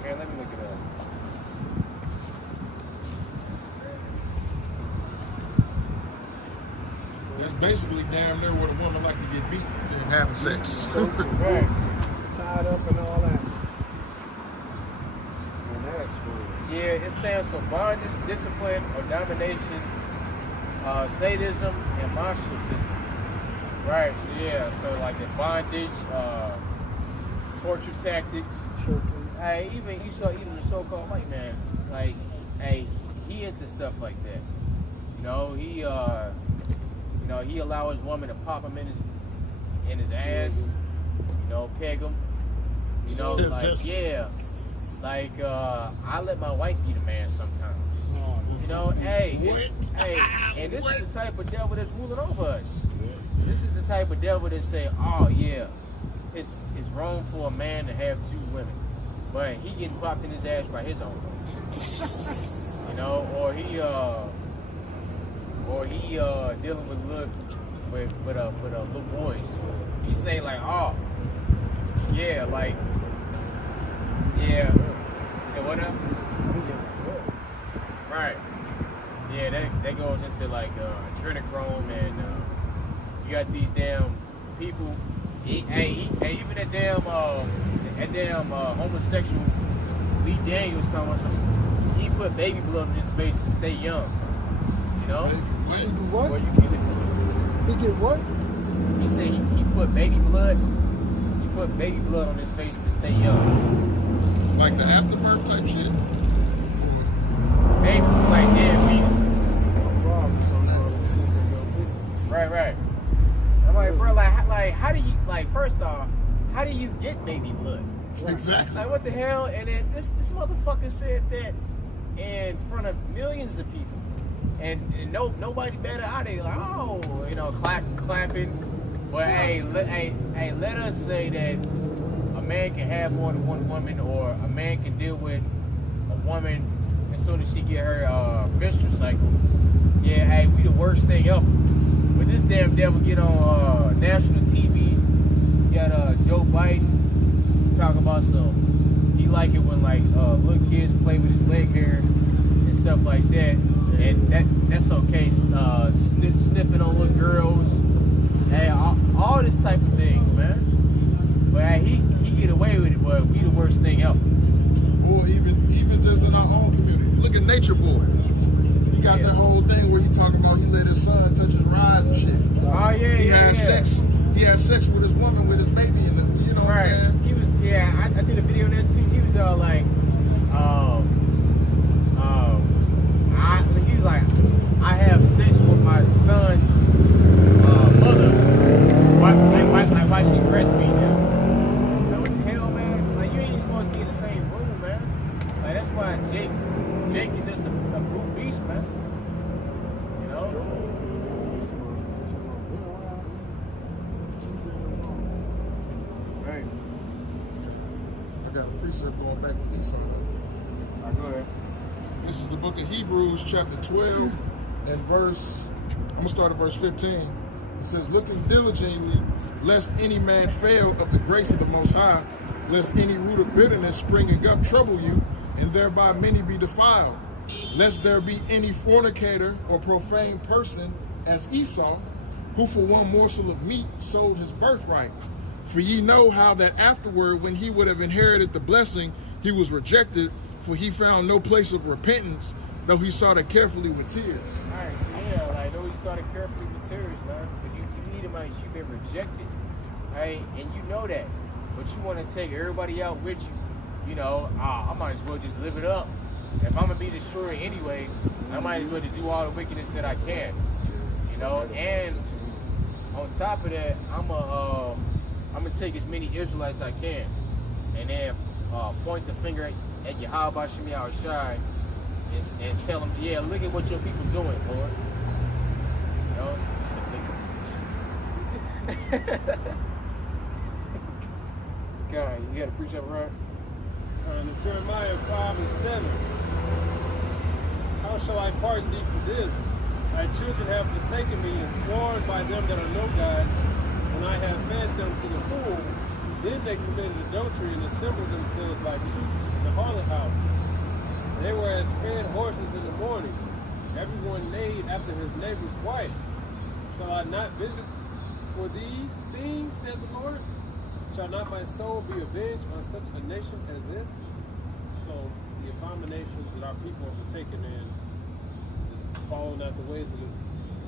Okay, let me look it up. That's basically damn near what a woman like to get beat and having sex. Right. Tied up and all that. And that's for Yeah, it stands for bondage, discipline, or domination, sadism, and monstracism. Right, so yeah, so like the bondage, torture tactics. Hey, even you saw even the so-called white man, like, hey, he into stuff like that. You know, he allow his woman to pop him in his ass. You know, peg him. You know, like yeah, like I let my wife be the man sometimes. You know, hey, and this is the type of devil that's ruling over us. This is the type of devil that say, oh yeah, it's wrong for a man to have two women, but he getting popped in his ass by his own woman. You know, or he dealing with little boys. He say like, oh yeah, like yeah. So what up? Right. Yeah, that goes into like adrenochrome and you got these damn people. Even that damn homosexual Lee Daniels talking about something. He put baby blood in his face to stay young. You know? He do what? Where you get it from? He get what? He said he put baby blood. He put baby blood on his face to stay young. Like the afterbirth type shit. Baby, like dead fetuses. Right. I'm like, bro, like, how do you, like, first off, how do you get baby blood? Exactly. Like, what the hell? And then this motherfucker said that in front of millions of people, and nobody better out there. Like, oh, you know, clapping. But hey, let us say that a man can have more than one woman, or a man can deal with a woman as soon as she get her menstrual cycle. Yeah, hey, we the worst thing ever. But this damn devil get on national TV. You got Joe Biden talking about he like it when like little kids play with his leg hair and stuff like that, and that's okay. Sniffing on little girls, hey, all this type of things, man. But hey, he get away with it, but we the worst thing ever. Or even just in our own community. Look at Nature Boy. He got that whole thing where he talking about he let his son touch his ride and shit. Oh yeah, he had sex. He had sex with his woman, with his baby, and you know what I'm saying? He was, I did a video on that too. He was like, he was like, I have sex with my son's mother. Why she breastfeeding him? Like, what the hell, man? Like, you ain't even supposed to be in the same room, man. Like, that's why Jake is just a brute beast, man. You know? Right. I got a precept going back to Esau. All right, go ahead. This is the book of Hebrews, chapter 12, and I'm going to start at verse 15. It says, looking diligently, lest any man fail of the grace of the Most High, lest any root of bitterness springing up trouble you, and thereby many be defiled. Lest there be any fornicator or profane person as Esau, who for one morsel of meat sold his birthright. For ye know how that afterward, when he would have inherited the blessing, he was rejected, for he found no place of repentance, though he sought it carefully with tears. All right, so yeah, like, though he started carefully with tears, man, because you need him, like, you've been rejected, right? And you know that, but you want to take everybody out with you. You know, I might as well just live it up. If I'm gonna be destroyed anyway, I might as well just do all the wickedness that I can. You know, and on top of that, I'm gonna take as many Israelites as I can, and then point the finger at Yahweh Shemi Al-Shai and tell them, yeah, look at what your people doing, Lord. You know? God, you gotta preach up right. In Jeremiah 5 and 7. How shall I pardon thee for this? Thy children have forsaken me and sworn by them that are no God. When I have fed them to the full, then they committed adultery and assembled themselves like sheep in the harlot house. They were as fed horses in the morning. Everyone neighed after his neighbor's wife. Shall I not visit for these things, said the Lord? Shall not my soul be avenged on such a nation as this? So the abominations that our people are partaking in is following out the ways of the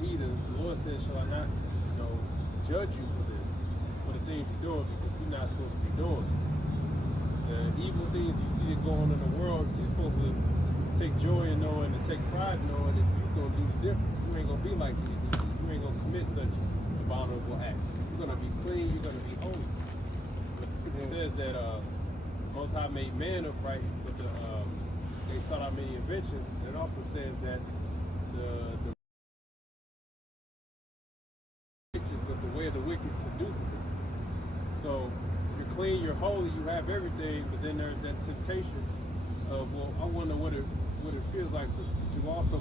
heathens. The Lord says, shall I not, judge you for this, for the things you're doing, because we're not supposed to be doing it. The evil things you see that go on in the world, you're supposed to take joy in knowing and take pride in knowing that you're going to do different. You ain't going to be like these evils. You ain't going to commit such abominable acts. You're going to be clean. You're going to be holy. But the scripture says that Most High made man upright, but they sought out many inventions. It also says that the riches, but the way of the wicked seduces them. So you're clean, you're holy, you have everything, but then there's that temptation of, well, I wonder what it feels like to also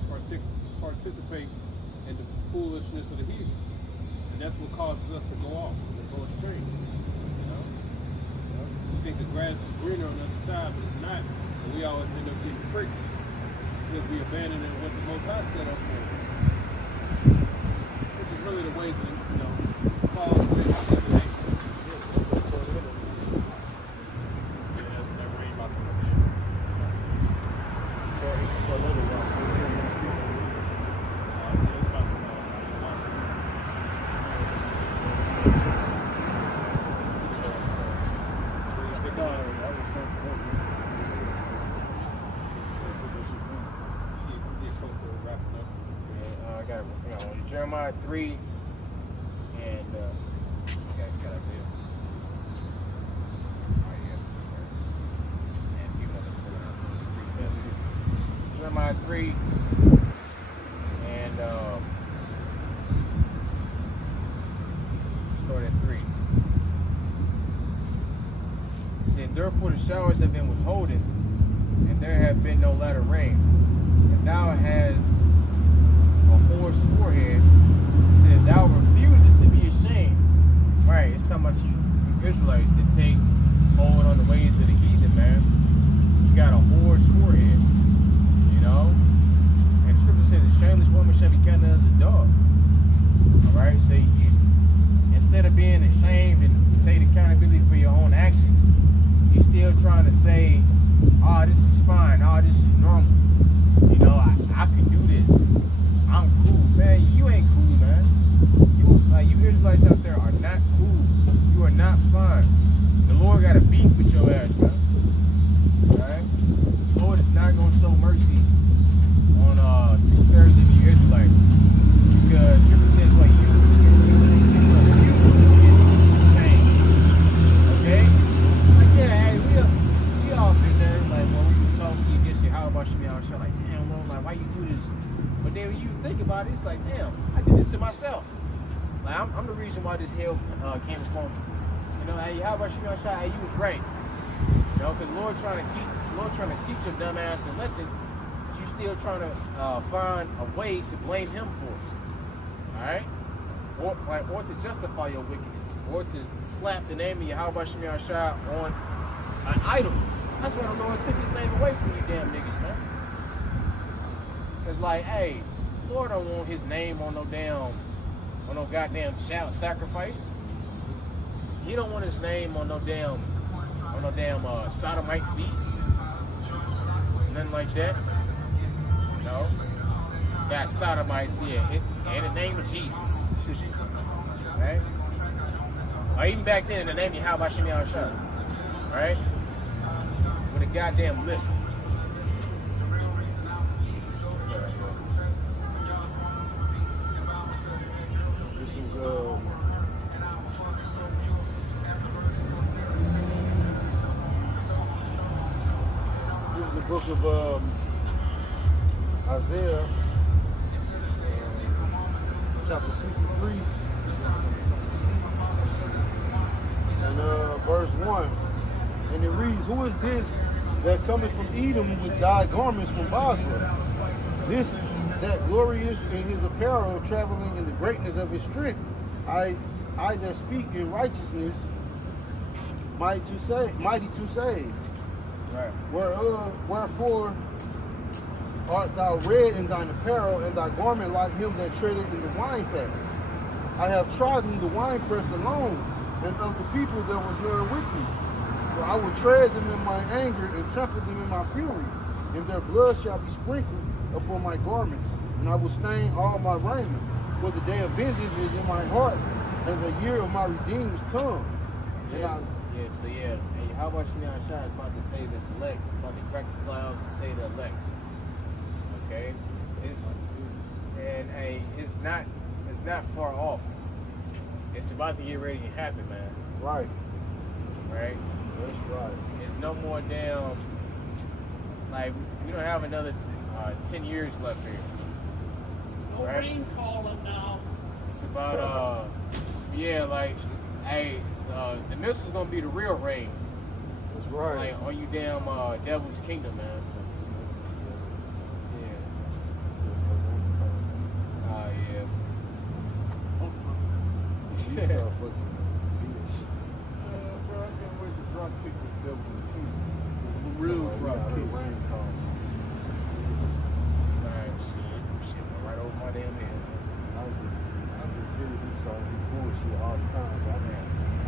participate in the foolishness of the heathen. And that's what causes us to go off and go astray. We think the grass is greener on the other side, but it's not. And we always end up getting pricked because we abandon what the Most High set up for us. Which is really the way to, follow the way to the Jeremiah 3 and got up there. Jeremiah 3 and start at 3. It said, therefore the showers have been withholden, and there have been no latter rain. And thou hast a horse forehead. It says, thou refusest to be ashamed. Right, it's talking about you Israelites that take hold on the ways of the heathen, man. You got a horse forehead, and the scripture says, a shameless woman shall be counted as a dog. Alright, so you, instead of being ashamed and take accountability for your own actions, you still trying to say, oh, this is fine, oh, this is normal. I can do this. I'm cool, man. You ain't cool, man. You Israelites out there are not cool. You are not fine. The Lord got a beef with your ass, man. Alright? The Lord is not going to show mercy on 2/3 of the Israelites. Because scripture says what you change. Okay? Like, yeah, hey, we all been there, like when we were salty against you, how about you out there, like, damn, Lord, like, why you do this? But then when you think about it, it's like, damn, I did this to myself. Like, I'm the reason why this hell came upon me. Hey, how about you out there? Hey, you was right. Because the Lord trying to teach your dumb ass a lesson, but you still trying to find a way to blame him for it. Alright? Or to justify your wickedness. Or to slap the name of Yahweh Shemi Ashai on an idol. That's why the Lord took his name away from you damn niggas, man. Cause like, hey, the Lord don't want his name on no goddamn child sacrifice. He don't want his name on no damn sodomite feast. Nothing like that. Got sodomites here in the name of Jesus. Right? Or even back then, in the name of Yahweh Shemi Ashai. Right? With a goddamn list. This is the book of Isaiah, chapter 63, and verse 1. And it reads, who is this that cometh from Edom with dyed garments from Basra? This that glorious in his apparel, traveling in the greatness of his strength. I that speak in righteousness, mighty to save. Right. Wherefore art thou red in thine apparel, and thy garment like him that treadeth in the wine fat? I have trodden the winepress alone, and of the people there was none with me. For I will tread them in my anger and trample them in my fury, and their blood shall be sprinkled upon my garments, and I will stain all my raiment. For the day of vengeance is in my heart, and the year of my redeemed is come. And Hey, how about you now, Shai is about to say this elect, about to crack the clouds and say the elect. Okay? It's not far off. It's about to get ready to happen, man. right, Right? that's right. It's no more damn, like, we don't have another 10 years left here. No Right. rain calling now. It's about, the missile's gonna be the real rain. That's right. Like, on you damn devil's kingdom, man. Yeah. These are fucking bitch. Bro, I can't wait to drop kick this devil in the kingdom. The real drop kick. Rain call. Alright, shit went right over my damn head. I just hear this song, this bullshit all the time. So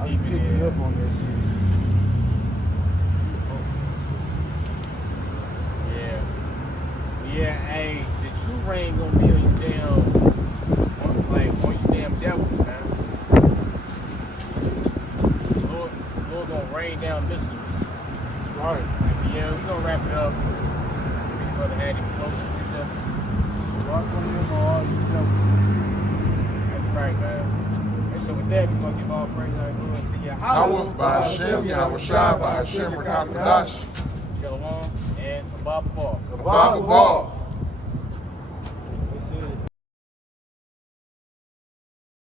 I Keep be it picking in. up on that shit. Yeah, hey, the true rain gonna be on you damn, on you damn devils, man. Lord gonna rain down missiles. Right. Yeah, we gonna wrap it up. Big brother had it close to each other. Rock on them all these devils. That's right, man. And so with that, we're gonna give all praise and glory to Yahweh, Yahweh, by Hashem, Yahweh Shai, by Hashem, Rakam Kadash. Shalom, and Abba Ball. Abba Ball.